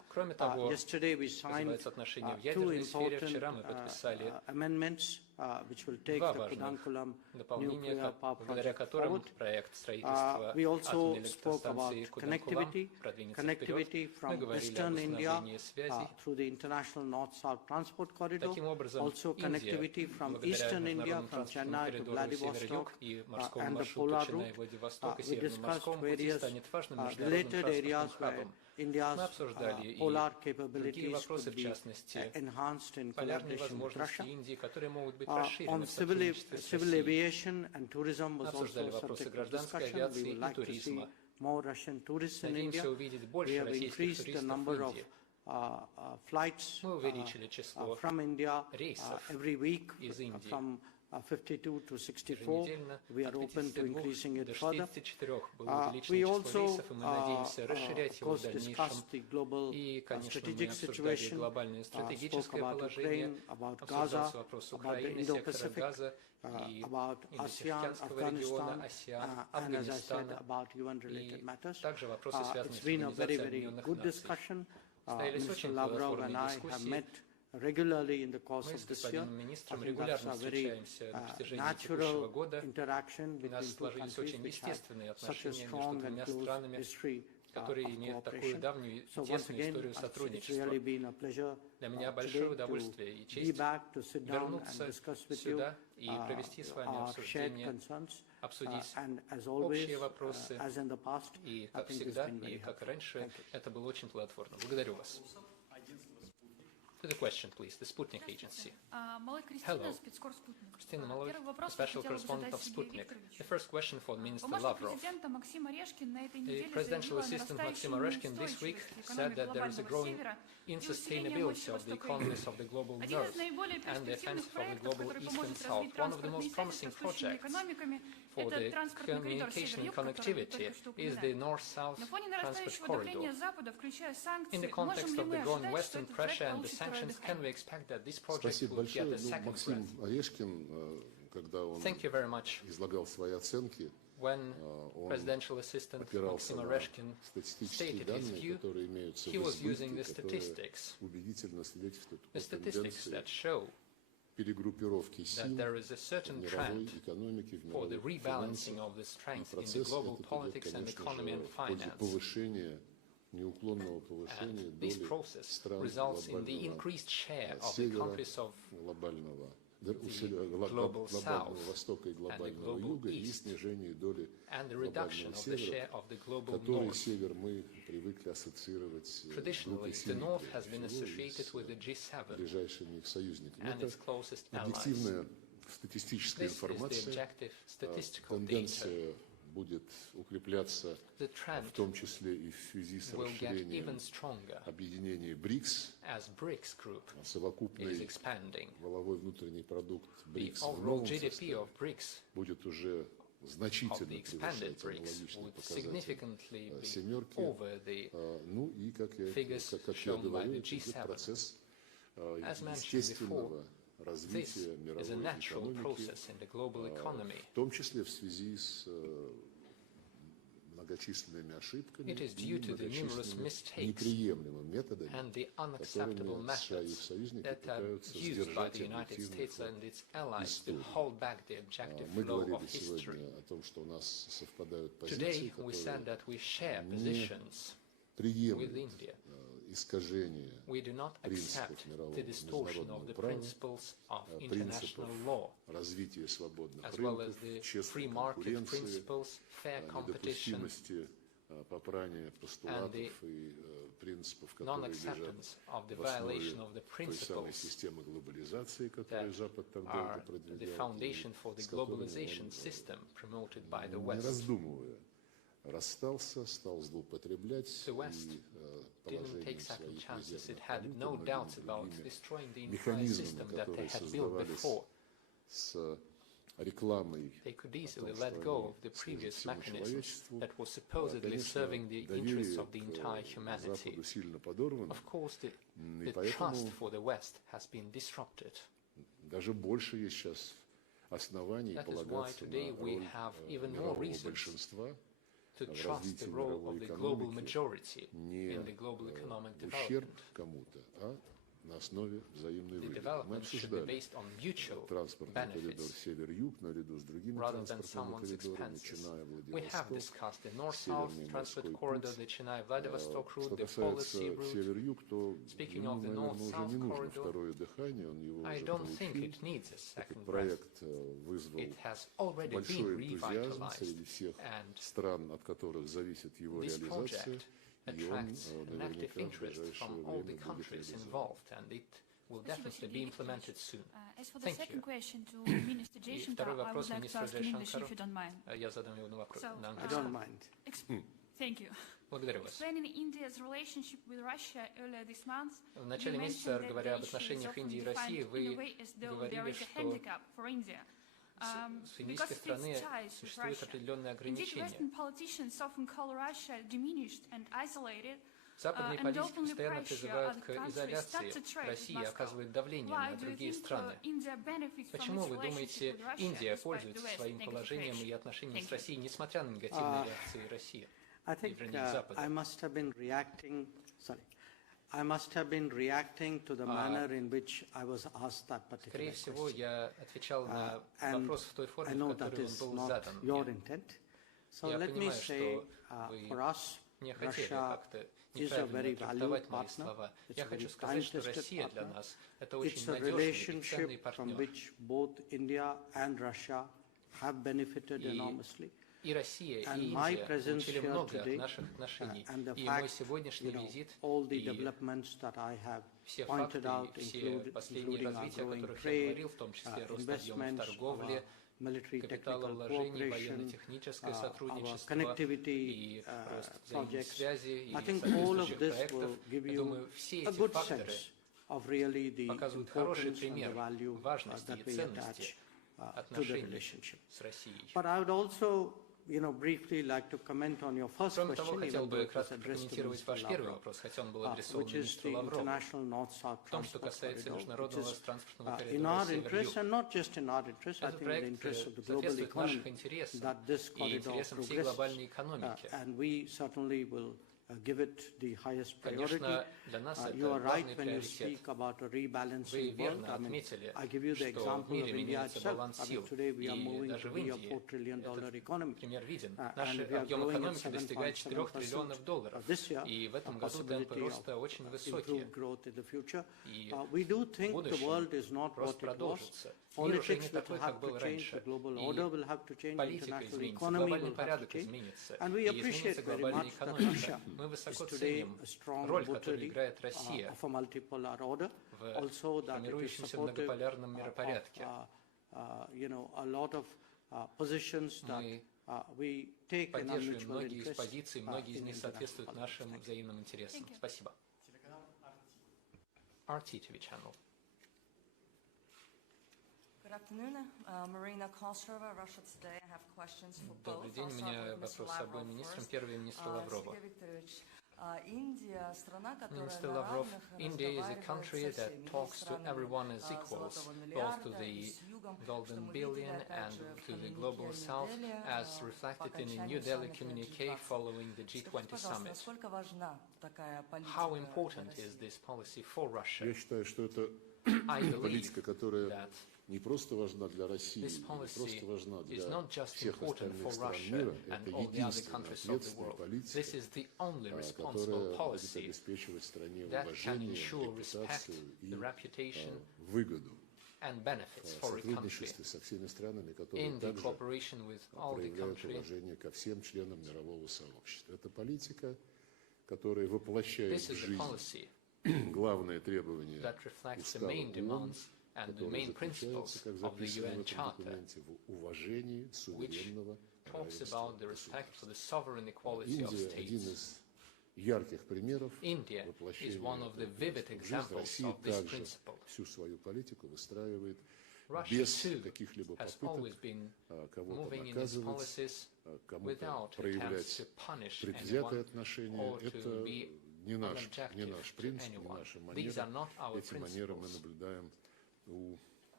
Кроме того, yesterday we signed отношения в two ядерной сфере. important Вчера мы подписали amendments which will take два the важных Kudankulam дополнения, nuclear power благодаря project которым forward. проект строительства We атомной also spoke about электростанции Куданкулам продвинется connectivity вперед. Мы from говорили об Eastern India установлении связей. through the International North-South Transport Corridor, Таким образом, also connectivity Индия, from благодаря Eastern India, международному from транспортному Chennai to коридору север-юг Vladivostok, и морскому and the маршруту polar Ченнай-Владивосток и route. We Северному discussed морскому пути various станет важным международным related areas транспортным where хабом. Мы India's обсуждали и polar другие capabilities вопросы, could в be частности, enhanced in полярные collaboration with возможности Russia. Индии, которые могут быть On расширены в civil сотрудничестве с civil Россией. aviation and tourism was Обсуждали also вопросы subject of гражданской discussion. We авиации would и like to see туризма. more Russian tourists in India. Надеемся увидеть We больше have российских increased the туристов в number of Индии. flights Мы увеличили число from India рейсов every week из Индии. from 52 to 64. Еженедельно We are от open to 52 increasing it до further. 64 было We увеличено число also, рейсов, и мы надеемся расширять of его в course, дальнейшем. discussed the global И, конечно, мы strategic обсуждали situation, глобальное spoke стратегическое about положение, Ukraine, about обсуждался Gaza, вопрос about the Украины, сектора Indo-Pacific, Газа и about ASEAN, Индо-Тихоокеанского региона, Afghanistan, АСЕАН, and as I said, Афганистана about UN-related и matters. также вопросы, связанные It's с been a very, Организацией very Объединенных good Наций. discussion. Состоялись Mr. очень Lavrov and плодотворные I have дискуссии. met regularly in the course Мы of с this year. господином I министром think that's регулярно a very встречаемся на протяжении текущего natural года. interaction У нас between two сложились countries очень which have естественные such a отношения между strong and двумя close странами, history которые of имеют такую cooperation. давнюю и So once тесную again, историю it's сотрудничества. really been a pleasure Для меня today большое to удовольствие и be честь back to sit down and вернуться discuss with you сюда и провести с вами our shared обсуждение, concerns. обсудить And as always, общие вопросы. as in the past, И, I как think it's всегда, been very и как helpful. раньше, это было очень плодотворно. Благодарю вас. To the question, please. The Sputnik Agency. Hello. Christina Malloy, Special Correspondent of Sputnik. The first question for Minister Lavrov. The Presidential Assistant Maxim Oreshkin this week said that there is a growing insustainability of the economies of the global north and the offensive of the global east and south. One of the most promising projects for the communication and connectivity is the north-south transport corridor. In the context of the growing Western pressure and the sanctions, can we expect that this project will get a second breath? Орешкин, когда он излагал свои оценки, When Presidential Assistant Maxim Oreshkin stated his view, he was using the statistics that show that there is a certain trend for the rebalancing of the strength in the global politics and economy and finance. And this process results in the increased share of the countries of the global south and the global east, and the reduction of the share of the global north. Traditionally, the north has been associated with the G7 and its closest allies. This is the objective statistical data. Будет укрепляться, в том числе и в связи с расширением объединения БРИКС, совокупный валовой внутренний продукт БРИКС в новом составе будет уже значительно превышать аналогичные показатели семерки. Ну и, как я говорил, идет процесс естественного развития мировой экономики, в том числе в связи с многочисленными ошибками и многочисленными неприемлемыми методами, которыми США и их союзники пытаются сдержать объективный ход истории. Мы говорили сегодня о том, что у нас совпадают позиции, которые приемлем искажение принципов мирового международного права, принципов развития свободных рынков, честной конкуренции, недопустимости попрания постулатов и принципов, которые лежат в основе той самой системы глобализации, которую Запад так долго продвигал, с которой он, не раздумывая, расстался, стал злоупотреблять и положением своих резервных продуктов, другими механизмами, которые создавались с рекламой о том, что они служат всему человечеству. Конечно, доверие к Западу сильно подорвано, и поэтому даже больше есть сейчас оснований полагаться на роль мирового большинства, to trust the role of the global majority in the global economic development. на основе взаимной The выгоды. Мы development should be обсуждали based on mutual транспортный коридор benefits север-юг наряду с другими rather than транспортными someone's коридорами, expenses. начиная We have Владивосток, discussed the north-south Северный transport морской corridor, путь. the Chennai-Vladivostok route, Что the policy касается route. север-юг, то Speaking ему, of the наверное, уже north-south не нужно corridor, второе дыхание, он его I уже don't think получил. it needs a Этот second breath. проект вызвал It has already большой been энтузиазм revitalized, среди всех and стран, от которых зависит его this реализация, project и он attracts an active наверняка в interest ближайшее from all the время будет countries реализован. involved, and it will definitely be implemented soon. As for the Thank second you. question to Minister И второй Jaishankar, I вопрос would like to министру ask in English, Jaishankarу. if you don't mind. Я задам его на вопрос So, на I английском. don't mind. Thank you. Благодарю вас. Explaining India's relationship with Russia earlier this month, В начале you месяца, mentioned that говоря об the issue is отношениях often Индии и defined России, in a вы way as though there говорили, is a что handicap for India. с Because индийской of стороны its ties with существуют Russia. определенные Indeed, ограничения. Western politicians often call Russia diminished and isolated, Западные and политики openly постоянно pressure призывают other к countries изоляции not to trade with России, Moscow. оказывают давление Why на do you другие think страны. India benefits from Почему its вы relationship думаете, with Russia Индия despite the пользуется West's своим negative положением и reaction? отношениями Thank с you. Россией, несмотря на негативные реакции России I и think вернее Запада? I must have been reacting to the manner in which I was asked that particular Скорее всего, question. я отвечал на And вопрос в той I форме, know в that которой is он был not задан. your intent. So Я let me понимаю, say, что вы for us, не хотели Russia как-то is a very неправильно valued трактовать мои partner. слова. It's Я a very хочу сказать, что time-tested Россия для partner. нас – это It's очень a надежный и ценный relationship from партнер. which both India and Russia have benefited enormously. И Россия, And и my Индия presence получили here много от today, наших отношений. and the И мой fact, сегодняшний визит, all the и developments that I have все pointed факты, out, все последние including our развития, о growing которых я trade, говорил, в том числе рост объемов investments, торговли, our military technical капиталовложений, cooperation, военно-техническое our сотрудничество connectivity и рост взаимных projects. связей I и think all of соответствующих this проектов. will give Я you думаю, все a эти good факторы sense of really the показывают хороший importance and the пример value важности that и we ценности attach to the отношений relationship. с Россией. But I would also, briefly like to comment on your first Кроме того, question, хотел even though бы it was кратко addressed to прокомментировать Mr. ваш первый Lavrov, вопрос, хотя он был адресован which is министру the Лаврову. international north-south В том, что transport касается corridor, which международного is транспортного in коридора our interest, Север-Юг. and not just in our interest, I Этот think in the проект interest of the global соответствует нашим economy, интересам that this и corridor интересам всей глобальной progresses, экономики. and we certainly will give it the highest priority. Конечно, для нас это You are right главный when you приоритет. speak about a Вы rebalancing world. верно отметили, I give you the что в example of мире India меняется itself. баланс I mean, сил, today we are и moving даже to в be a Индии $4 trillion этот economy. пример виден. And Наш we are объем growing at экономики достигает 4 триллионов долларов, this year, и в этом a году темпы possibility роста of очень высокие. improved growth in the future. И We do в think the world is будущем not рост what it was. продолжится. Мир уже не Politics will такой, как have был to change, раньше. the global И order will have to change, политика international изменится, economy глобальный will have to порядок change. изменится, And we и appreciate изменится very глобальная much that экономика. Russia Мы высоко is today ценим a strong роль, которую tributary играет Россия of a multipolar order. в Also that it is формирующемся supportive многополярном миропорядке. a lot of positions that we take in our Поддерживаем mutual многие из interest позиций, многие из in них international соответствуют politics. нашим взаимным интересам. Спасибо. RT TV channel. Good afternoon. Marina Kostrova, Russia Today. I have questions for both. Добрый день, у меня вопрос с обоим министрам. Первый министр Лаврова. Minister Lavrov, India is a country that talks to everyone as equals, both to the Golden Billion and to the Global South, as reflected in a New Delhi communique following the G20 summit. How important is this policy for Russia? Я считаю, что это политика, которая не просто важна для России, не просто важна для всех остальных стран мира, это единственная ответственная политика, которая будет обеспечивать стране уважение, репутацию и выгоду. Сотрудничество со всеми странами, которые также проявляют уважение ко всем членам мирового сообщества. Это политика, которая воплощает в жизнь главные требования устава ООН, который заключается, как записано в этом документе, в уважении суверенного равенства государств. Индия – один из ярких примеров воплощения этого в жизнь. Россия также всю свою политику выстраивает без каких-либо попыток кого-то наказывать, кому-то проявлять предвзятое отношение. Это не наш принцип, не наша манера. Эти манеры мы наблюдаем у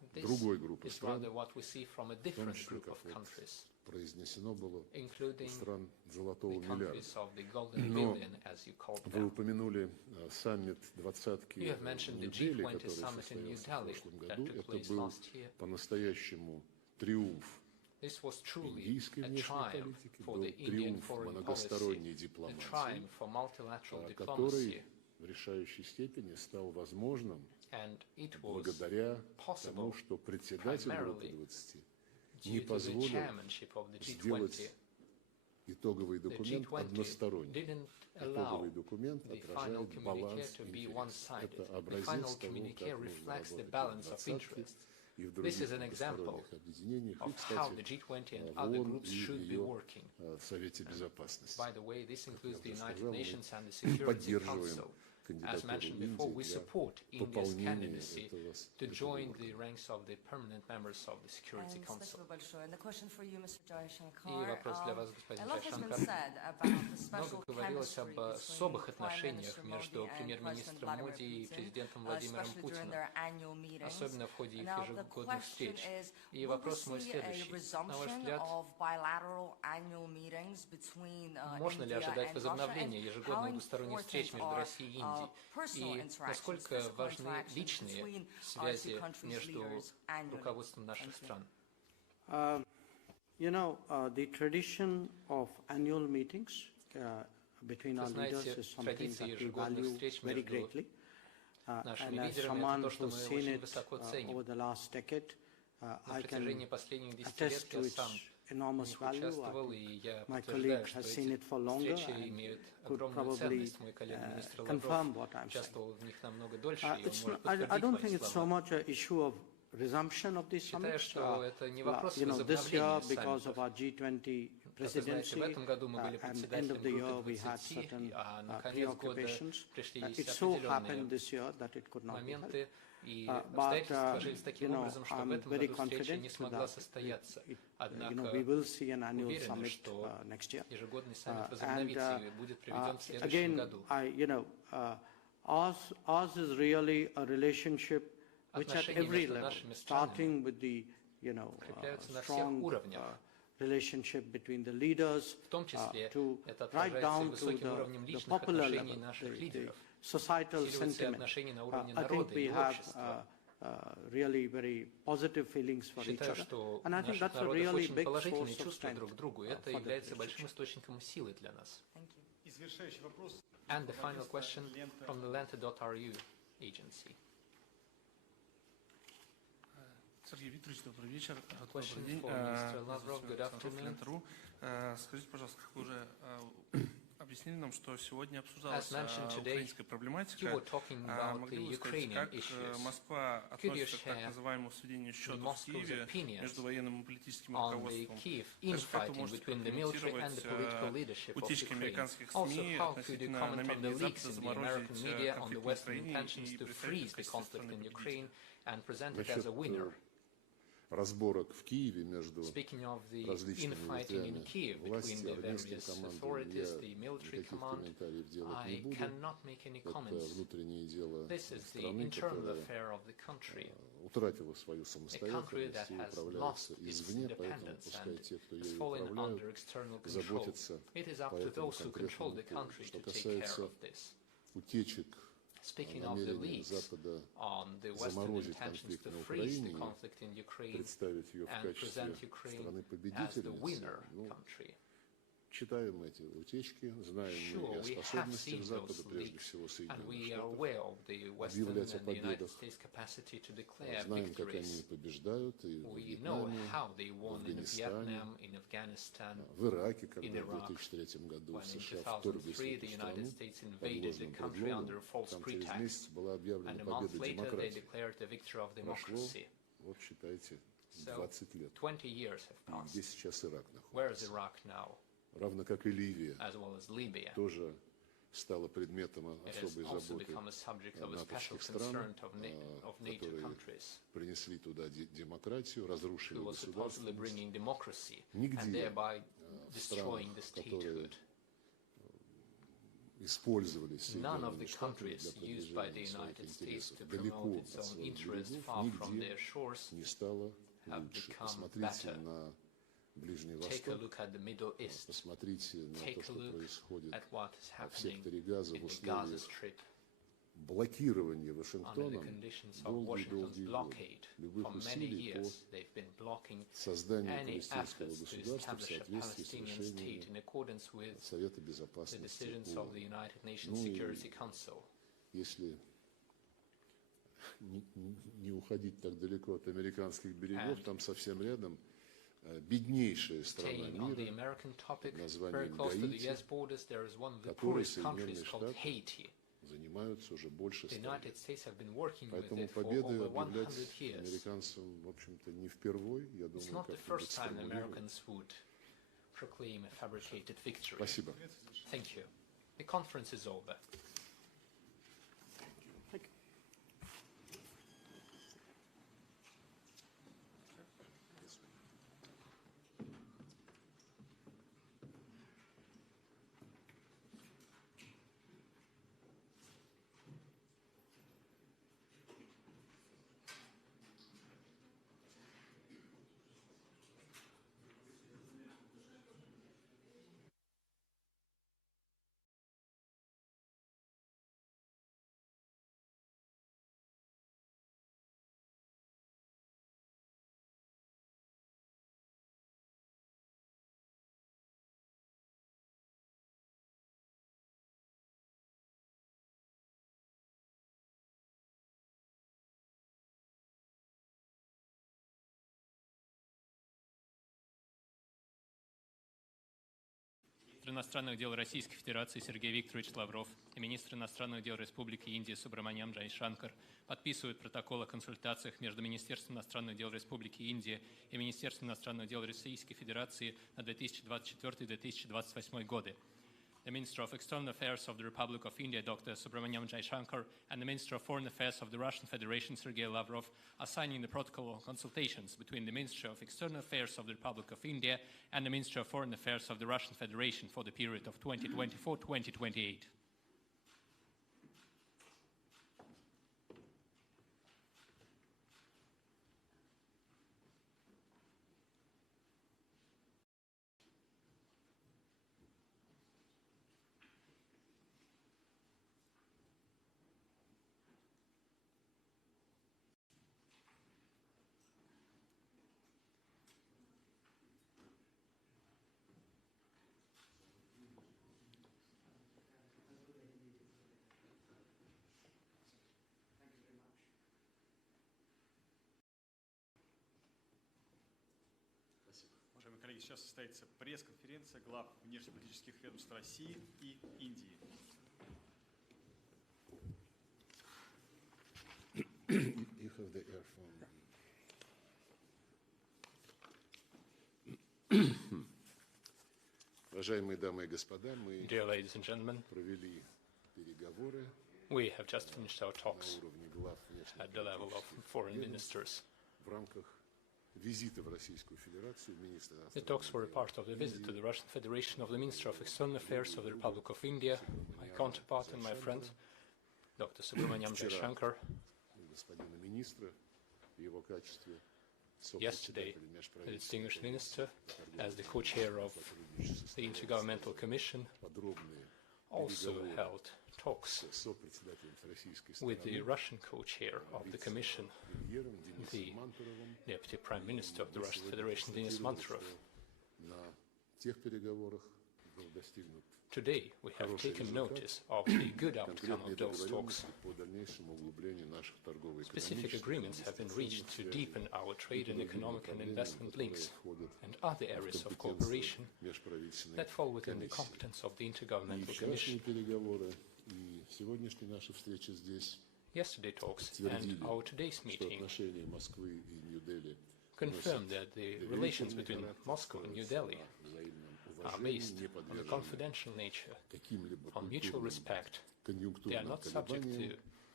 другой группы is стран, rather what we see from a в том different числе, group как of вот countries, произнесено было, including стран золотого the миллиарда. countries of the golden Но billion, as you called вы them. упомянули саммит двадцатки You have в mentioned the Нью-Дели, G20 который summit in New состоялся в Delhi прошлом that году. took Это place был last year. по-настоящему триумф This was truly индийской a внешней triumph политики, for был the Indian триумф foreign многосторонней policy, a дипломатии, triumph for multilateral который diplomacy, в решающей степени стал возможным and it was благодаря possible тому, что председатель группы primarily 20 не due to the позволил chairmanship of the сделать G20. итоговый The документ G20 односторонним. didn't allow Итоговый документ the final отражает communique баланс to be интересов. one-sided. Это The образец final того, communique как нужно reflects the работать balance в of двадцатке interests. и в This других is an example многосторонних объединениях, и, of how the кстати, G20 and в other ООН groups и в should be ее working. Совете Безопасности. By the way, this includes the Как я United сказал, Nations and the мы Security поддерживаем Council. As кандидатуру mentioned before, we Индии support для India's пополнения candidacy этого to join органа. the ranks of the permanent members of the Security Council. Спасибо большое. And the question for you, Mr. Jaishankar. И вопрос для вас, господин A lot has been Jaishankar. said about the special Много говорилось chemistry об between особых Prime отношениях Minister между Modi and премьер-министром President Моди и Vladimir президентом Putin, Владимиром especially during Путиным, their annual meetings. особенно в ходе их Now, the ежегодных question встреч. is, И will we вопрос мой see a следующий. На ваш resumption взгляд, of bilateral annual meetings between можно ли India ожидать and Russia? возобновления And ежегодных how двусторонних встреч important между are Россией и Индией? personal И interactions, насколько physical важны interactions личные between связи our two countries' между leaders annually? руководством наших стран? The tradition of annual meetings between our leaders is something that we value very greatly. And as someone who's seen it over the last decade, I can attest to its enormous value. My colleague has seen it for longer and could probably confirm what I'm saying. I don't think it's so much an issue of resumption of these summits. This year, because of our G20 presidency, and end of the year we had certain preoccupations. It so happened this year that it could not be held. But I'm very confident that we will see an annual summit next year. And again, ours is really a relationship which at every level, starting with the strong relationship between the leaders, to right down to the popular level, the societal sentiment. I think we have really very positive feelings for each other, and I think that's a really big source of strength for the relationship. Thank you. And the final question from the Lenta.ru agency. Сергей Викторович, добрый вечер. Добрый день. Lavrov, good afternoon. Скажите, пожалуйста, как вы уже объяснили нам, что сегодня обсуждалась украинская проблематика. Могли бы сказать, как Москва относится к так называемому сведению счетов в Киеве между военным и политическим руководством? Как вы можете прокомментировать утечки американских СМИ относительно намерений Запада заморозить конфликт на Украине и представить разборок в Киеве между различными ветвями власти, армейским командованием, я никаких комментариев делать не буду. Это внутреннее дело страны, которая утратила свою самостоятельность и управляется извне, поэтому пускай те, кто ею управляют, заботятся по этому конкретному поводу. Что касается утечек, намерение Запада заморозить конфликт на Украине и представить ее в качестве страны-победительницы. Читаем мы эти утечки, знаем мы и о способностях Запада, прежде всего Соединенных Штатов, объявлять о победах. Знаем, как они побеждают и в Вьетнаме, в Афганистане, в Ираке, когда в 2003 году США вторглись в эту страну под ложным предлогом. Там через месяц была объявлена победа демократии. Прошло, вот считайте, 20 лет. И где сейчас Ирак находится? Равно как и Ливия, тоже стала предметом особой заботы натовских стран, которые принесли туда демократию, разрушили государственность. Нигде в странах, которые None of the countries used by the United States to promote its own interests far from their shores have become better. Take a look at the Middle East. Take a look at what is happening in the Gaza Strip. Under the conditions of Washington's blockade, for many years they've been blocking any efforts to establish a Palestinian state in accordance with the decisions of the United Nations Security Council. Не уходить так далеко от американских берегов, там совсем рядом беднейшая страна мира, названием Гаити, занимаются уже больше 100 лет. Поэтому победы объявлять американцам, в общем-то, не впервой. Я думаю, как-нибудь сформулируем. Спасибо. Thank you. The conference is over. Министр иностранных дел Российской Федерации Сергей Викторович Лавров и министр иностранных дел Республики Индия Субраманиам Джайшанкар подписывают протокол о консультациях между Министерством иностранных дел Республики Индия и Министерством иностранных дел Российской Федерации на 2024-2028 годы. The Minister of External Affairs of the Republic of India, Dr. Subramaniam Jaishankar, and the Minister of Foreign Affairs of the Russian Federation, Sergey Lavrov, are signing the protocol of consultations between the Ministry of External Affairs of the Republic of India and the Ministry of Foreign Affairs of the Russian Federation for the period of 2024-2028. Уважаемые коллеги, сейчас состоится пресс-конференция глав внешнеполитических ведомств России и Индии. You have the earphone. Уважаемые дамы и господа, мы провели переговоры We have just finished our talks at the level of foreign ministers. в рамках визита в Российскую Федерацию министра. The talks were a part of the visit to the Russian Federation of the Minister of External Affairs of the Republic of India, my counterpart and my friend, Dr. Subramaniam Jaishankar. Господина министра в его качестве Yesterday, the distinguished minister, as the co-chair of the Intergovernmental Commission, also held talks with the Russian co-chair of the Commission, the Deputy Prime Minister of the Russian Federation, Denis Manturov. Today, we have taken notice of the good outcome of those talks. Specific agreements have been reached to deepen our trade and economic and investment links and other areas of cooperation that fall within the competence of the Intergovernmental Commission. Yesterday talks and our today's meeting confirmed that the relations between Moscow and New Delhi are based on the confidential nature, on mutual respect. They are not subject to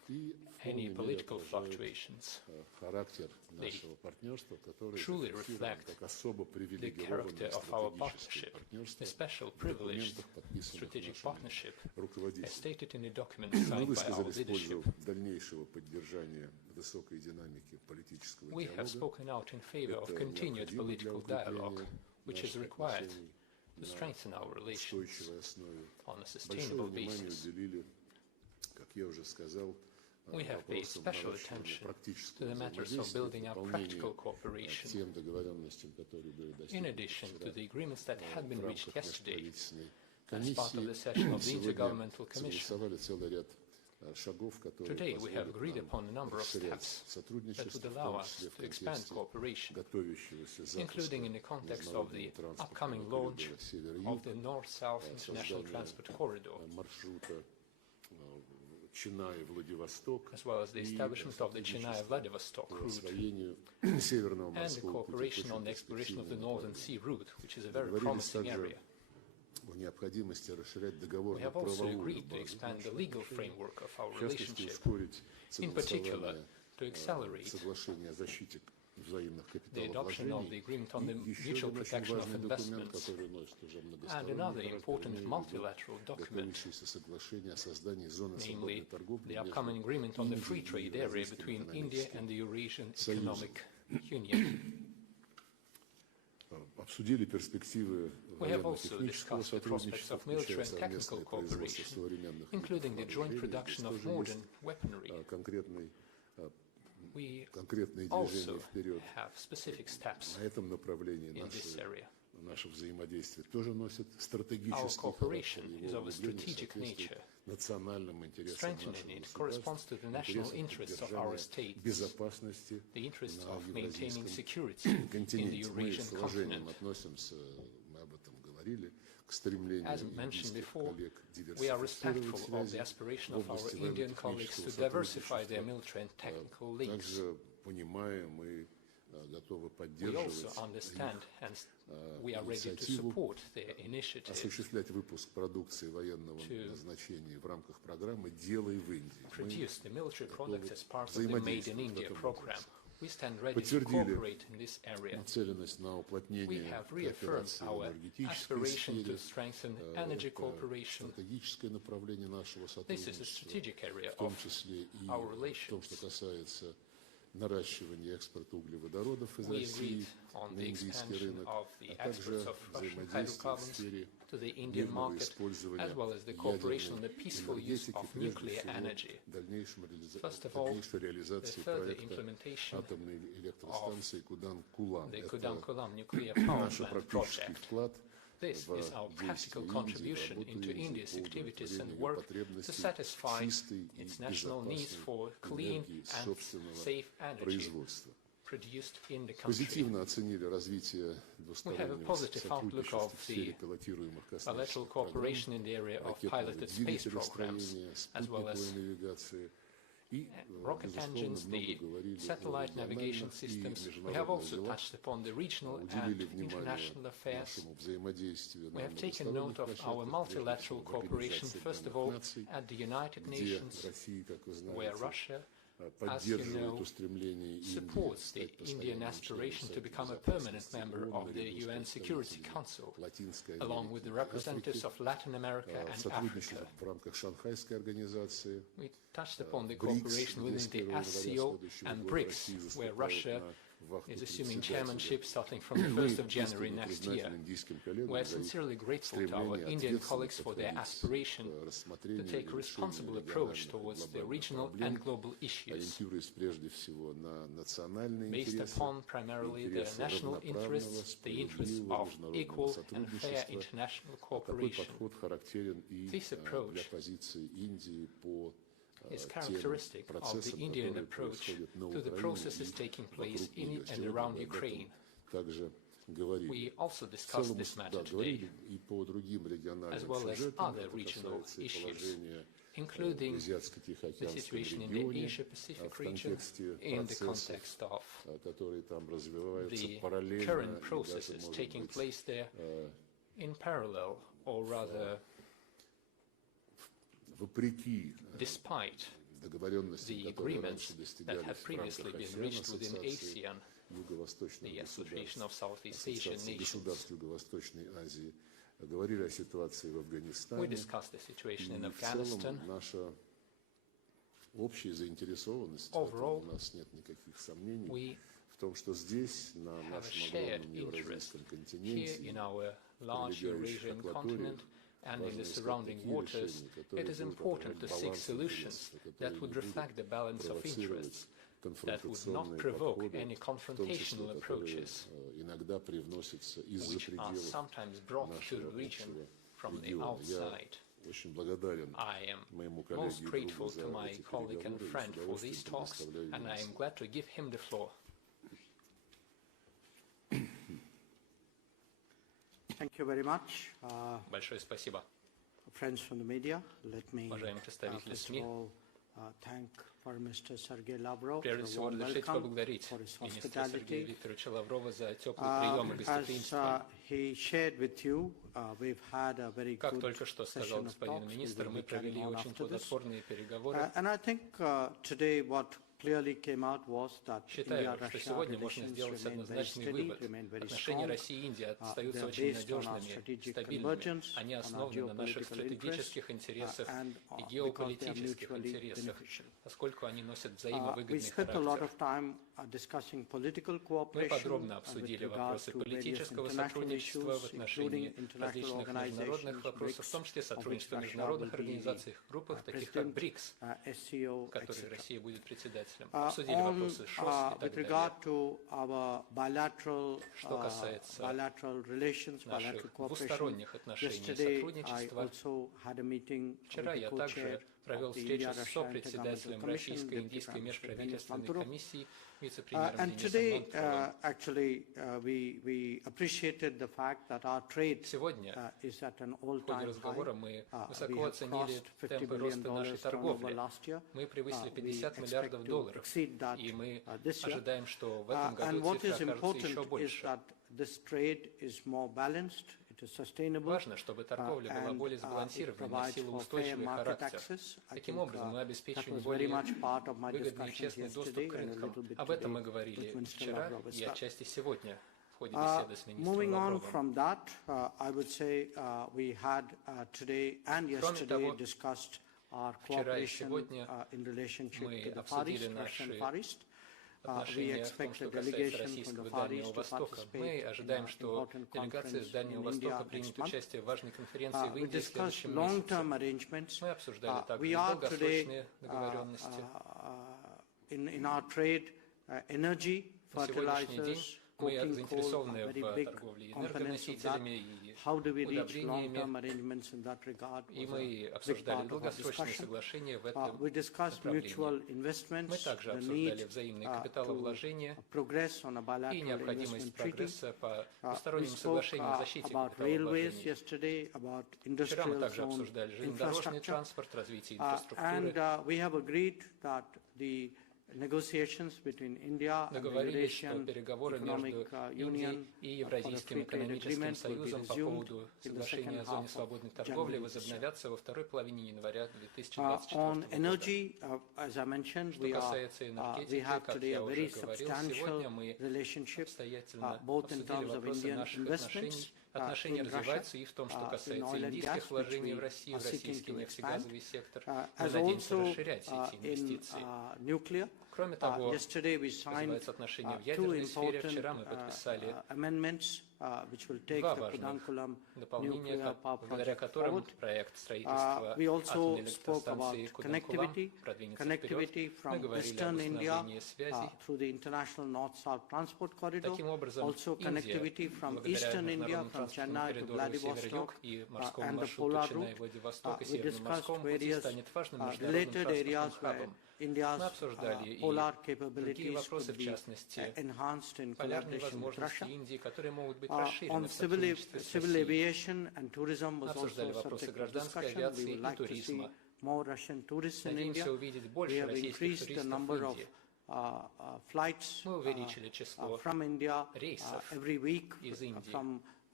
any political fluctuations. They truly reflect the character of our partnership, the special privileged strategic partnership, as stated in the document signed by our leadership. We have spoken out in favor of continued political dialogue, which is required to strengthen our relations on a sustainable basis. We have paid special attention to the matters of building up practical cooperation, in addition to the agreements that had been reached yesterday as part of the session of the Intergovernmental Commission. Today we have agreed upon a number of steps that would allow us to expand cooperation, including in the context of the upcoming launch of the North-South International Transport Corridor, as well as the establishment of the Chennai-Vladivostok route and the cooperation on the exploration of the Northern Sea route, which is a very promising area. We have also agreed to expand the legal framework of our relationship, in particular to accelerate the adoption of the agreement on the mutual protection of investments and another important multilateral document, namely the upcoming agreement on the free trade area between India and the Eurasian Economic Union. We have also discussed the prospects of military and technical cooperation, including the joint production of modern weaponry. We also have specific steps in this area. Our cooperation is of a strategic nature. Strengthening it corresponds to the national interests of our states, the interests of maintaining security in the Eurasian continent. As mentioned before, we are respectful of the aspiration of our Indian colleagues to diversify their military and technical links. We also understand and we are ready to support their initiative to produce the military products as part of the Made in India program. We stand ready to cooperate in this area. We have reaffirmed our aspiration to strengthen energy cooperation. This is a strategic area of our relations. We agreed on the expansion of the exports of Russian hydrocarbons to the Indian market, as well as the cooperation on the peaceful use of nuclear energy. First of all, the further implementation of the Kudankulam nuclear power plant project. This is our practical contribution into India's activities and work to satisfy its national needs for clean and safe energy produced in the country. We have a positive outlook of the bilateral cooperation in the area of piloted space programs, as well as rocket engines, the satellite navigation systems. We have also touched upon the regional and international affairs. We have taken note of our multilateral cooperation, first of all, at the United Nations, where Russia, as you know, supports the Indian aspiration to become a permanent member of the UN Security Council, along with the representatives of Latin America and Africa. We touched upon the cooperation within the SCO and BRICS, where Russia is assuming chairmanship starting from the 1st of January next year. We are sincerely grateful to our Indian colleagues for their aspiration to take a responsible approach towards the regional and global issues, based upon primarily their national interests, the interests of equal and fair international cooperation. This approach is characteristic of the Indian approach to the processes taking place in and around Ukraine. We also discussed this matter today, as well as other regional issues, including the situation in the Asia-Pacific region in the context of the current processes taking place there in parallel, or rather despite the agreements that have previously been reached within ASEAN, the Association of Southeast Asian Nations. We discussed the situation in Afghanistan. Overall, we have a shared interest here in our large Eurasian continent and in the surrounding waters. It is important to seek solutions that would reflect the balance of interests, that would not provoke any confrontational approaches, which are sometimes brought to the region from the outside. I am most grateful to my colleague and friend for these talks, and I am glad to give him the floor. Thank you very much. Большое спасибо. Friends from the media, let me first of all thank Mr. Sergey Lavrov Прежде всего, разрешите поблагодарить министра Сергея Викторовича Лаврова за теплый прием и гостеприимство. Как только что сказал господин министр, мы провели очень плодотворные переговоры. Считаю, что сегодня можно сделать однозначный вывод. Отношения России и Индии остаются очень надежными, стабильными. Они основаны на наших стратегических интересах и геополитических интересах, поскольку они носят взаимовыгодный характер. Мы подробно обсудили вопросы политического сотрудничества в отношении различных международных вопросов, в том числе сотрудничества в международных организациях, группах, таких как БРИКС, в которой Россия будет председателем. Обсудили вопросы ШОС и так далее. Что касается наших двусторонних отношений и сотрудничества, вчера я также провел встречу с сопредседателем Российско-Индийской межправительственной комиссии, вице-премьером Денисом Манtuровым. Сегодня в ходе разговора мы высоко оценили темпы роста нашей торговли. Мы превысили $50 миллиардов, и мы ожидаем, что в этом году цифра окажется еще больше. Важно, чтобы торговля была более сбалансированной, носила устойчивый характер. Таким образом, мы обеспечиваем более выгодный и честный доступ к рынкам. Об этом мы говорили вчера и отчасти сегодня в ходе беседы с министром Лавровым. Кроме того, вчера и сегодня мы обсудили наши отношения в том, что касается российского Дальнего Востока. Мы ожидаем, что делегация с Дальнего Востока примет участие в важной конференции в Индии в следующем месяце. Мы обсуждали также долгосрочные договоренности. На сегодняшний день мы заинтересованы в торговле энергоносителями и удобрениями, и мы обсуждали долгосрочные соглашения в этом направлении. Мы также обсуждали взаимные капиталовложения и необходимость прогресса по двусторонним соглашениям о защите капиталовложений. Вчера мы также обсуждали железнодорожный транспорт, развитие инфраструктуры. Договорились, что переговоры между Индией и Евразийским экономическим союзом по поводу соглашения о зоне свободной торговли возобновятся во второй половине января 2024 года. Что касается энергетики, как я уже говорил, сегодня мы обстоятельно обсудили вопросы наших отношений. Отношения развиваются и в том, что касается индийских вложений в Россию, в российский нефтегазовый сектор. Мы надеемся расширять эти инвестиции. Кроме того, развиваются отношения в ядерной сфере. Вчера мы подписали два важных дополнения, благодаря которым проект строительства атомной электростанции Куданкулам продвинется вперед. Мы говорили об установлении связей. Таким образом, Индия, благодаря международному транспортному коридору север-юг и морскому маршруту Ченнай-Владивосток и Северному морскому пути станет важным международным транспортным хабом. Мы обсуждали и другие вопросы, в частности, полярные возможности Индии, которые могут быть расширены в сотрудничестве с Россией. Мы обсуждали вопросы гражданской авиации и туризма. Надеемся увидеть больше российских туристов в Индии. Мы увеличили число рейсов из Индии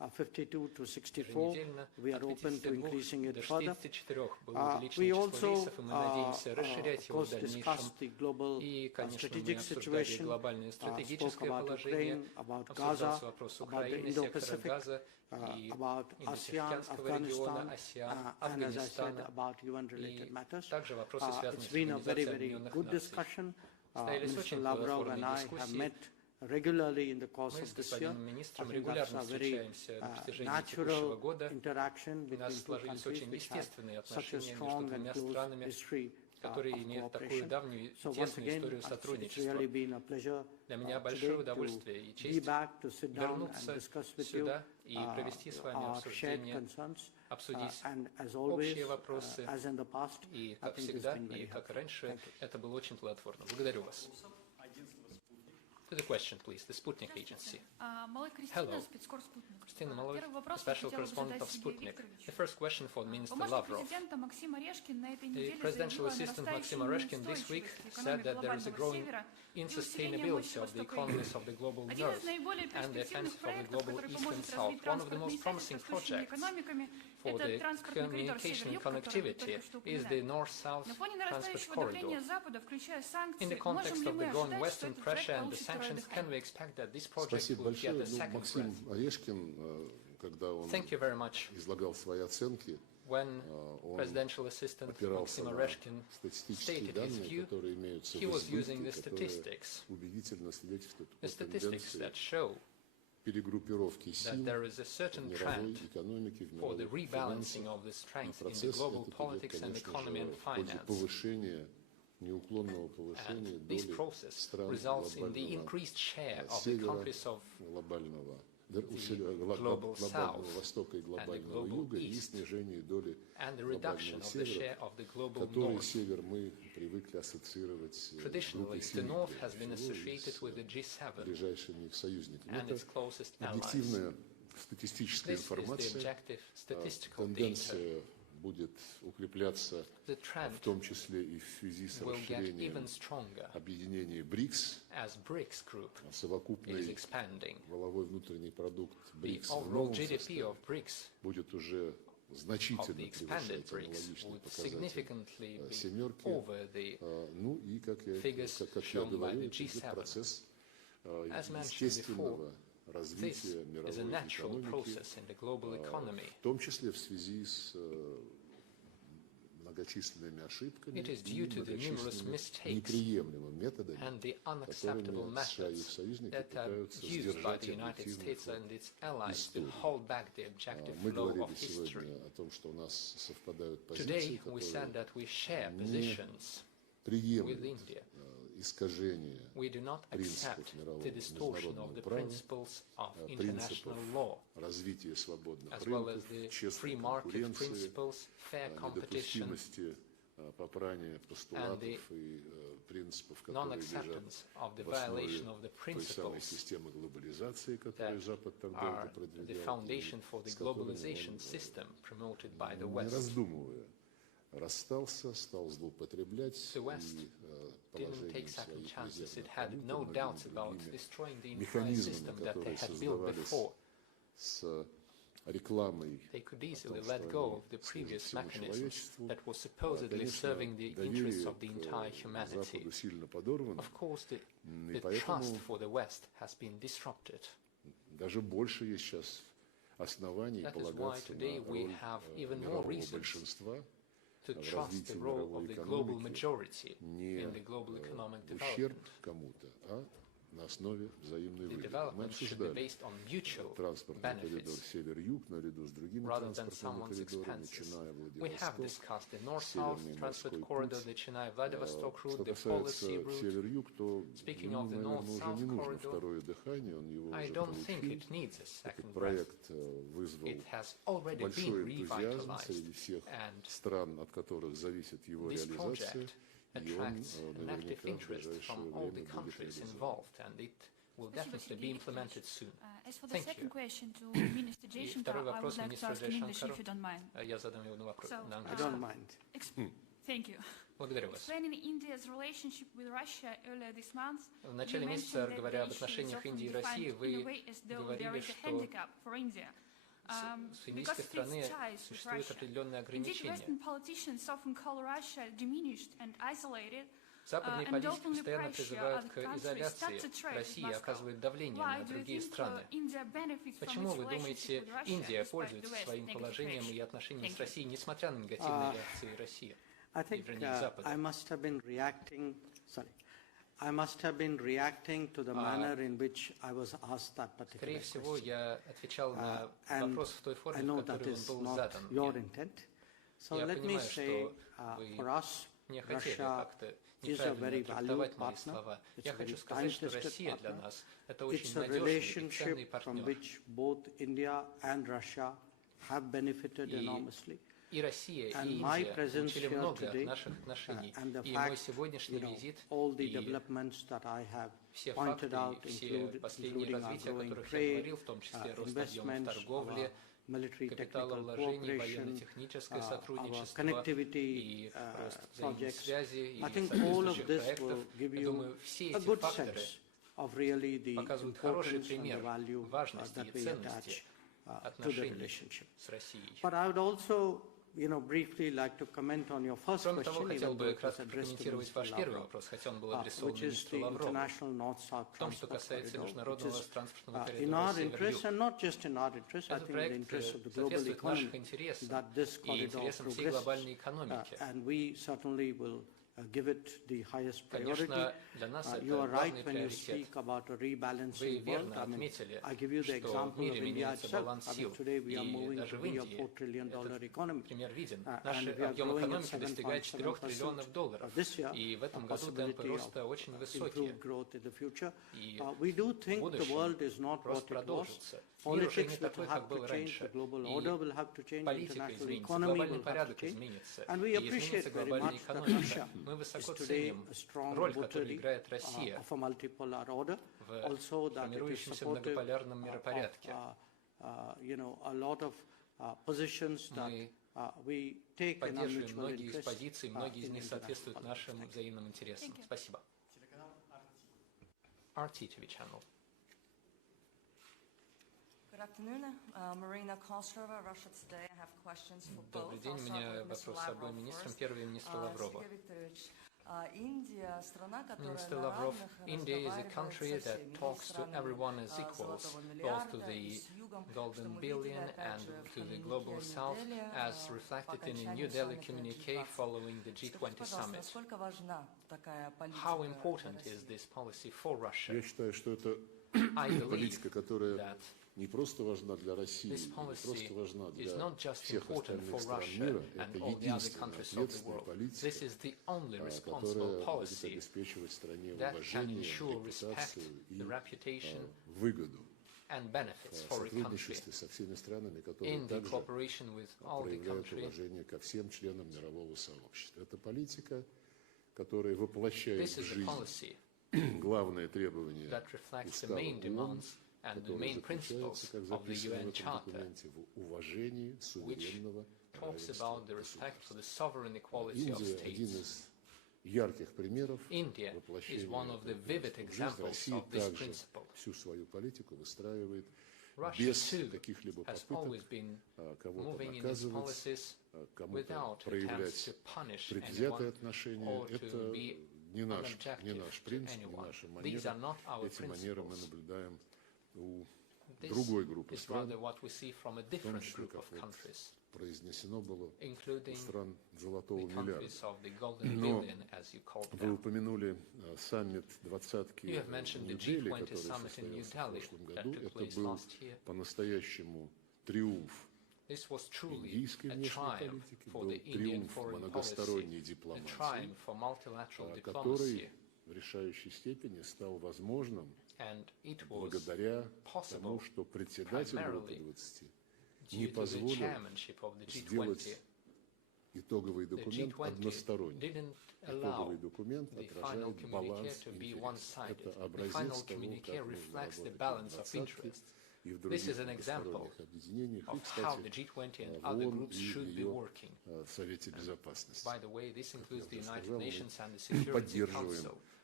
52 to 64. We are open to increasing it further. We also, of course, discussed the global strategic situation, spoke about Ukraine, about Gaza, about the Indo-Pacific, about ASEAN, Afghanistan, and as I said, about UN-related matters. It's been a very, very good discussion. Mr. Lavrov and I have met regularly in the course of this year. I think that's a very natural interaction between two countries which have such a strong and close history of cooperation. So once again, it's really been a pleasure today to be back, to sit down and discuss with you our shared concerns. And as always, as in the past, I think it's been very helpful. Thank you. To the question, please, the Sputnik agency. Hello, Christina Malloy, special correspondent of Sputnik. The first question for Minister Lavrov. The presidential assistant Maxim Oreshkin this week said that there is a growing insustainability of the economies of the global north and the offensive of the global east and south. One of the most promising projects for the communication and connectivity is the north-south transport corridor. In the context of the growing Western pressure and the sanctions, can we expect that this project will get a second breath? Thank you very much. When Presidential Assistant Maxim Oreshkin stated his view, he was using the statistics that show that there is a certain trend for the rebalancing of the strength in the global politics and economy and finance. And this process results in the increased share of the countries of the global south and the global east, and the reduction of the share of the global north. Traditionally, the north has been associated with the G7 and its closest allies. This is the objective statistical data. Будет укрепляться, в том числе и в связи с расширением объединения БРИКС, совокупный валовой внутренний продукт БРИКС в новом составе будет уже значительно превышать аналогичные показатели семерки. Ну и, как я говорил, идет процесс естественного развития мировой экономики, в том числе в связи с многочисленными ошибками и многочисленными неприемлемыми методами, которыми США и их союзники пытаются сдержать объективный ход истории. Мы говорили сегодня о том, что у нас совпадают позиции, которые не приемлют искажение принципов мирового международного права, принципов развития свободных рынков, честной конкуренции, недопустимости попрания постулатов и принципов, которые лежат в основе той самой системы глобализации, которую Запад так долго продвигал, с которой он, не раздумывая, расстался, стал злоупотреблять и положением своих резервных другими механизмами, которые создавались с рекламой человечеству. Конечно, доверие Западу сильно подорвано, и поэтому даже больше есть сейчас оснований полагаться на роль мирового большинства в развитии мировой экономики не в ущерб кому-то, а на основе взаимной выгоды. Мы обсуждали транспортный коридор север-юг наряду с другими транспортными коридорами, начиная Владивосток, Северный морской путь. Что касается север-юг, то ему, наверное, уже не нужно второе дыхание, он его уже получил. Этот проект вызвал большой энтузиазм среди всех стран, от которых зависит его реализация. Attracts an active interest from all the countries involved, and it will definitely be implemented soon. As for the second question to Minister Jaishankar, I would like to ask in English, if you don't mind. I don't mind. Thank you. Explaining India's relationship with Russia earlier this month, в начале месяца, говоря об отношениях Индии и России, вы говорили, что с индийской стороны существуют определенные ограничения. Западные политики постоянно призывают к изоляции России и оказывают давление на другие страны. Почему, вы думаете, Индия пользуется своим положением и отношениями с Россией, несмотря на негативные реакции России и вернее Запада? I must have been reacting to the manner in which I was asked that particular question. Скорее всего, я отвечал на вопрос в той форме, в которой он был задан. Я понимаю, что вы не хотели как-то неправильно трактовать мои слова. Я хочу сказать, что Россия для нас – это очень надежный и ценный партнер. И Россия, и Индия получили много от наших отношений. И мой сегодняшний визит, и все факты, и все последние развития, о которых я говорил, в том числе рост объемов торговли, капиталовложений, военно-техническое сотрудничество и рост взаимных связей и соответствующих проектов. Я думаю, все эти факторы показывают хороший пример важности и ценности отношений с Россией. Кроме того, хотел бы кратко прокомментировать ваш первый вопрос, хотя он был адресован министру Лаврову, в том, что касается международного транспортного коридора Север-Юг. Этот проект соответствует наших интересам и интересам всей глобальной экономики. Конечно, для нас это главный приоритет. Вы верно отметили, что в мире меняется баланс сил, и даже в Индии этот пример виден. Наш объем экономики достигает $4 триллионов, и в этом году темпы роста очень высокие. И в будущем рост продолжится. Мир уже не такой, как был раньше, и политика изменится, глобальный порядок изменится, и изменится глобальная экономика. Мы высоко ценим роль, которую играет Россия в формирующемся многополярном миропорядке. Мы поддерживаем многие из позиций, многие из них соответствуют нашим взаимным интересам. Спасибо. RT TV channel. Good afternoon. Marina Kostrova, Russia Today. I have questions for both. Добрый день, у меня вопрос с обоим министрам. Первый министр Лаврова. Minister Lavrov, India is a country that talks to everyone as equals, both to the Golden Billion and to the Global South, as reflected in a New Delhi communique following the G20 summit. How important is this policy for Russia? Я считаю, что это политика, которая не просто важна для России, не просто важна для всех остальных стран мира, это единственная ответственная политика, которая будет обеспечивать стране уважение, репутацию и выгоду. В сотрудничестве со всеми странами, которые также проявляют уважение ко всем членам мирового сообщества. Это политика, которая воплощает в жизнь главные требования устава ООН, который заключается, как записано в этом документе, в уважении суверенного равенства государств. Индия – один из ярких примеров воплощения в жизнь. Россия также всю свою политику выстраивает без каких-либо попыток кого-то наказывать, кому-то проявлять предвзятое отношение. Это не наш принцип, не наша манера. Эти манеры мы наблюдаем у другой группы стран, в том числе, как произнесено было, у стран Золотого миллиарда. Но вы упомянули саммит двадцатки в Нью-Дели, который состоялся в прошлом году. Это был по-настоящему триумф индийской внешней политики, был триумф многосторонней дипломатии, который в решающей степени стал возможным благодаря тому, что председатель группы 20 не позволил сделать итоговый документ односторонним. Итоговый документ отражает баланс интересов. Это образец того, как мы работаем в 20-ке и в других многосторонних объединениях, и, кстати, в ООН и ее Совете Безопасности. Как я уже сказал, мы поддерживаем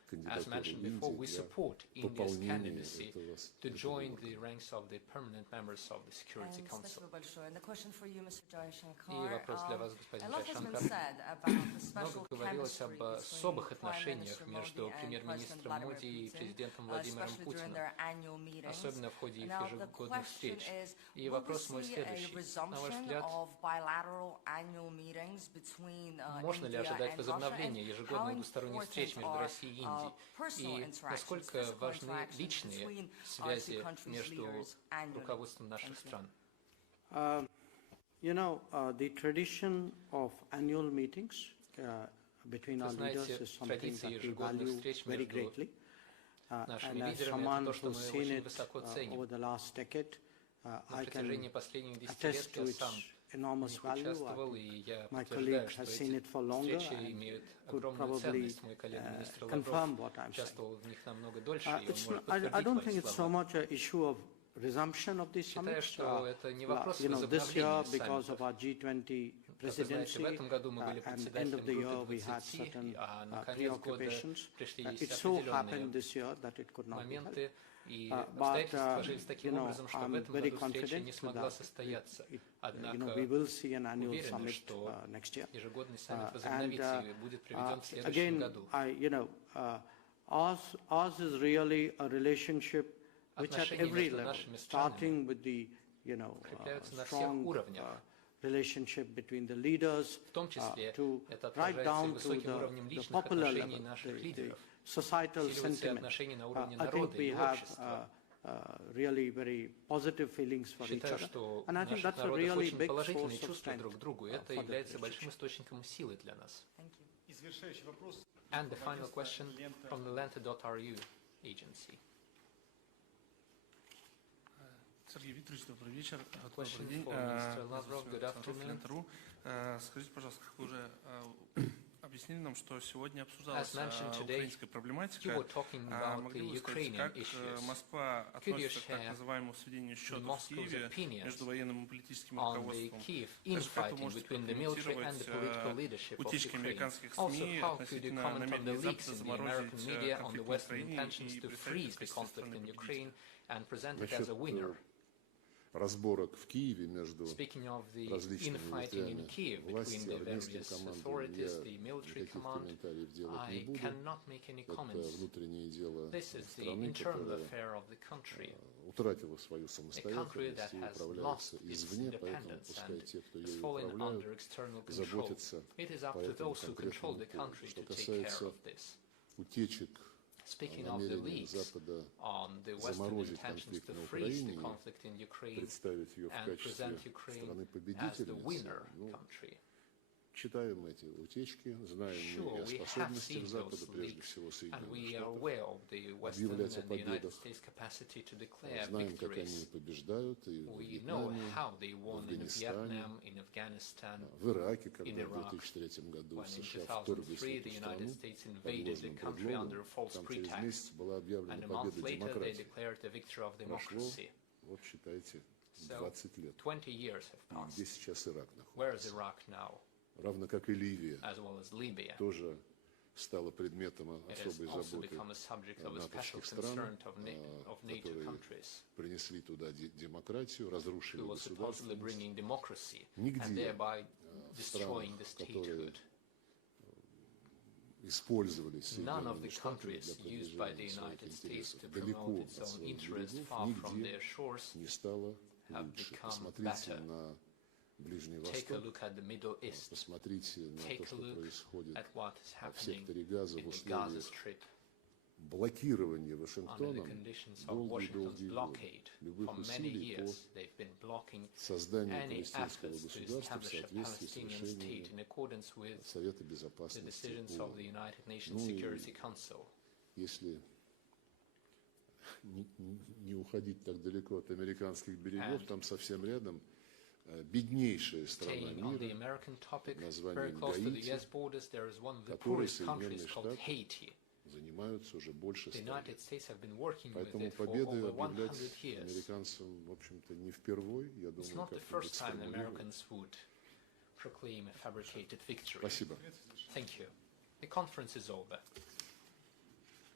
As mentioned before, we support India's candidacy to join the ranks of the permanent members of the Security Council. And the question for you, Mr. Jaishankar. И вопрос для вас, господин A lot has been Jaishankar. said about the special Много говорилось об chemistry особых between Prime отношениях Minister между Modi and премьер-министром President Моди и Vladimir президентом Putin, Владимиром especially during Путиным, their annual meetings. особенно в ходе их Now, the ежегодных question встреч. is, И will we вопрос мой see a следующий. На ваш resumption взгляд, of bilateral annual meetings between можно ли India ожидать and возобновления Russia? And ежегодных how двусторонних встреч important между are Россией и Индией? personal И interactions, насколько physical важны interactions личные between our two связи countries' между leaders annually? руководством наших стран? The tradition of annual meetings between our leaders is something that we value very greatly. And as someone who's seen it over the last decade, I can attest to its enormous value. My colleague has seen it for longer and could probably confirm what I'm saying. I don't think it's so much an issue of resumption of these summits. This year, because of our G20 presidency, and end of the year we had certain preoccupations. It so happened this year that it could not be held. But I'm very confident that we will see an annual summit next year. And again, ours is really a relationship which at every level, starting with the strong relationship between the leaders, to right down to the popular level, the societal sentiment. I think we have really very positive feelings for each other. And I think that's a really big source of strength for the relationship. Thank you. And the final question from the Lente.ru agency. Сергей Викторович, добрый вечер. Добрый день. Lavrov, good afternoon. Скажите, пожалуйста, как вы уже объяснили нам, что сегодня обсуждалась украинская проблематика. Могли бы вы сказать, как Москва относится к так называемому сведению счетов в Киеве между военным и политическим руководством? Также как вы можете прокомментировать утечки американских СМИ относительно намерений Запада заморозить конфликт на Украине и преподнести его в виде разборок в Киеве между различными ветвями власти, армейским командам, я никаких комментариев делать не буду. Это внутреннее дело страны, которая утратила свою самостоятельность и управляется извне, поэтому пускай те, кто ею управляют, заботятся по этому конкретному поводу. Что касается утечек, намерение Запада заморозить конфликт на Украине и представить ее в качестве страны-победительницы, читаем эти утечки, знаем мы и о способностях Запада, прежде всего Соединенных Штатов, объявлять о победах, знаем, как они побеждают и в Вьетнаме, в Афганистане, в Ираке, когда в 2003 году США вторглись в эту страну под ложным предлогом, там через месяц была объявлена победа демократии. Прошло, вот считайте, 20 лет. И где сейчас Ирак находится? Равно как и Ливия, тоже стала предметом особой заботы натовских стран, которые принесли туда демократию, разрушили государственность. Нигде в странах, которые использовали Соединенные Штаты для продвижения своих интересов далеко от своих берегов, нигде не стало лучше. Посмотрите на Ближний Восток, посмотрите на то, что происходит в секторе Газа в условиях блокирования Вашингтоном долгие годы, любых усилий по созданию палестинского государства в соответствии с решениями Совета Безопасности ООН. Если не уходить так далеко от американских берегов, там совсем рядом беднейшая страна мира под названием Гаити, которой Соединенные Штаты занимаются уже больше 100 лет. Поэтому победы объявлять американцам, в общем-то, не впервой. Я думаю, как-нибудь сформулируем. Спасибо. Thank you. The conference is over.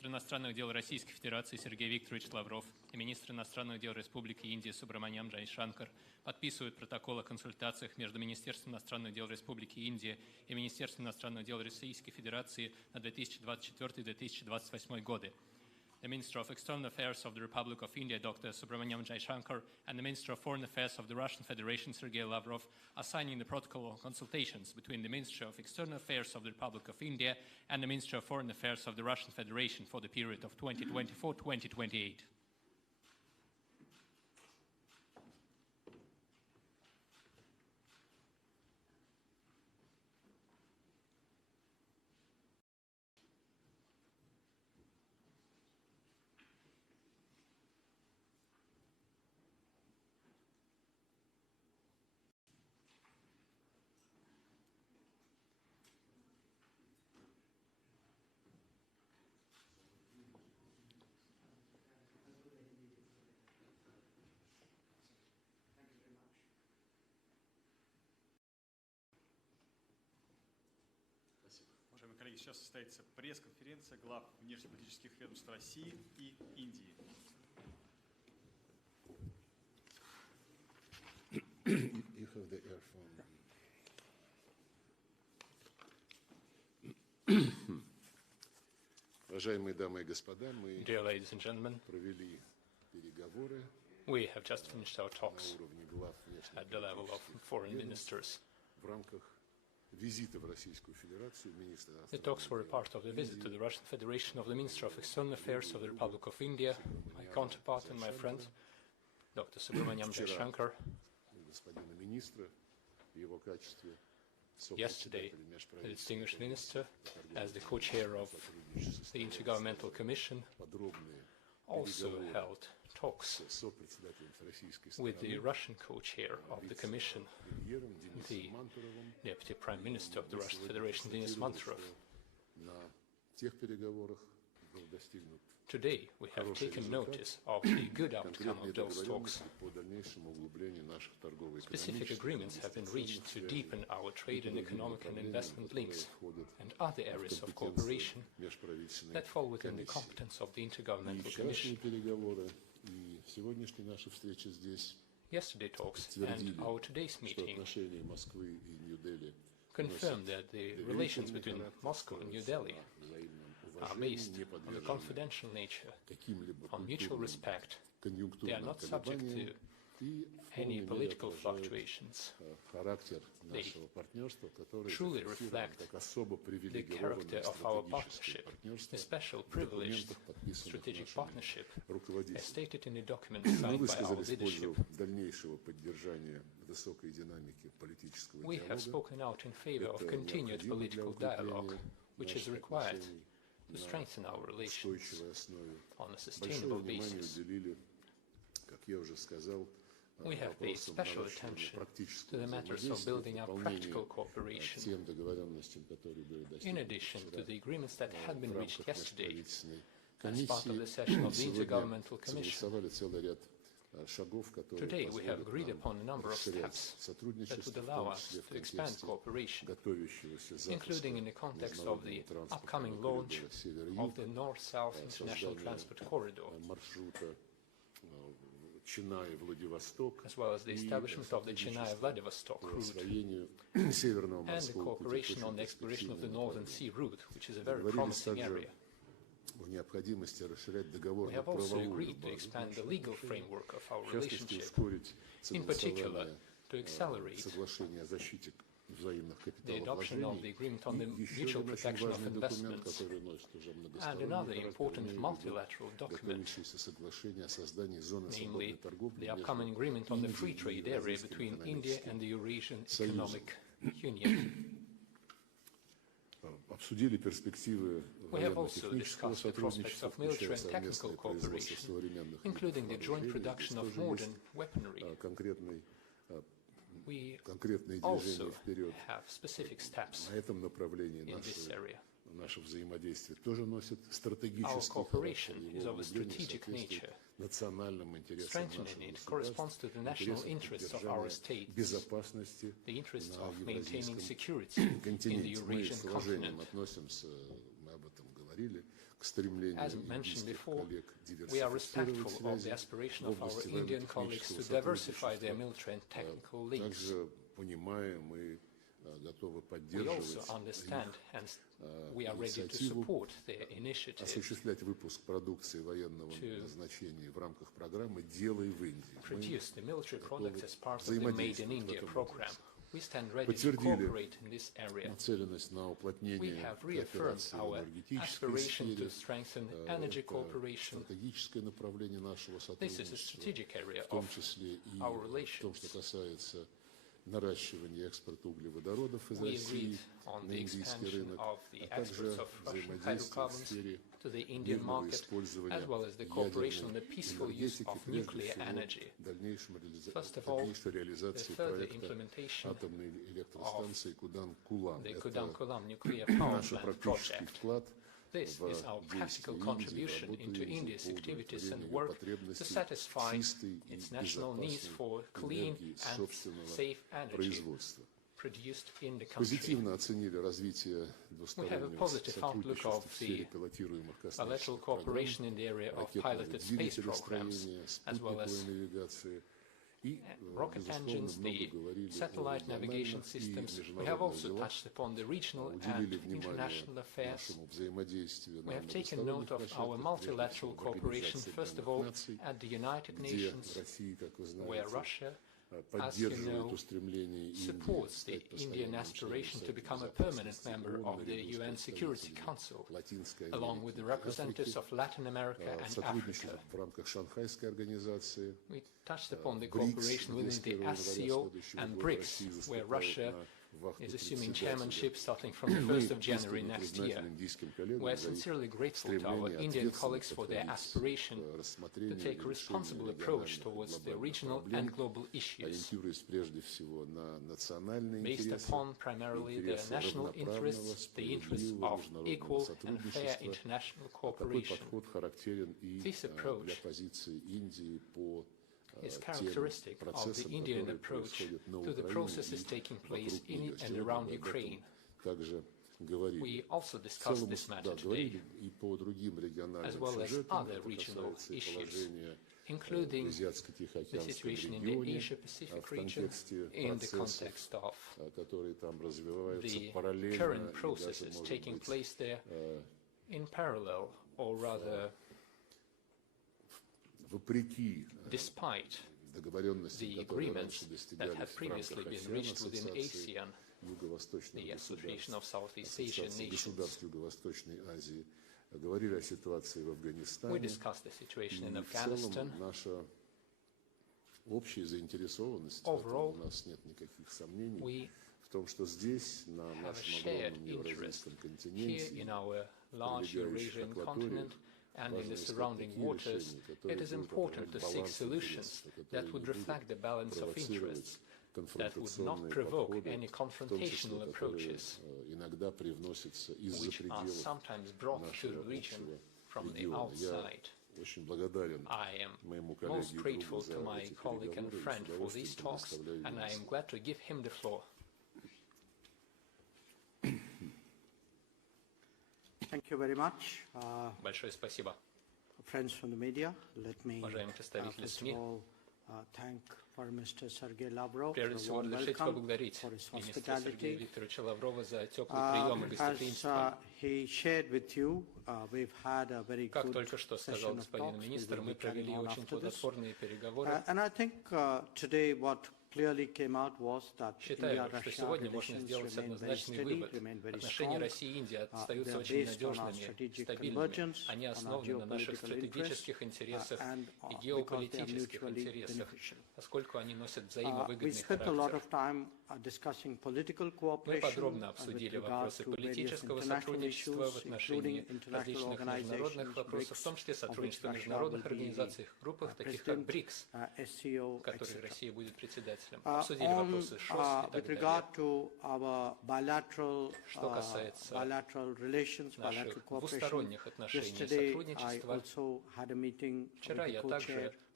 Министр иностранных дел Российской Федерации Сергей Викторович Лавров и министр иностранных дел Республики Индия Субраманян Джайшанкар подписывают протокол о консультациях между Министерством иностранных дел Республики Индия и Министерством иностранных дел Российской Федерации на 2024-2028 годы. The Minister of External Affairs of the Republic of India, Dr. Subramaniam Jaishankar, and the Minister of Foreign Affairs of the Russian Federation, Sergey Lavrov, are signing the protocol of consultations between the Ministry of External Affairs of the Republic of India and the Ministry of Foreign Affairs of the Russian Federation for the period of 2024-2028. Уважаемые коллеги, сейчас состоится пресс-конференция глав внешнеполитических ведомств России и Индии. You have the earphone. Уважаемые дамы и господа, мы провели переговоры We have just finished our talks at the level of foreign ministers. в рамках визита в Российскую Федерацию министра. The talks were a part of the visit to the Russian Federation of the Minister of External Affairs of the Republic of India, my counterpart and my friend, Dr. Subramaniam Jaishankar. Господина министра в его качестве Yesterday, the distinguished minister, as the co-chair of the Intergovernmental Commission, also held talks with the Russian co-chair of the Commission, the Deputy Prime Minister of the Russian Federation, Denis Manturov. Today, we have taken notice of the good outcome of those talks. Specific agreements have been reached to deepen our trade and economic and investment links and other areas of cooperation that fall within the competence of the Intergovernmental Commission. Yesterday talks and our today's meeting confirmed that the relations between Moscow and New Delhi are based on the confidential nature, on mutual respect. They are not subject to any political fluctuations. They truly reflect the character of our partnership, a special privileged strategic partnership, as stated in the document signed by our leadership. We have spoken out in favor of continued political dialogue, which is required to strengthen our relations on a sustainable basis. We have paid special attention to the matters of building up practical cooperation. In addition to the agreements that had been reached yesterday, as part of the session of the Intergovernmental Commission, today we have agreed upon a number of steps that would allow us to expand cooperation, including in the context of the upcoming launch of the North-South International Transport Corridor, as well as the establishment of the Chennai-Vladivostok route, and the cooperation on the exploration of the Northern Sea route, which is a very promising area. We have also agreed to expand the legal framework of our relationship, in particular to accelerate the adoption of the agreement on the mutual protection of investments and another important multilateral document, namely the upcoming agreement on the free trade area between India and the Eurasian Economic Union. We have also discussed the prospects of military and technical cooperation, including the joint production of modern weaponry. We also have specific steps in this area. Our cooperation is of a strategic nature. Strengthening it corresponds to the national interests of our states, the interests of maintaining security in the Eurasian continent. As mentioned before, we are respectful of the aspiration of our Indian colleagues to diversify their military and technical links. We also understand and we are ready to support their initiative to produce the military products as part of the Made in India program. We stand ready to cooperate in this area. We have reaffirmed our aspiration to strengthen energy cooperation. This is a strategic area of our relations. We agreed on the expansion of the exports of Russian hydrocarbons to the Indian market, as well as the cooperation on the peaceful use of nuclear energy. First of all, the further implementation of the Kudam nuclear power plant project. This is our practical contribution into India's activities and work to satisfy its national needs for clean and safe energy produced in the country. We have a positive outlook of the bilateral cooperation in the area of piloted space programs, as well as rocket engines, the satellite navigation systems. We have also touched upon the regional and international affairs. We have taken note of our multilateral cooperation, first of all, at the United Nations, where Russia, as you know, supports the Indian aspiration to become a permanent member of the UN Security Council, along with the representatives of Latin America and Africa. We touched upon the cooperation within the SCO and BRICS, where Russia is assuming chairmanship starting from the 1st of January next year. We are sincerely grateful to our Indian colleagues for their aspiration to take a responsible approach towards the regional and global issues, based upon primarily their national interests, the interests of equal and fair international cooperation. This approach is characteristic of the Indian approach to the processes taking place in and around Ukraine. We also discussed this matter today, as well as other regional issues, including the situation in the Asia-Pacific region in the context of the current processes taking place there in parallel, or rather despite the agreements that had previously been reached within ASEAN, the Association of Southeast Asian Nations. We discussed the situation in Afghanistan. Overall, we have a shared interest here in our large Eurasian continent and in the surrounding waters. It is important to seek solutions that would reflect the balance of interests, that would not provoke any confrontational approaches, which are sometimes brought to the region from the outside. I am most grateful to my colleague and friend for these talks, and I am glad to give him the floor. Thank you very much. Большое спасибо. Friends from the media, let me Уважаемые представители СМИ, thank Mr. Sergey Lavrov прежде всего разрешите поблагодарить министра Сергея Викторовича Лаврова за теплый прием и гостеприимство. Как только что сказал господин министр, мы провели очень плодотворные переговоры. Считаю, что сегодня можно сделать однозначный вывод. Отношения России и Индии остаются очень надежными, стабильными. Они основаны на наших стратегических интересах и геополитических интересах, поскольку они носят взаимовыгодный характер. Мы подробно обсудили вопросы политического сотрудничества в отношении различных международных вопросов, в том числе сотрудничества в международных организациях, группах, таких как БРИКС, которой Россия будет председателем. Обсудили вопросы ШОС и так далее. Что касается наших двусторонних отношений и сотрудничества, вчера я также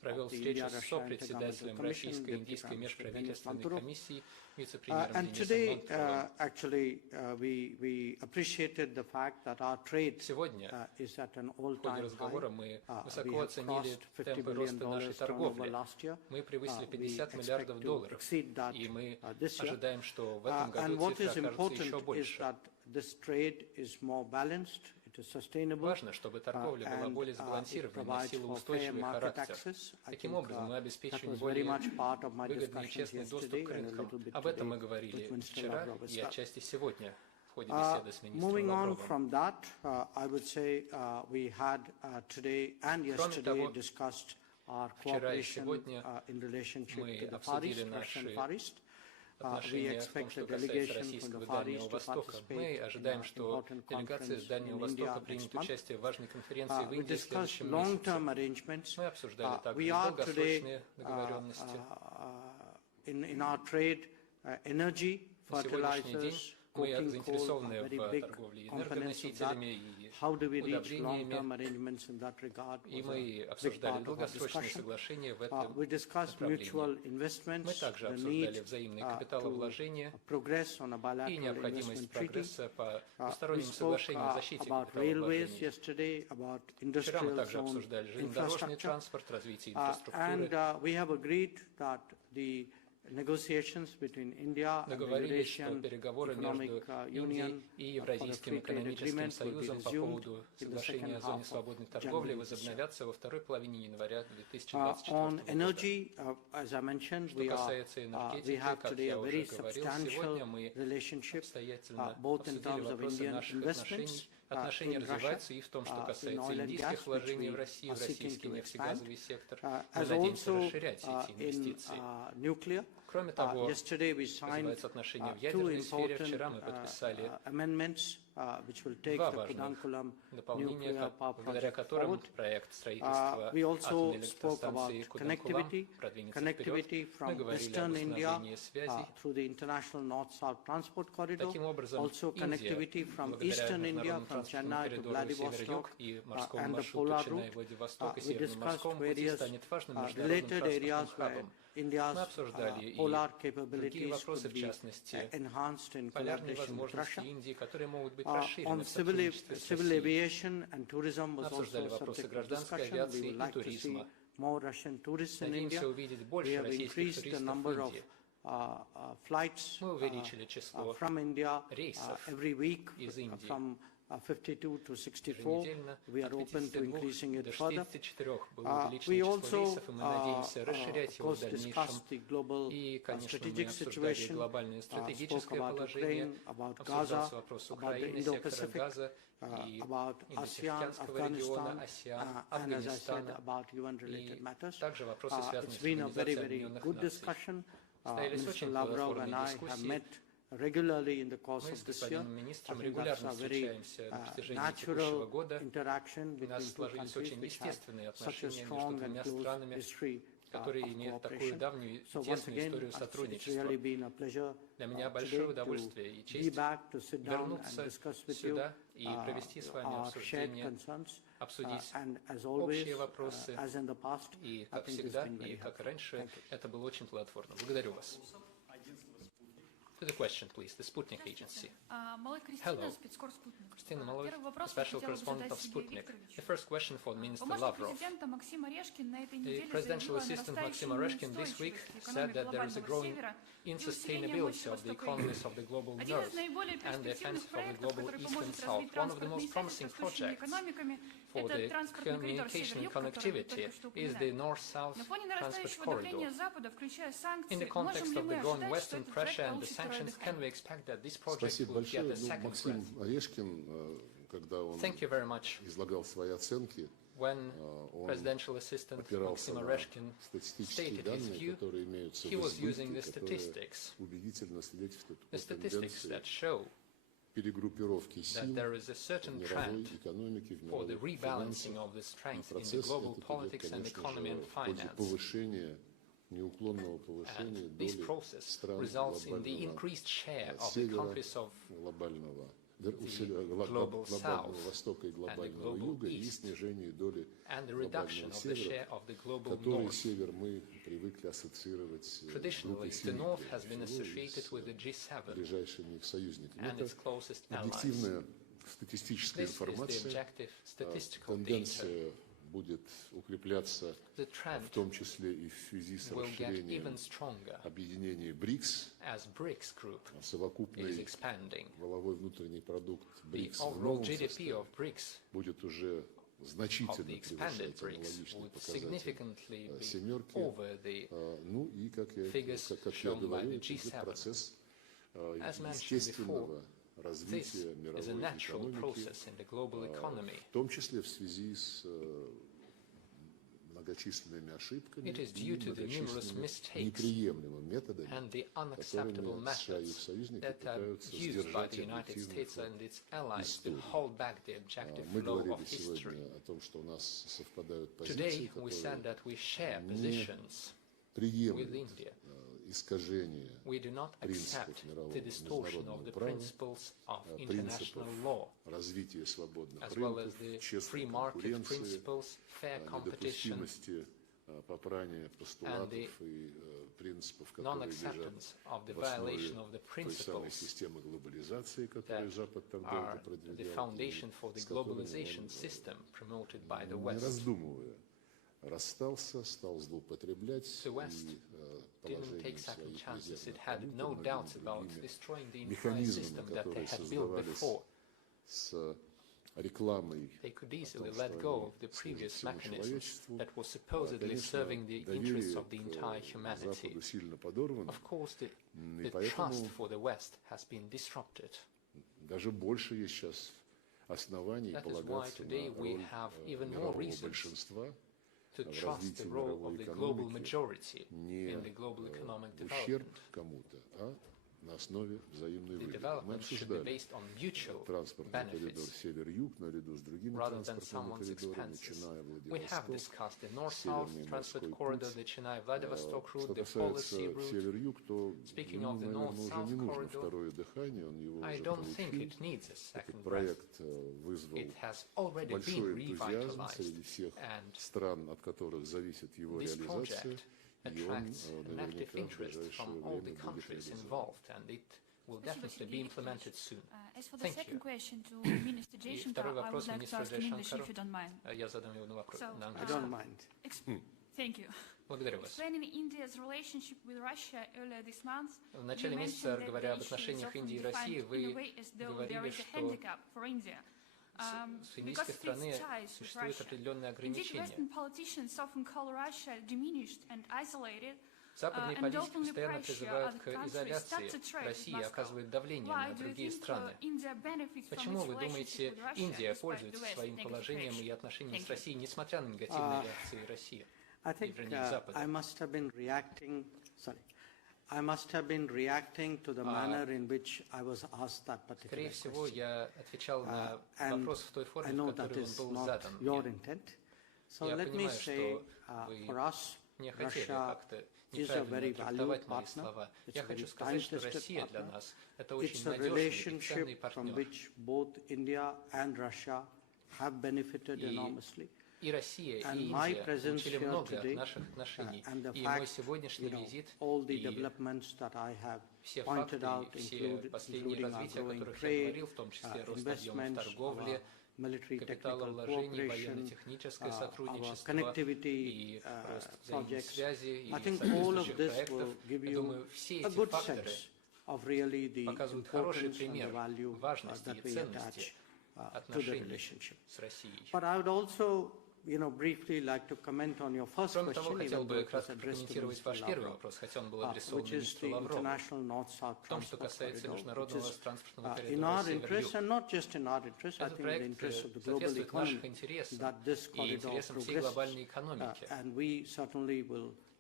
провел встречу с сопредседателем Российско-Индийской межправительственной комиссии, вице-премьером Денисом Мантуровым. Сегодня в ходе разговора мы высоко оценили темпы роста нашей торговли. Мы превысили $50 миллиардов, и мы ожидаем, что в этом году цифра окажется еще больше. Важно, чтобы торговля была более сбалансированной в силу устойчивого характера. Таким образом, мы обеспечиваем более выгодный и честный доступ к рынкам. Об этом мы говорили вчера и отчасти сегодня в ходе беседы с министром Лавровым. Кроме того, вчера и сегодня мы обсудили наши отношения в том, что касается российского Дальнего Востока. Мы ожидаем, что делегация с Дальнего Востока примет участие в важной конференции в Индии в следующем месяце. Мы обсуждали также долгосрочные договоренности. На сегодняшний день мы заинтересованы в торговле энергоносителями и удобрениями, и мы обсуждали долгосрочные соглашения в этом направлении. Мы также обсуждали взаимные капиталовложения и необходимость прогресса по двусторонним соглашениям о защите капиталовложений. Вчера мы также обсуждали железнодорожный транспорт, развитие инфраструктуры. Договорились, что переговоры между Индией и Евразийским экономическим союзом по поводу соглашения о зоне свободной торговли возобновятся во второй половине января 2024 года. Что касается энергетики, как я уже говорил, сегодня мы обстоятельно обсудили вопросы наших отношений. Отношения развиваются и в том, что касается индийских вложений в Россию, в российский нефтегазовый сектор. Мы надеемся расширять эти инвестиции. Кроме того, развиваются отношения в ядерной сфере. Вчера мы подписали два важных дополнения, благодаря которым проект строительства атомной электростанции Куданкулам продвинется вперед. Мы говорили об установлении связей. Таким образом, Индия, благодаря международному транспортному коридору север-юг и морскому маршруту Ченнай-Владивосток и Северному морскому пути станет важным международным транспортным хабом. Мы обсуждали и другие вопросы, в частности, полярные возможности Индии, которые могут быть расширены в сотрудничестве с Россией. Мы обсуждали вопросы гражданской авиации и туризма. Надеемся увидеть больше российских туристов в Индии. Мы увеличили число рейсов из Индии. 52 to 64, we are open to increasing it further. We also, of course, discussed the global strategic situation, spoke about Ukraine, about Gaza, about the Indo-Pacific, about ASEAN, Afghanistan, and as I said, about UN-related matters. It's been a very, very good discussion. Mr. Lavrov and I have met regularly in the course of this year. I think that's a very natural interaction between two countries which have such a strong and close history of cooperation. So once again, it's really been a pleasure today to be back, to sit down and discuss with you our shared concerns. And as always, as in the past, I think this has been very helpful. Thank you. To the question, please, the Sputnik agency. Hello, Christina Malloy, special correspondent of Sputnik. The first question for Minister Lavrov. The presidential assistant Maxim Oreshkin this week said that there is a growing insustainability of the economies of the global north and the offensive of the global east and south. One of the most promising projects for the communication and connectivity is the north-south transport corridor. In the context of the growing Western pressure and the sanctions, can we expect that this project will get a second breath? Thank you very much. When Presidential Assistant Maxim Oreshkin stated his view, he was using the statistics that show that there is a certain trend for the rebalancing of the strength in the global politics and economy and finance. And this process results in the increased share of the countries of глобального Востока и глобального Юга и снижение доли глобального Севера, который Север мы привыкли ассоциировать с группой семи, ближайшими их союзниками. Это объективная статистическая информация, тенденция будет укрепляться в том числе и в связи с расширением объединения БРИКС. Совокупный валовой внутренний продукт БРИКС в новом составе будет уже значительно превышать аналогичные показатели семерки. Ну и, как я говорю, это процесс естественного развития мировой экономики, в том числе в связи с многочисленными ошибками и многочисленными неприемлемыми методами, которыми США и их союзники пытаются сдержать объективный ход истории. Мы говорили сегодня о том, что у нас совпадают позиции, которые не приемлют искажение принципов международного права, принципов развития свободных рынков, честной конкуренции, недопустимости попрания постулатов и принципов, которые лежат в основе той самой системы глобализации, которую Запад так долго продвигал, и с которыми он, не раздумывая, расстался, стал злоупотреблять и положением своих резервных другими механизмами, которые создавались с рекламой о том, что они служат всему человечеству. Конечно, доверие к Западу сильно подорвано, и поэтому даже больше есть сейчас оснований полагаться на роль мирового большинства в развитии мировой экономики не в ущерб кому-то, а на основе взаимной выгоды. Мы обсуждали транспортный коридор север-юг наряду с другими транспортными коридорами, начиная Владивосток, Северный морской путь. Что касается север-юг, то ему, наверное, уже не нужно второе дыхание, он его уже получил. Этот проект вызвал большой энтузиазм среди всех стран, от которых зависит его реализация. И он наверняка в ближайшее время будет реализован. And it will definitely be implemented soon. As for the second question to Minister Jaishankar, I would like to ask in English, if you don't mind. Я задам ему вопрос на I don't mind. Thank you. Благодарю вас. Explaining India's relationship with Russia earlier this month, в начале месяца, говоря об отношениях Индии и России, вы говорили, что с индийской стороны существуют определенные ограничения. Западные политики постоянно призывают к изоляции России и оказывают давление на другие страны. Почему, вы думаете, Индия пользуется своим положением и отношениями с Россией, несмотря на негативные реакции России? I think I must have been reacting to the manner in which I was asked that particular question. And I know that is not your intent. So let me say, for us, Russia is a very valued partner. It's a very time-tested partner. It's a relationship from which both India and Russia have benefited enormously. И Россия, и Индия получили много от наших отношений. И мой сегодняшний визит, и все факты, и все последние развития, о которых я говорил, в том числе рост объемов торговли, капиталовложений, военно-техническое сотрудничество и рост взаимных связей и соответствующих проектов, я думаю, все эти факторы показывают хороший пример важности и ценности отношений с Россией. Briefly like to comment on your first Кроме того, question, хотел even though бы it was кратко addressed to прокомментировать Mr. ваш первый Lavrov, вопрос, хотя он был адресован which is министру the Лаврову. international north-south В том, что transport касается corridor, международного which is транспортного in коридора our interest, север-юг. and not just in our interest, I Этот think in the проект interest of the global соответствует нашим economy, интересам that this и corridor интересам всей глобальной progresses, экономики. and we certainly will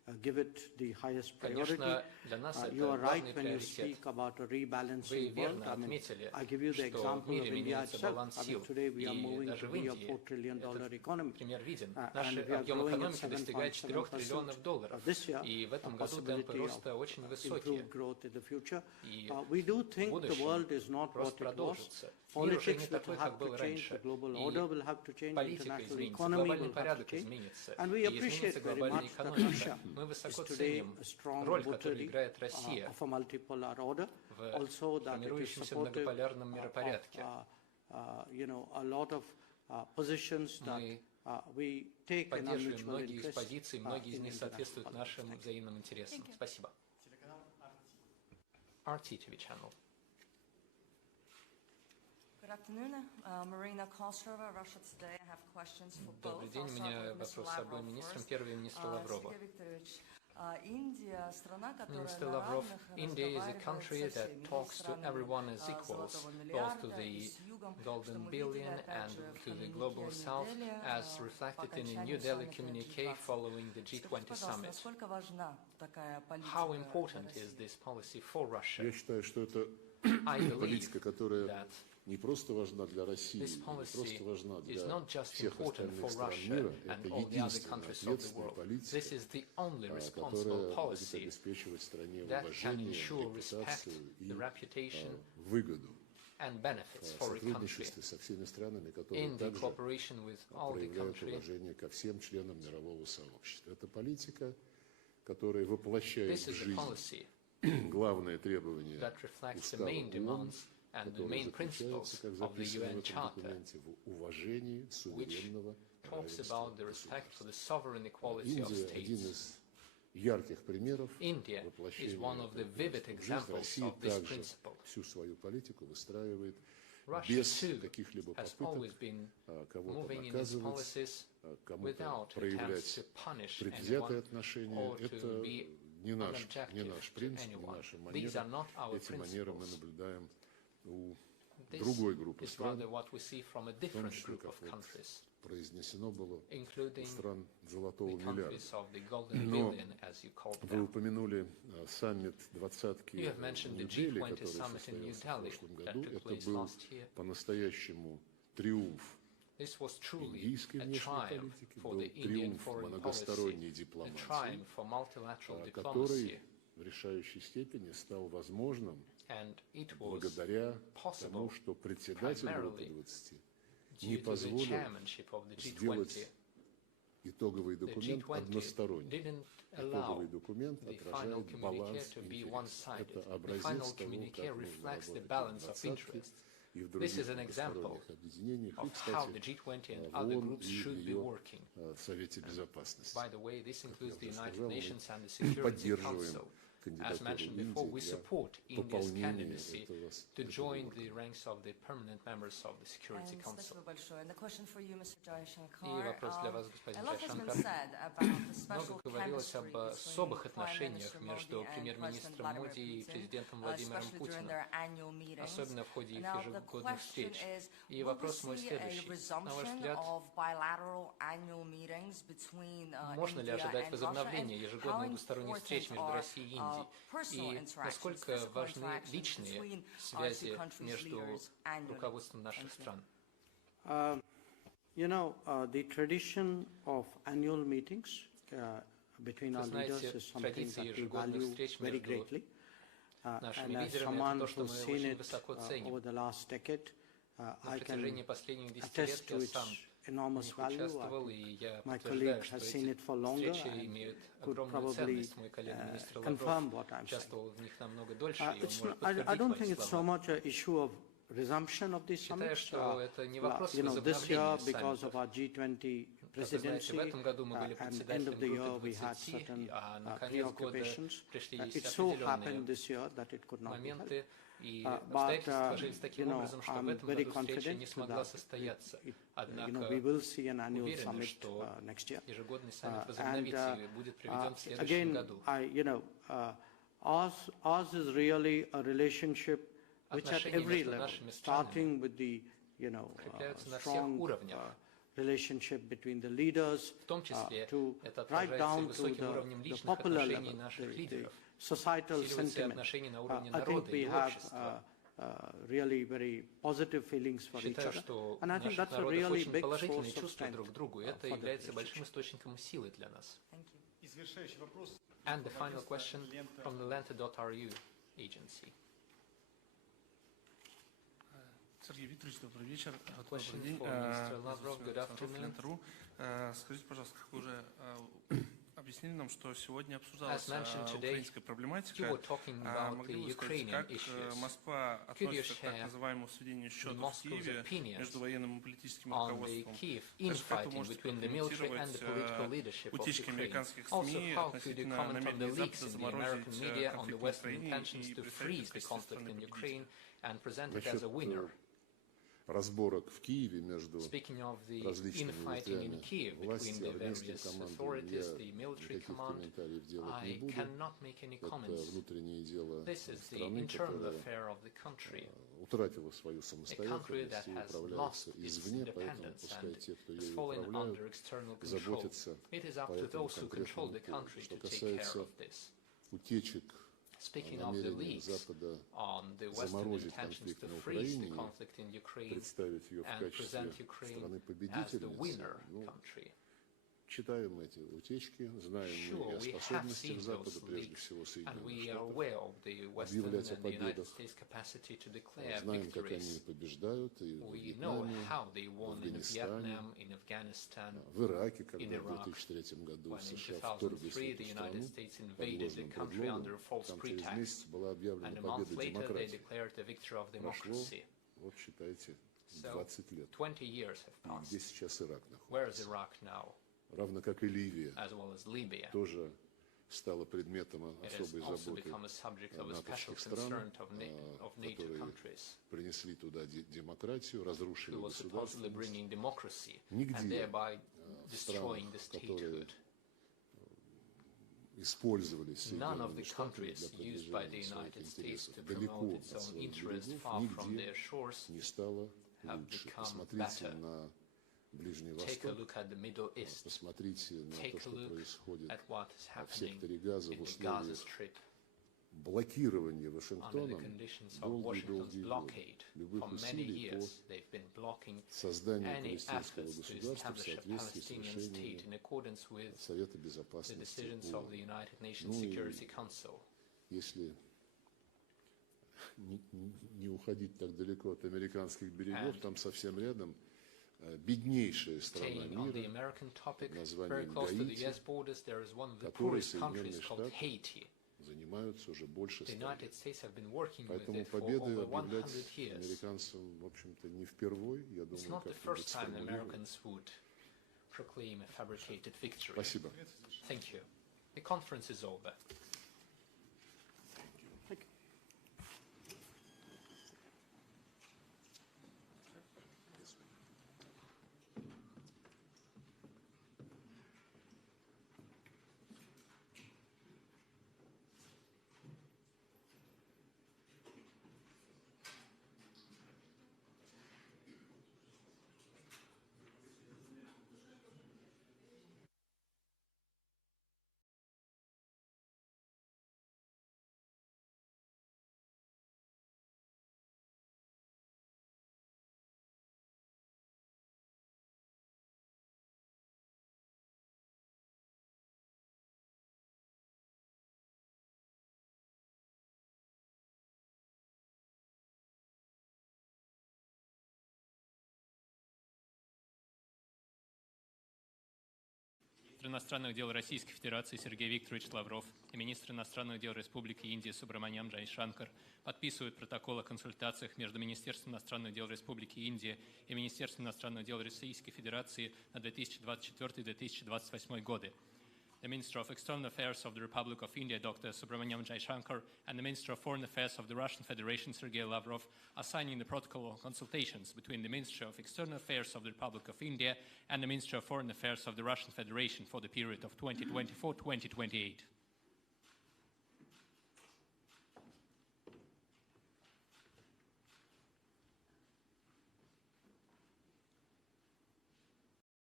give it the highest priority. You are right when you speak about a rebalancing world. I give you the example of India itself. Today we are moving to be a $4 trillion economy. And we are growing at 7.7% this year, a possibility of improved growth in the future. We do think the world is not what it was. Politics will have to change, the global order will have to change, the international economy will have to change. And we appreciate very much that Russia is today a strong voter of a multipolar order. Also that it is supportive of a lot of positions that we take in our mutual interest in international politics. Спасибо. RT TV channel. Good afternoon. Marina Kostrova, Russia Today. I have questions for both. Добрый день. У меня вопросы обоим министрам. Первый министр Лаврова. Minister Lavrov, India is a country that talks to everyone as equals, both to the Golden Billion and to the Global South, as reflected in a New Delhi communique following the G20 summit. How important is this policy for Russia? I believe that не просто важна для России, не просто важна для всех остальных стран мира, это единственная ответственная политика, которая будет обеспечивать стране уважение, репутацию и выгоду. Сотрудничестве со всеми странами, которые также проявляют уважение ко всем членам мирового сообщества. Это политика, которая воплощает в жизнь главные требования Устава ООН, который заключается, как записано в этом документе, в уважении суверенного равенства государств. Индия – один из ярких примеров воплощения в жизнь. Россия также всю свою политику выстраивает без каких-либо попыток кого-то наказывать, кому-то проявлять предвзятое отношение. Это не наш принцип, не наша манера. Эти манеры мы наблюдаем у другой группы стран, в том числе, как вот произнесено было, у стран золотого миллиарда. Но вы упомянули саммит двадцатки в Нью-Дели, который состоялся в прошлом году. Это был по-настоящему триумф индийской внешней политики, был триумф многосторонней дипломатии, который в решающей степени стал возможным благодаря тому, что председатель группы 20 не позволил сделать итоговый документ односторонним. Итоговый документ отражает баланс интересов. Это образец того, как нужно работать в двадцатке и в других многосторонних объединениях, и, кстати, в ООН и в ее Совете Безопасности. Как я уже сказал, мы поддерживаем кандидатуру Индии для пополнения этого И вопрос для вас, господин Jaishankar. Много говорилось об особых отношениях между премьер-министром Моди и президентом Владимиром Путиным, особенно в ходе их ежегодных встреч. И вопрос мой следующий. На ваш взгляд, можно ли ожидать возобновления ежегодных двусторонних встреч между Россией и Индией? И насколько важны личные связи между руководством наших стран? The tradition of annual meetings between our leaders is something that we value very greatly. And as someone who's seen it over the last decade, I can attest to its enormous value. My colleague has seen it for longer and could probably confirm what I'm saying. I don't think it's so much an issue of resumption of these summits. This year, because of our G20 presidency, and end of the year we had certain preoccupations. It so happened this year that it could not be held. But I'm very confident that we will see an annual summit next year. And again, ours is really a relationship which at every level, starting with the strong relationship between the leaders, to right down to the popular level, the societal sentiment. I think we have really very positive feelings for each other. And I think that's a really big source of strength for the relationship. Thank you. And the final question from the Lenta.ru agency. Сергей Викторович, добрый вечер. Question for Mr. Lavrov. Good afternoon. Скажите, пожалуйста, как вы уже объяснили нам, что сегодня обсуждалась украинская проблематика. Могли бы сказать, как Москва относится к так называемому сведению счетов в Киеве между военным и политическим руководством? Также как вы можете прокомментировать утечки американских СМИ относительно намерения Запада заморозить конфликт в Украине и превратить разборок в Киеве между различными ветвями власти, армейским командованием, я никаких комментариев делать не буду. Это внутреннее дело страны, которая утратила свою самостоятельность и управляется извне, поэтому пускай те, кто ею управляют, заботятся по этому конкретному поводу. Что касается утечек, намерение Запада заморозить конфликт на Украине, представить ее в качестве страны-победительницы, читаем эти утечки, знаем мы и о способностях Запада, прежде всего Соединенных Штатов, объявлять о победах, знаем, как они побеждают и в Вьетнаме, в Афганистане, в Ираке, когда в 2003 году США вторглись в эту страну под ложным предлогом, там через месяц была объявлена победа демократии. Прошло, вот считайте, 20 лет. И где сейчас Ирак находится? Равно как и Ливия, тоже стала предметом особой заботы натовских стран, которые принесли туда демократию, разрушили государственность. Нигде в странах, которые использовали Соединенные Штаты для продвижения своих интересов далеко от своих берегов, нигде не стало лучше. Посмотрите на Ближний Восток, посмотрите на то, что происходит в секторе Газа в условиях блокирования Вашингтоном долгие-долгие годы. Любых усилий по созданию палестинского государства в соответствии с решением Совета Безопасности ООН. Ну и если не уходить так далеко от американских берегов, там совсем рядом беднейшая страна мира под названием Гаити, которой Соединенные Штаты занимаются уже больше 100 лет. Поэтому победы объявлять американцам, в общем-то, не впервой. Я думаю, как-нибудь сформулируем. Спасибо. Министр иностранных дел Российской Федерации Сергей Викторович Лавров и министр иностранных дел Республики Индия Субраманян Джайшанкар подписывают протокол о консультациях между Министерством иностранных дел Республики Индия и Министерством иностранных дел Российской Федерации на 2024-2028 годы. The Minister of External Affairs of the Republic of India, Dr. Subramaniam Jaishankar, and the Minister of Foreign Affairs of the Russian Federation, Sergey Lavrov, are signing the protocol of consultations between the Ministry of External Affairs of the Republic of India and the Ministry of Foreign Affairs of the Russian Federation for the period of 2024-2028.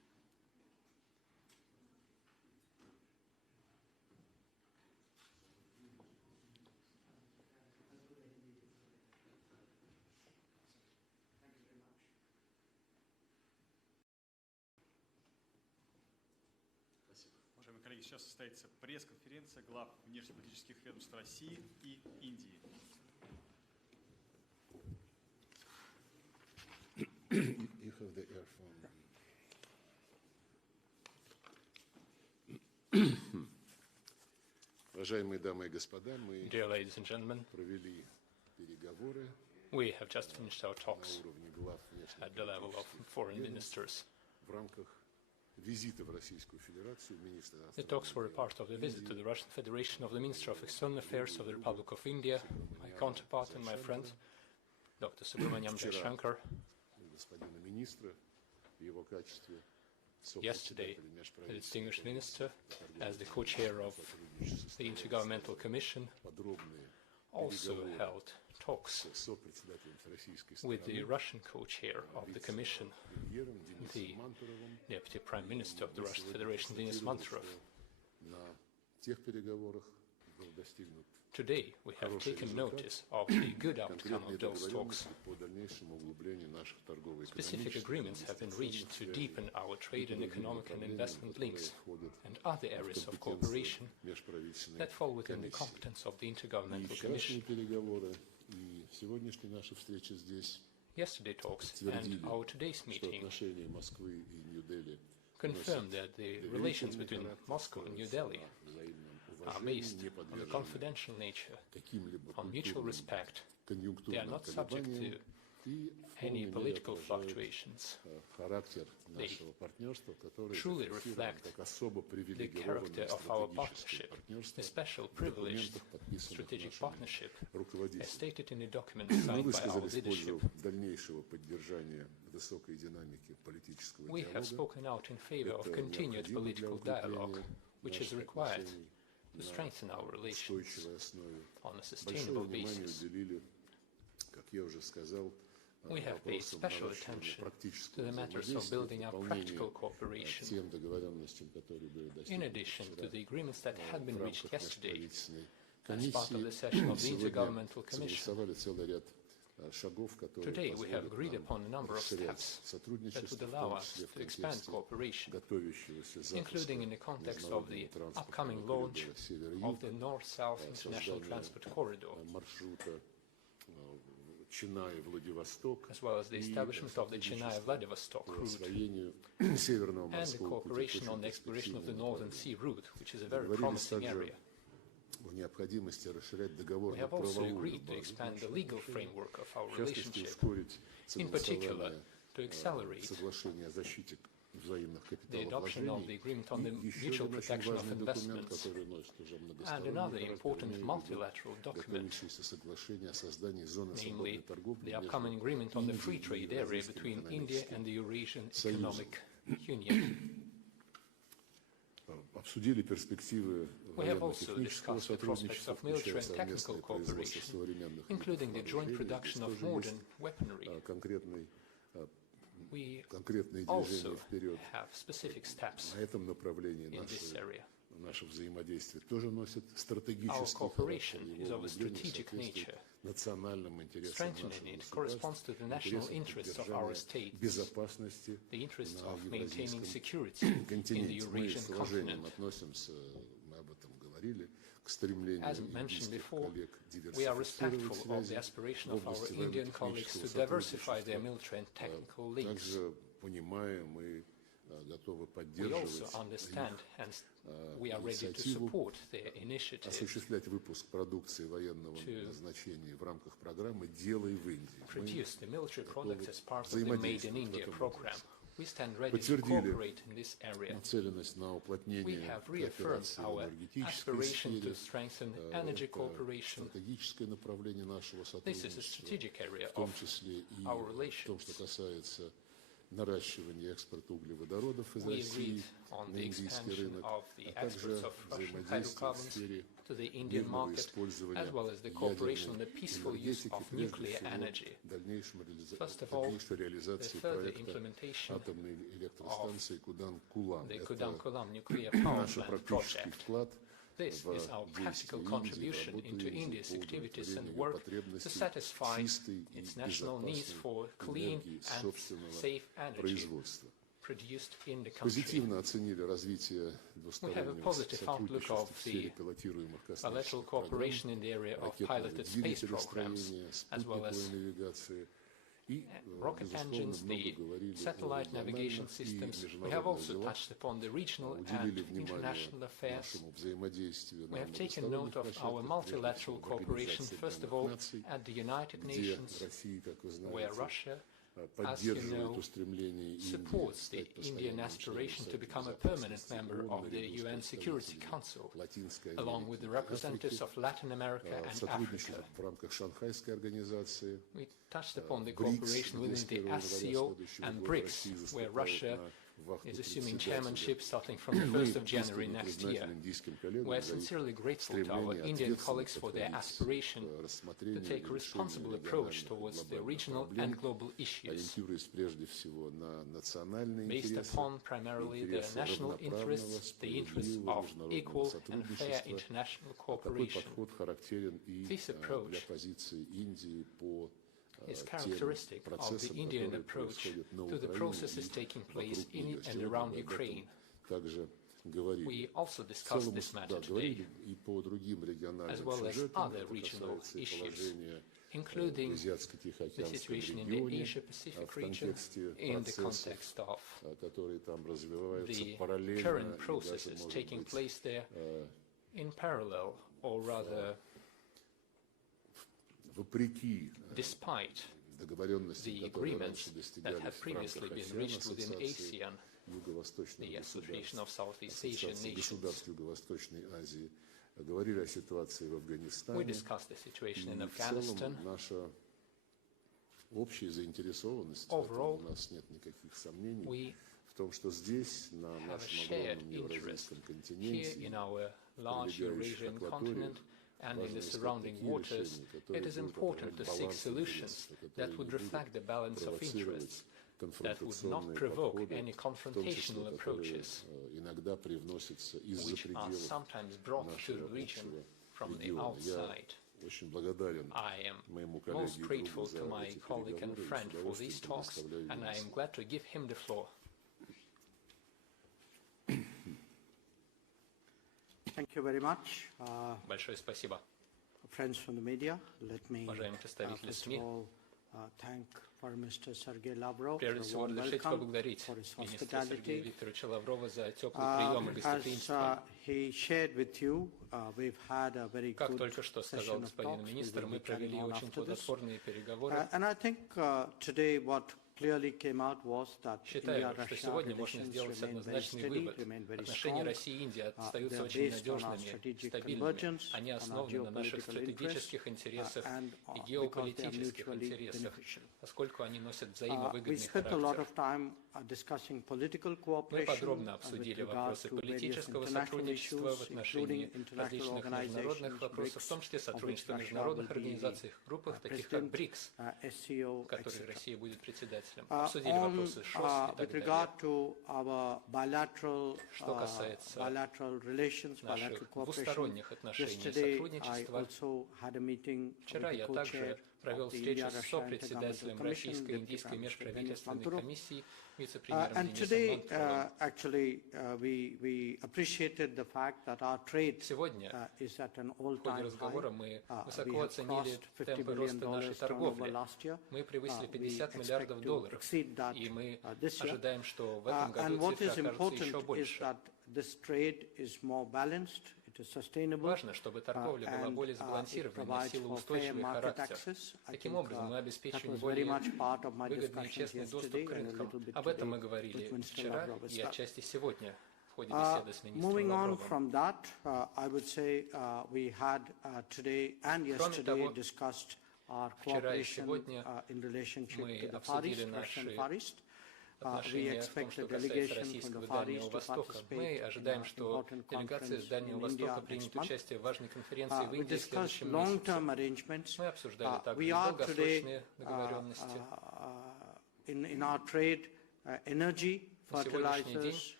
коллеги, сейчас состоится пресс-конференция глав внешнеполитических ведомств России и Индии. You have the earphone. Уважаемые дамы и господа, мы провели переговоры We have just finished our talks at the level of foreign ministers. в рамках визита в Российскую Федерацию министра The talks were a part of the visit to the Russian Federation of the Minister of External Affairs of the Republic of India, my counterpart and my friend, Dr. Subramaniam Jaishankar. господина министра в его качестве Yesterday, the distinguished minister, as the co-chair of the Intergovernmental Commission, also held talks with the Russian co-chair of the Commission, the Deputy Prime Minister of the Russian Federation, Denis Manturov. Today, we have taken notice of the good outcome of those talks. Specific agreements have been reached to deepen our trade and economic and investment links and other areas of cooperation that fall within the competence of the Intergovernmental Commission. Yesterday talks and our today's meeting confirmed that the relations between Moscow and New Delhi are based on a confidential nature, on mutual respect. They are not subject to any political fluctuations. They truly reflect the character of our partnership, a special privileged strategic partnership, as stated in a document signed by our leadership. We have spoken out in favor of continued political dialogue, which is required to strengthen our relations on a sustainable basis. We have paid special attention to the matters of building up practical cooperation, in addition to the agreements that had been reached yesterday as part of the session of the Intergovernmental Commission. Today, we have agreed upon a number of steps that would allow us to expand cooperation, including in the context of the upcoming launch of the North-South International Transport Corridor, as well as the establishment of the Chennai-Vladivostok route, and the cooperation on the exploration of the Northern Sea route, which is a very promising area. We have also agreed to expand the legal framework of our relationship, in particular to accelerate the adoption of the agreement on the mutual protection of investments and another important multilateral document, namely the upcoming agreement on the free trade area between India and the Eurasian Economic Union. We have also discussed the prospects of military and technical cooperation, including the joint production of modern weaponry. We also have specific steps in this area. Our cooperation is of a strategic nature. Strengthening it corresponds to the national interests of our states, the interests of maintaining security in the Eurasian continent. As mentioned before, we are respectful of the aspiration of our Indian colleagues to diversify their military and technical links. We also understand and we are ready to support their initiative to produce the military products as part of the Made in India program. We stand ready to cooperate in this area. We have reaffirmed our aspiration to strengthen energy cooperation. This is a strategic area of our relations. We agreed on the expansion of the exports of Russian hydrocarbons to the Indian market, as well as the cooperation on the peaceful use of nuclear energy. First of all, the further implementation of the Kudam-Kulam nuclear power plant project. This is our practical contribution into India's activities and work to satisfy its national needs for clean and safe energy produced in the country. Позитивно оценили развитие двустороннего сотрудничества в сфере пилотируемых космических программ, ракетного двигателестроения, спутниковой навигации. Rocket engines, the satellite navigation systems. We have also touched upon the regional and international affairs. We have taken note of our multilateral cooperation, first of all, at the United Nations, where Russia, as you know, supports the Indian aspiration to become a permanent member of the UN Security Council, along with the representatives of Latin America and Africa. We touched upon the cooperation within the SCO and BRICS, where Russia is assuming chairmanship starting from the 1st of January next year. We are sincerely grateful to our Indian colleagues for their aspiration to take a responsible approach towards the regional and global issues, based upon primarily the national interests, the interests of equal and fair international cooperation. This approach is characteristic of the Indian approach to the processes taking place in and around Ukraine. We also discussed this matter today, as well as other regional issues, including the situation in the Asia-Pacific region in the context of the current processes taking place there in parallel, or rather despite the agreements that have previously been reached within ASEAN, the Association of Southeast Asian Nations. We discussed the situation in Afghanistan. Overall, we have a shared interest here in our large Eurasian continent and in the surrounding waters. It is important to seek solutions that would reflect the balance of interests, that would not provoke any confrontational approaches, which are sometimes brought to the region from the outside. I am most grateful to my colleague and friend for these talks, and I am glad to give him the floor. Thank you very much. Большое спасибо. Friends from the media, let me first of all thank Foreign Minister Sergey Lavrov Прежде всего, разрешите поблагодарить министра Сергея Викторовича Лаврова за теплый прием и гостеприимство. Как только что сказал господин министр, мы провели очень плодотворные переговоры. Считаю, что сегодня можно сделать однозначный вывод. Отношения России и Индии остаются очень надежными, стабильными. Они основаны на наших стратегических интересах и геополитических интересах, поскольку они носят взаимовыгодный характер. Мы подробно обсудили вопросы политического сотрудничества в отношении различных международных вопросов, в том числе сотрудничества в международных организациях, группах, таких как БРИКС, в которой Россия будет председателем. Обсудили вопросы ШОС и так далее. Что касается наших двусторонних отношений и сотрудничества, вчера я также провел встречу с сопредседателем Российско-Индийской межправительственной комиссии, вице-премьером Денисом Манturovым. Сегодня в ходе разговора мы высоко оценили темпы роста нашей торговли. Мы превысили $50 миллиардов, и мы ожидаем, что в этом году цифра окажется еще больше. Важно, чтобы торговля была более сбалансированной, носила устойчивый характер. Таким образом, мы обеспечиваем более выгодный и честный доступ к рынкам. Об этом мы говорили вчера и отчасти сегодня в ходе беседы с министром Лавровым. Кроме того, вчера и сегодня мы обсудили наши отношения в том, что касается российского Дальнего Востока. Мы ожидаем, что делегация с Дальнего Востока примет участие в важной конференции в Индии в следующем месяце. Мы обсуждали также долгосрочные договоренности. На сегодняшний день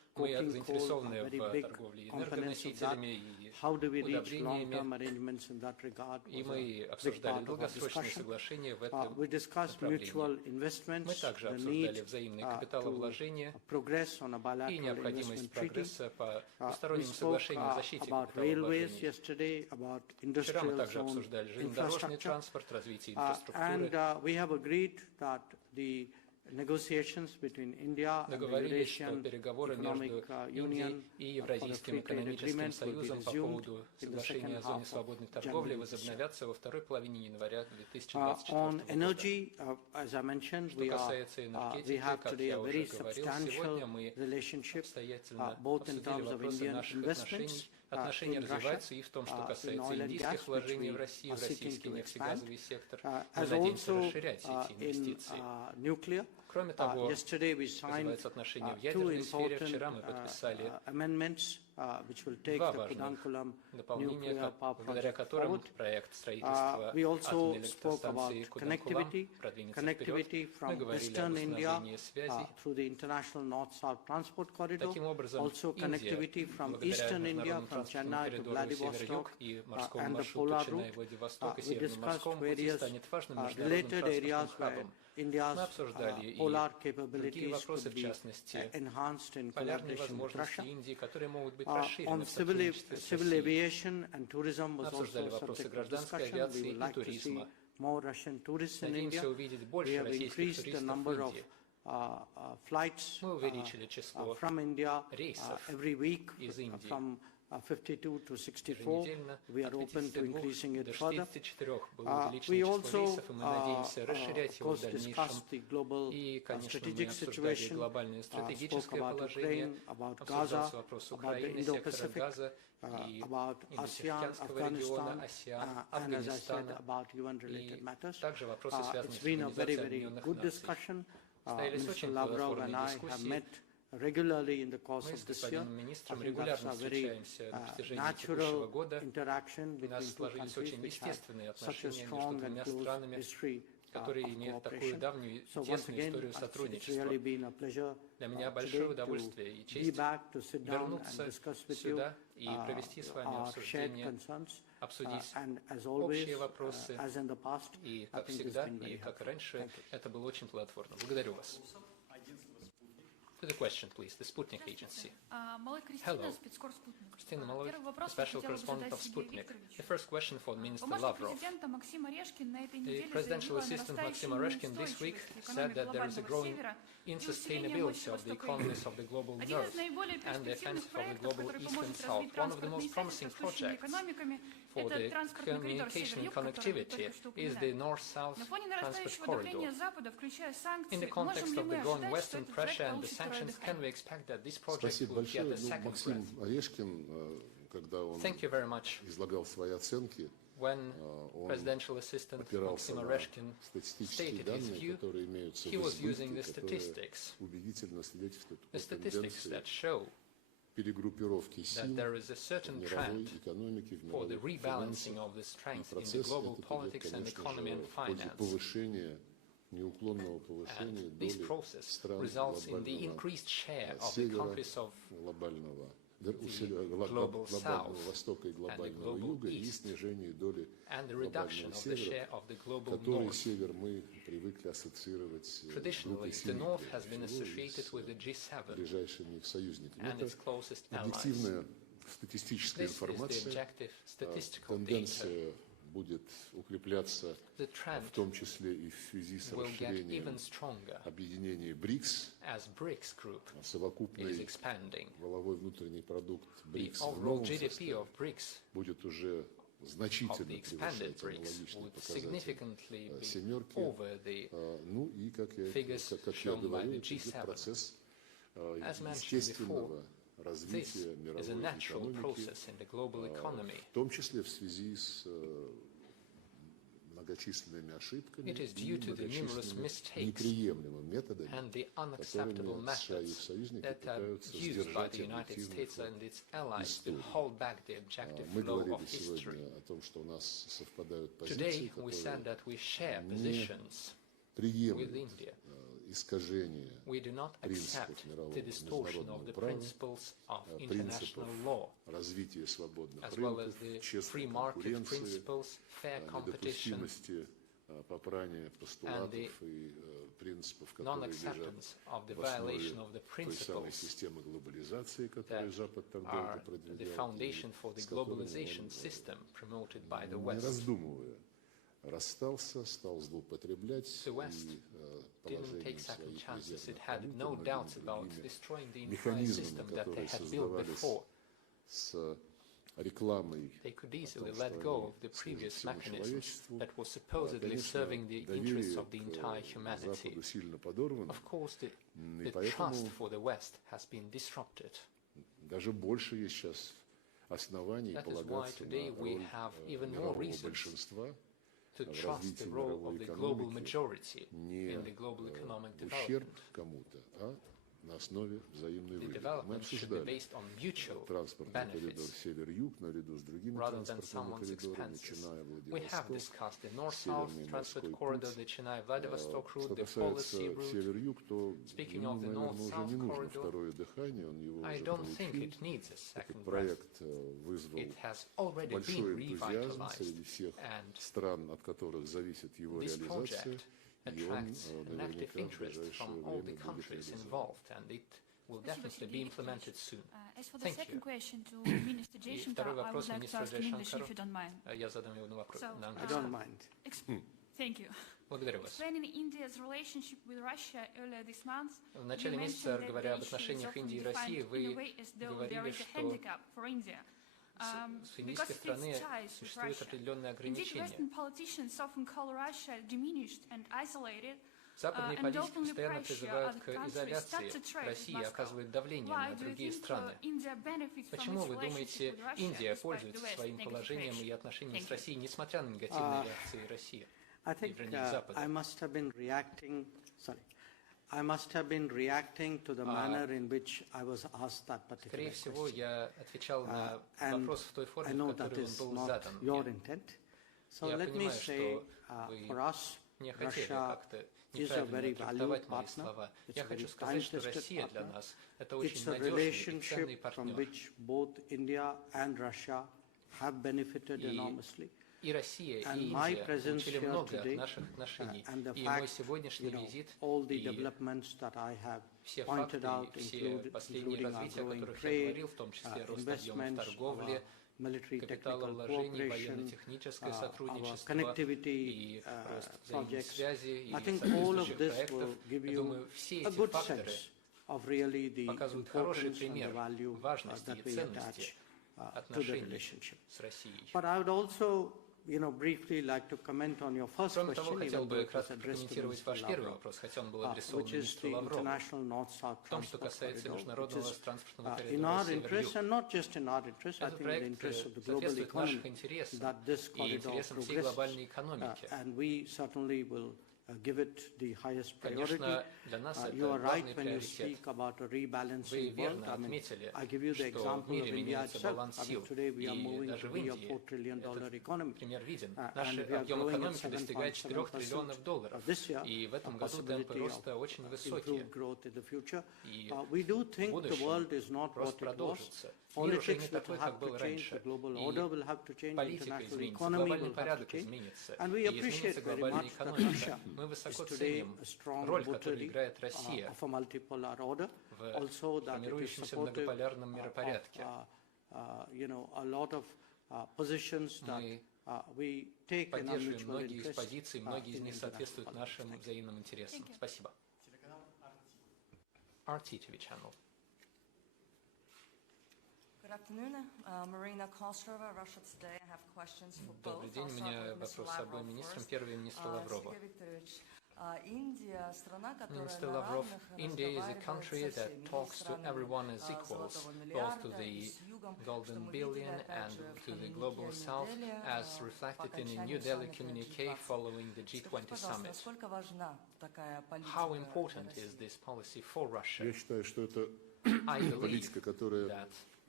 coking coal are very big components of that. How do we reach long-term arrangements in that regard? Was a big part of our discussion. We discussed mutual investments, the need to progress on a bilateral investment treaty. We spoke about railways yesterday, about industrial zone infrastructure, and we have agreed that the negotiations between India and the Eurasian Economic Union for a free trade agreement will be resumed in the second half of January this year. On energy, as I mentioned, we have today a very substantial relationship, both in terms of Indian investments in Russia, in oil and gas, which we are seeking to expand, as also in nuclear. Yesterday we signed two important amendments which will take the Kudankulam nuclear power project forward. We also spoke about connectivity from Western India through the international North-South transport corridor, also connectivity from Eastern India, from Chennai to Vladivostok and the polar route. We discussed various related areas where India's polar capabilities could be enhanced in collaboration with Russia. On civil aviation and tourism was also a subject of discussion. We would like to see more Russian tourists in India. We have increased the number of flights from India every week from 52 to 64. We are open to increasing it further. We also, of course, discussed the global strategic situation, spoke about Ukraine, about Gaza, about the Indo-Pacific, about ASEAN, Afghanistan, and as I said, about UN-related matters. It's been a very, very good discussion. Mr. Lavrov and I have met regularly in the course of this year. I think that's a very natural interaction between two countries which have such a strong and close history of cooperation. So once again, it's really been a pleasure today to be back, to sit down and discuss with you our shared concerns. And as always, as in the past, I think it's been very helpful. Thank you. To the question, please, the Sputnik agency. Hello, Christina Malloy, special correspondent of Sputnik. The first question for Minister Lavrov. The presidential assistant Maxim Oreshkin this week said that there is a growing insustainability of the economies of the global north and the offensive of the global east and south. One of the most promising projects for the communication and connectivity is the north-south transport corridor. In the context of the growing Western pressure and the sanctions, can we expect that this project will get a second breath? Thank you very much. When Presidential Assistant Maxim Oreshkin stated his view, he was using the statistics that show that there is a certain trend for the rebalancing of the strength in the global politics and economy and finance. And this process results in the increased share of the countries of the global south and the global east, and the reduction of the share of the global north. Traditionally, the north has been associated with the G7 and its closest allies. This is the objective statistical data. The trend will get even stronger as BRICS group is expanding. The overall GDP of BRICS, of the expanded BRICS, would significantly be over the figures shown by the G7. As mentioned before, this is a natural process in the global economy. It is due to the numerous mistakes and the unacceptable methods that are used by the United States and its allies to hold back the objective flow of history. Today, we said that we share positions with India, искажение принципов международного права, принципов развития свободных рынков, честной конкуренции, недопустимости попрания постулатов и принципов, которые лежат в основе той самой системы глобализации, которую Запад так долго продвигал, с которой он, не раздумывая, расстался, стал злоупотреблять и положением своих резервных валют и другими механизмами, которые создавались с рекламой человечеству, конечно, доверие к Западу сильно подорвано, и поэтому даже больше есть сейчас оснований полагаться на роль мирового большинства в развитии мировой экономики не в ущерб кому-то, а на основе взаимной выгоды. Мы обсуждали транспортный коридор север-юг наряду с другими транспортными коридорами, начиная Владивосток, Северный морской путь. Что касается север-юг, то ему, наверное, уже не нужно второе дыхание, он его уже получил. Этот проект вызвал большой энтузиазм среди всех стран, от которых зависит его реализация. И он наверняка в ближайшее время будет реализован. И второй вопрос министру Jaishankaru. Я задам его вопрос на английском. Благодарю вас. В начале месяца, говоря об отношениях Индии и России, вы говорили, что с индийской стороны существуют определенные ограничения. Западные политики постоянно призывают к изоляции России, оказывают давление на другие страны. Почему, вы думаете, Индия пользуется своим положением и отношениями с Россией, несмотря на негативные реакции России? I must have been reacting to the manner in which I was asked that particular question. Скорее всего, я отвечал на вопрос в той форме, в которой он был задан. Your intent. So let me say, for us, Russia is a very valued partner. It's a relationship from which both India and Russia have benefited enormously. И Россия, и Индия получили много от наших отношений. И мой сегодняшний визит, и все факты, и все последние развития, о которых я говорил, в том числе рост объемов торговли, капиталовложений, военно-техническое сотрудничество и рост взаимной связи и соответствующих проектов, я думаю, все эти факторы показывают хороший пример важности и ценности отношений с Россией. Briefly like to comment on your first question. Кроме того, хотел бы кратко прокомментировать ваш первый вопрос, хотя он был адресован министру Лаврову, в том, что касается международного транспортного коридора север-юг. Этот проект соответствует нашим интересам и интересам всей глобальной экономики. Give it the highest priority. You are right when you speak about a rebalancing world. I give you the example of India itself. Today we are moving to be a $4 trillion economy. Наш объем экономики достигает $4 триллионов this year, и в этом году темпы роста очень высокие. И в будущем рост продолжится. Мир уже не такой, как был раньше. И политика изменится, глобальный порядок изменится, и изменится глобальная экономика. Мы высоко ценим роль, которую играет Россия в формирующемся многополярном миропорядке. Мы поддерживаем многие из позиций, многие из них соответствуют нашим взаимным интересам. Спасибо. RT TV channel. Good afternoon. Marina Kostrova, Russia Today. I have questions for both. Добрый день, у меня вопрос с обоим министрам. Первый министр Лаврова. Minister Lavrov, India is a country that talks to everyone as equals, both to the Golden Billion and to the Global South, as reflected in a New Delhi communique following the G20 summit. How important is this policy for Russia? Я считаю, что это I believe политика, которая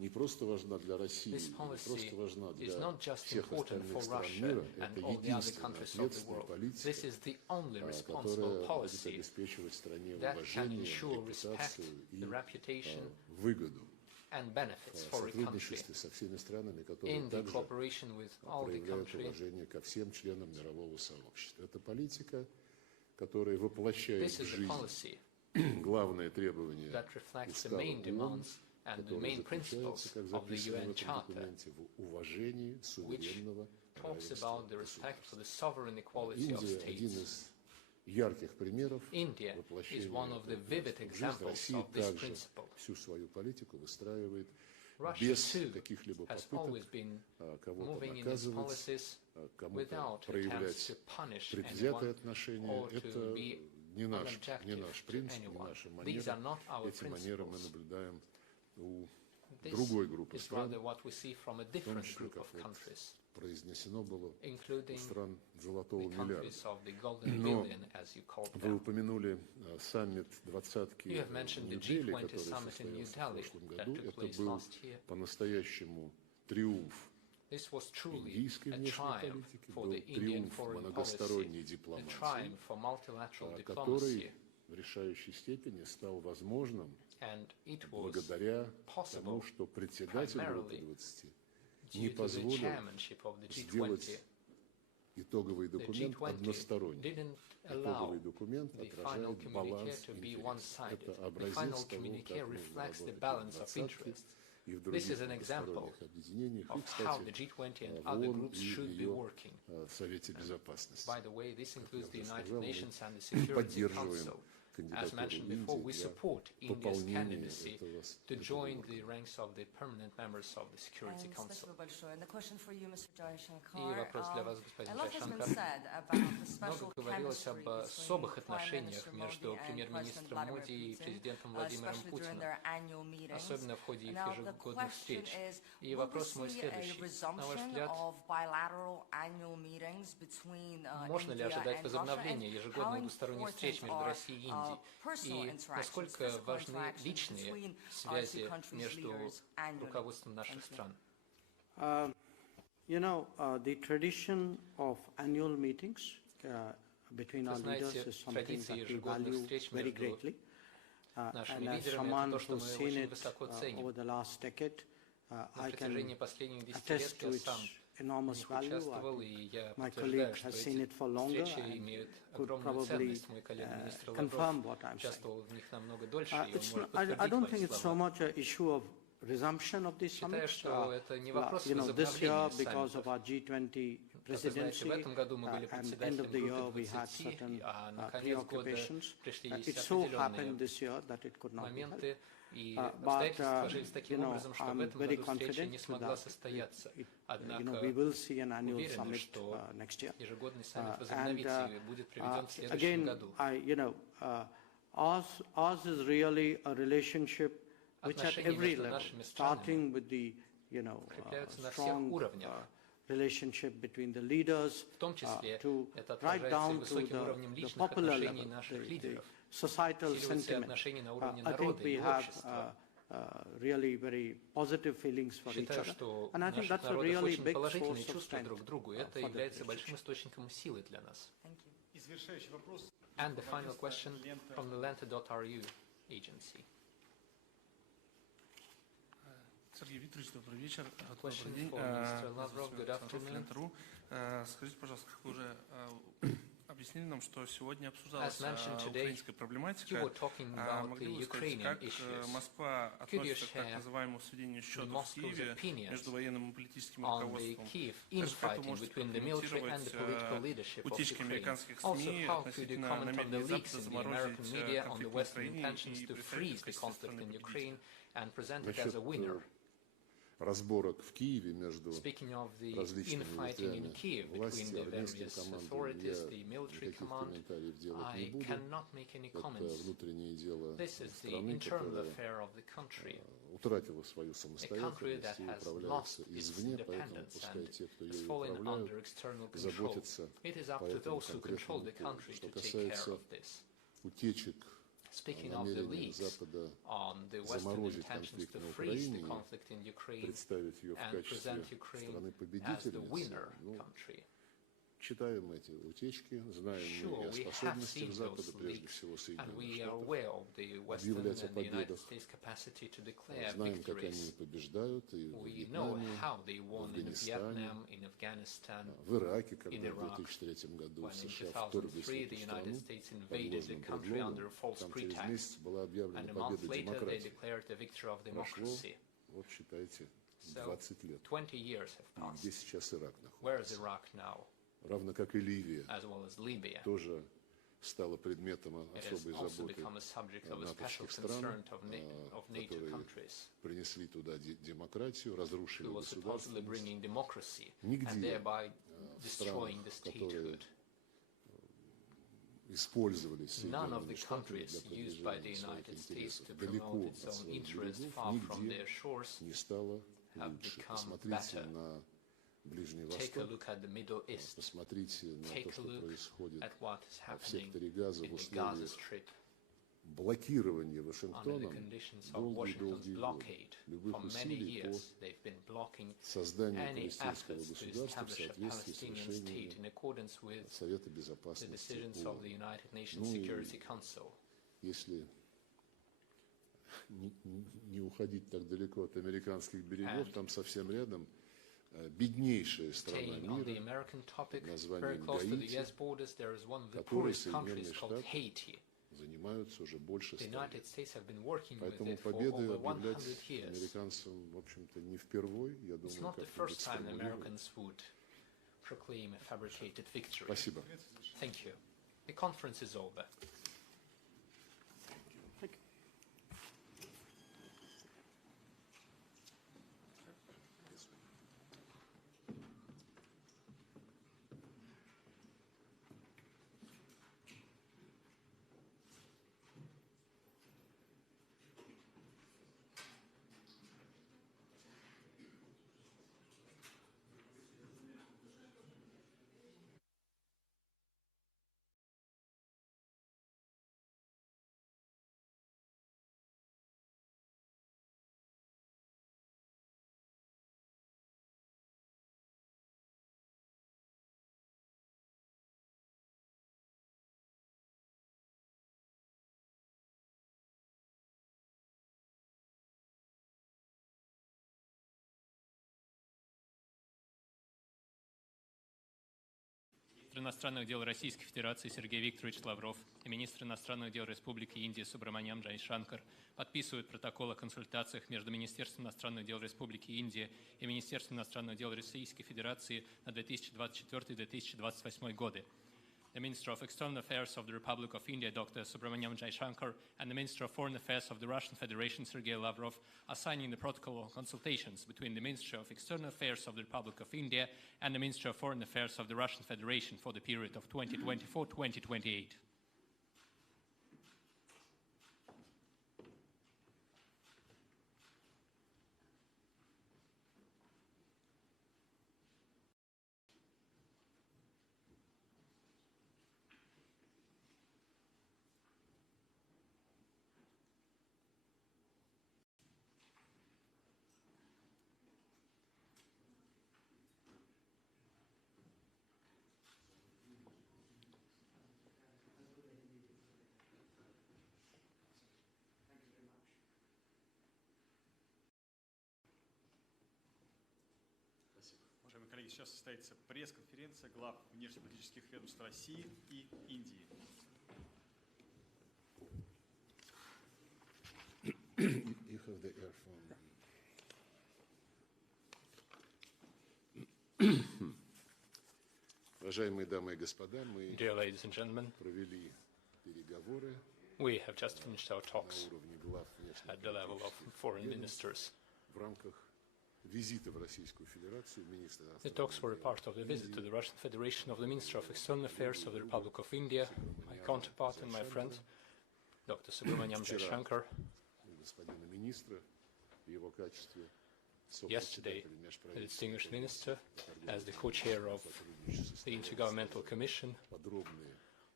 не просто важна для России, не просто важна для всех остальных стран мира, это единственная ответственная политика, которая будет обеспечивать стране уважение, репутацию и выгоду. В сотрудничестве со всеми странами, которые также проявляют уважение ко всем членам мирового сообщества. Это политика, которая воплощает в жизнь главные требования устава ООН, который заключается, как записано в этом документе, в уважении суверенного равенства государств. Индия – один из ярких примеров воплощения в жизнь. Россия также всю свою политику выстраивает без каких-либо попыток кого-то наказывать, кому-то проявлять предвзятое отношение. Это не наш принцип, не наша манера. Эти манеры мы наблюдаем у другой группы стран, в том числе, как вот произнесено было, у стран Золотого миллиарда. Но вы упомянули саммит двадцатки в Нью-Дели, который состоялся в прошлом году. Это был по-настоящему триумф индийской внешней политики, был триумф многосторонней дипломатии, который в решающей степени стал возможным благодаря тому, что председатель группы 20 не позволил сделать итоговый документ односторонним. Итоговый документ отражает баланс интересов. Это образец того, как нужно работать в двадцатке и в других многосторонних объединениях, и, кстати, в ООН и ее Совете Безопасности. Как я уже сказал, мы поддерживаем As mentioned before, we support India's candidacy to join the ranks of the permanent members of the Security Council. And the question for you, Mr. Jaishankar. И вопрос для вас, господин Джайшанкар. Много говорилось об особых отношениях между премьер-министром Моди и президентом Владимиром Путиным, особенно в ходе их ежегодных встреч. И вопрос мой следующий. На ваш взгляд, можно ли ожидать возобновления ежегодных двусторонних встреч между Россией и Индией? И насколько важны личные связи между руководством наших стран? The tradition of annual meetings between our leaders is something that we value very greatly. And as someone who's seen it over the last decade, I can attest to its enormous value. My colleague has seen it for longer and could probably confirm what I'm saying. I don't think it's so much an issue of resumption of these summits. This year, because of our G20 presidency, and end of the year we had certain preoccupations. It so happened this year that it could not be held. But I'm very confident that we will see an annual summit next year. And again, ours is really a relationship which at every level, starting with the strong relationship between the leaders, to right down to the popular level, the societal sentiment. I think we have really very positive feelings for each other, and I think that's a really big source of strength for the relationship. And the final question from the Lente.ru agency. Сергей Викторович, добрый вечер. Добрый день. Lavrov, good afternoon. Скажите, пожалуйста, как вы уже объяснили нам, что сегодня обсуждалась украинская проблематика. Могли бы сказать, как Москва относится к так называемому сведению счетов в Киеве между военным и политическим руководством? Также как вы можете прокомментировать утечки американских СМИ относительно намерения Запада заморозить конфликт в Украине и представить конфликт Насчет разборок в Киеве между различными ветвями власти, армейским командам, я никаких комментариев делать не буду. Это внутреннее дело страны, которая утратила свою самостоятельность и управляется извне, поэтому пускай те, кто ею управляют, заботятся по этому конкретному поводу. Что касается утечек Speaking of the leaks on the Western intentions to freeze the conflict in Ukraine and present Ukraine as the winner country. Читаем эти утечки, знаем мы о способностях Запада, прежде всего Соединенных Штатов, объявлять о победах, знаем, как они побеждают и в Вьетнаме, в Афганистане, в Ираке, когда в 2003 году США вторглись в эту страну под ложным предлогом, там через месяц была объявлена победа демократии. Прошло, вот считайте, 20 лет. И где сейчас Ирак находится? Равно как и Ливия, тоже стала предметом особой заботы натовских стран, которые принесли туда демократию, разрушили государство. Нигде в странах, которые использовали Соединенные Штаты для продвижения своих интересов далеко от своих берегов, нигде не стало лучше. Посмотрите на Ближний Восток, посмотрите на то, что происходит в секторе Газа в условиях блокирования Вашингтоном долгие годы, любых усилий по созданию палестинского государства в соответствии с решением Совета Безопасности ООН. Ну и если не уходить так далеко от американских берегов, там совсем рядом беднейшая страна мира под названием Гаити, которой Соединенные Штаты занимаются уже больше 100 лет. Поэтому победы объявлять американцам, в общем-то, не впервой. Я думаю, как-нибудь сформулируем. Спасибо. Министр иностранных дел Российской Федерации Сергей Викторович Лавров и министр иностранных дел Республики Индия Субраманян Джайшанкар подписывают протокол о консультациях между Министерством иностранных дел Республики Индия и Министерством иностранных дел Российской Федерации на 2024-2028 годы. The Minister of External Affairs of the Republic of India, Dr. Subramaniam Jaishankar, and the Minister of Foreign Affairs of the Russian Federation, Sergey Lavrov, are signing the protocol of consultations between the Ministry of External Affairs of the Republic of India and the Ministry of Foreign Affairs of the Russian Federation for the period of 2024-2028. Уважаемые коллеги, сейчас состоится пресс-конференция глав внешнеполитических ведомств России и Индии. You have the earphone. Уважаемые дамы и господа, мы провели переговоры We have just finished our talks at the level of foreign ministers. В рамках визита в Российскую Федерацию министра. The talks were a part of the visit to the Russian Federation of the Minister of External Affairs of the Republic of India, my counterpart and my friend, Dr. Subramaniam Jaishankar. Господина министра в его качестве Yesterday, the distinguished minister, as the co-chair of the Intergovernmental Commission,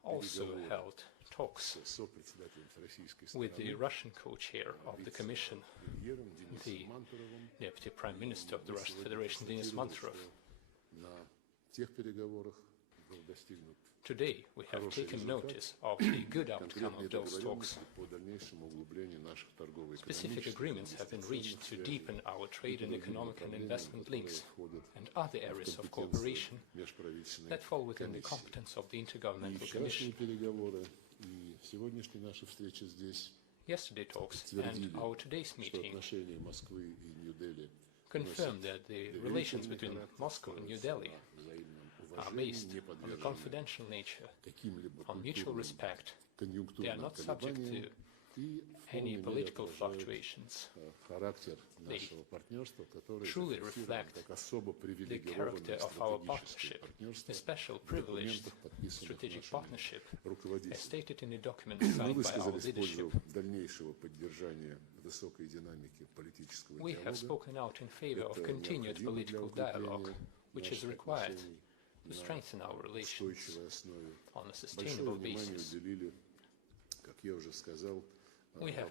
also held talks with the Russian co-chair of the Commission, the Deputy Prime Minister of the Russian Federation, Denis Manturov. Today, we have taken notice of the good outcome of those talks. Specific agreements have been reached to deepen our trade and economic and investment links and other areas of cooperation that fall within the competence of the Intergovernmental Commission. Yesterday talks and our today's meeting confirmed that the relations between Moscow and New Delhi are based on the confidential nature, on mutual respect. They are not subject to any political fluctuations. They truly reflect the character of our partnership, a special privileged strategic partnership, as stated in the document signed by our leadership. We have spoken out in favor of continued political dialogue, which is required to strengthen our relations on a sustainable basis. We have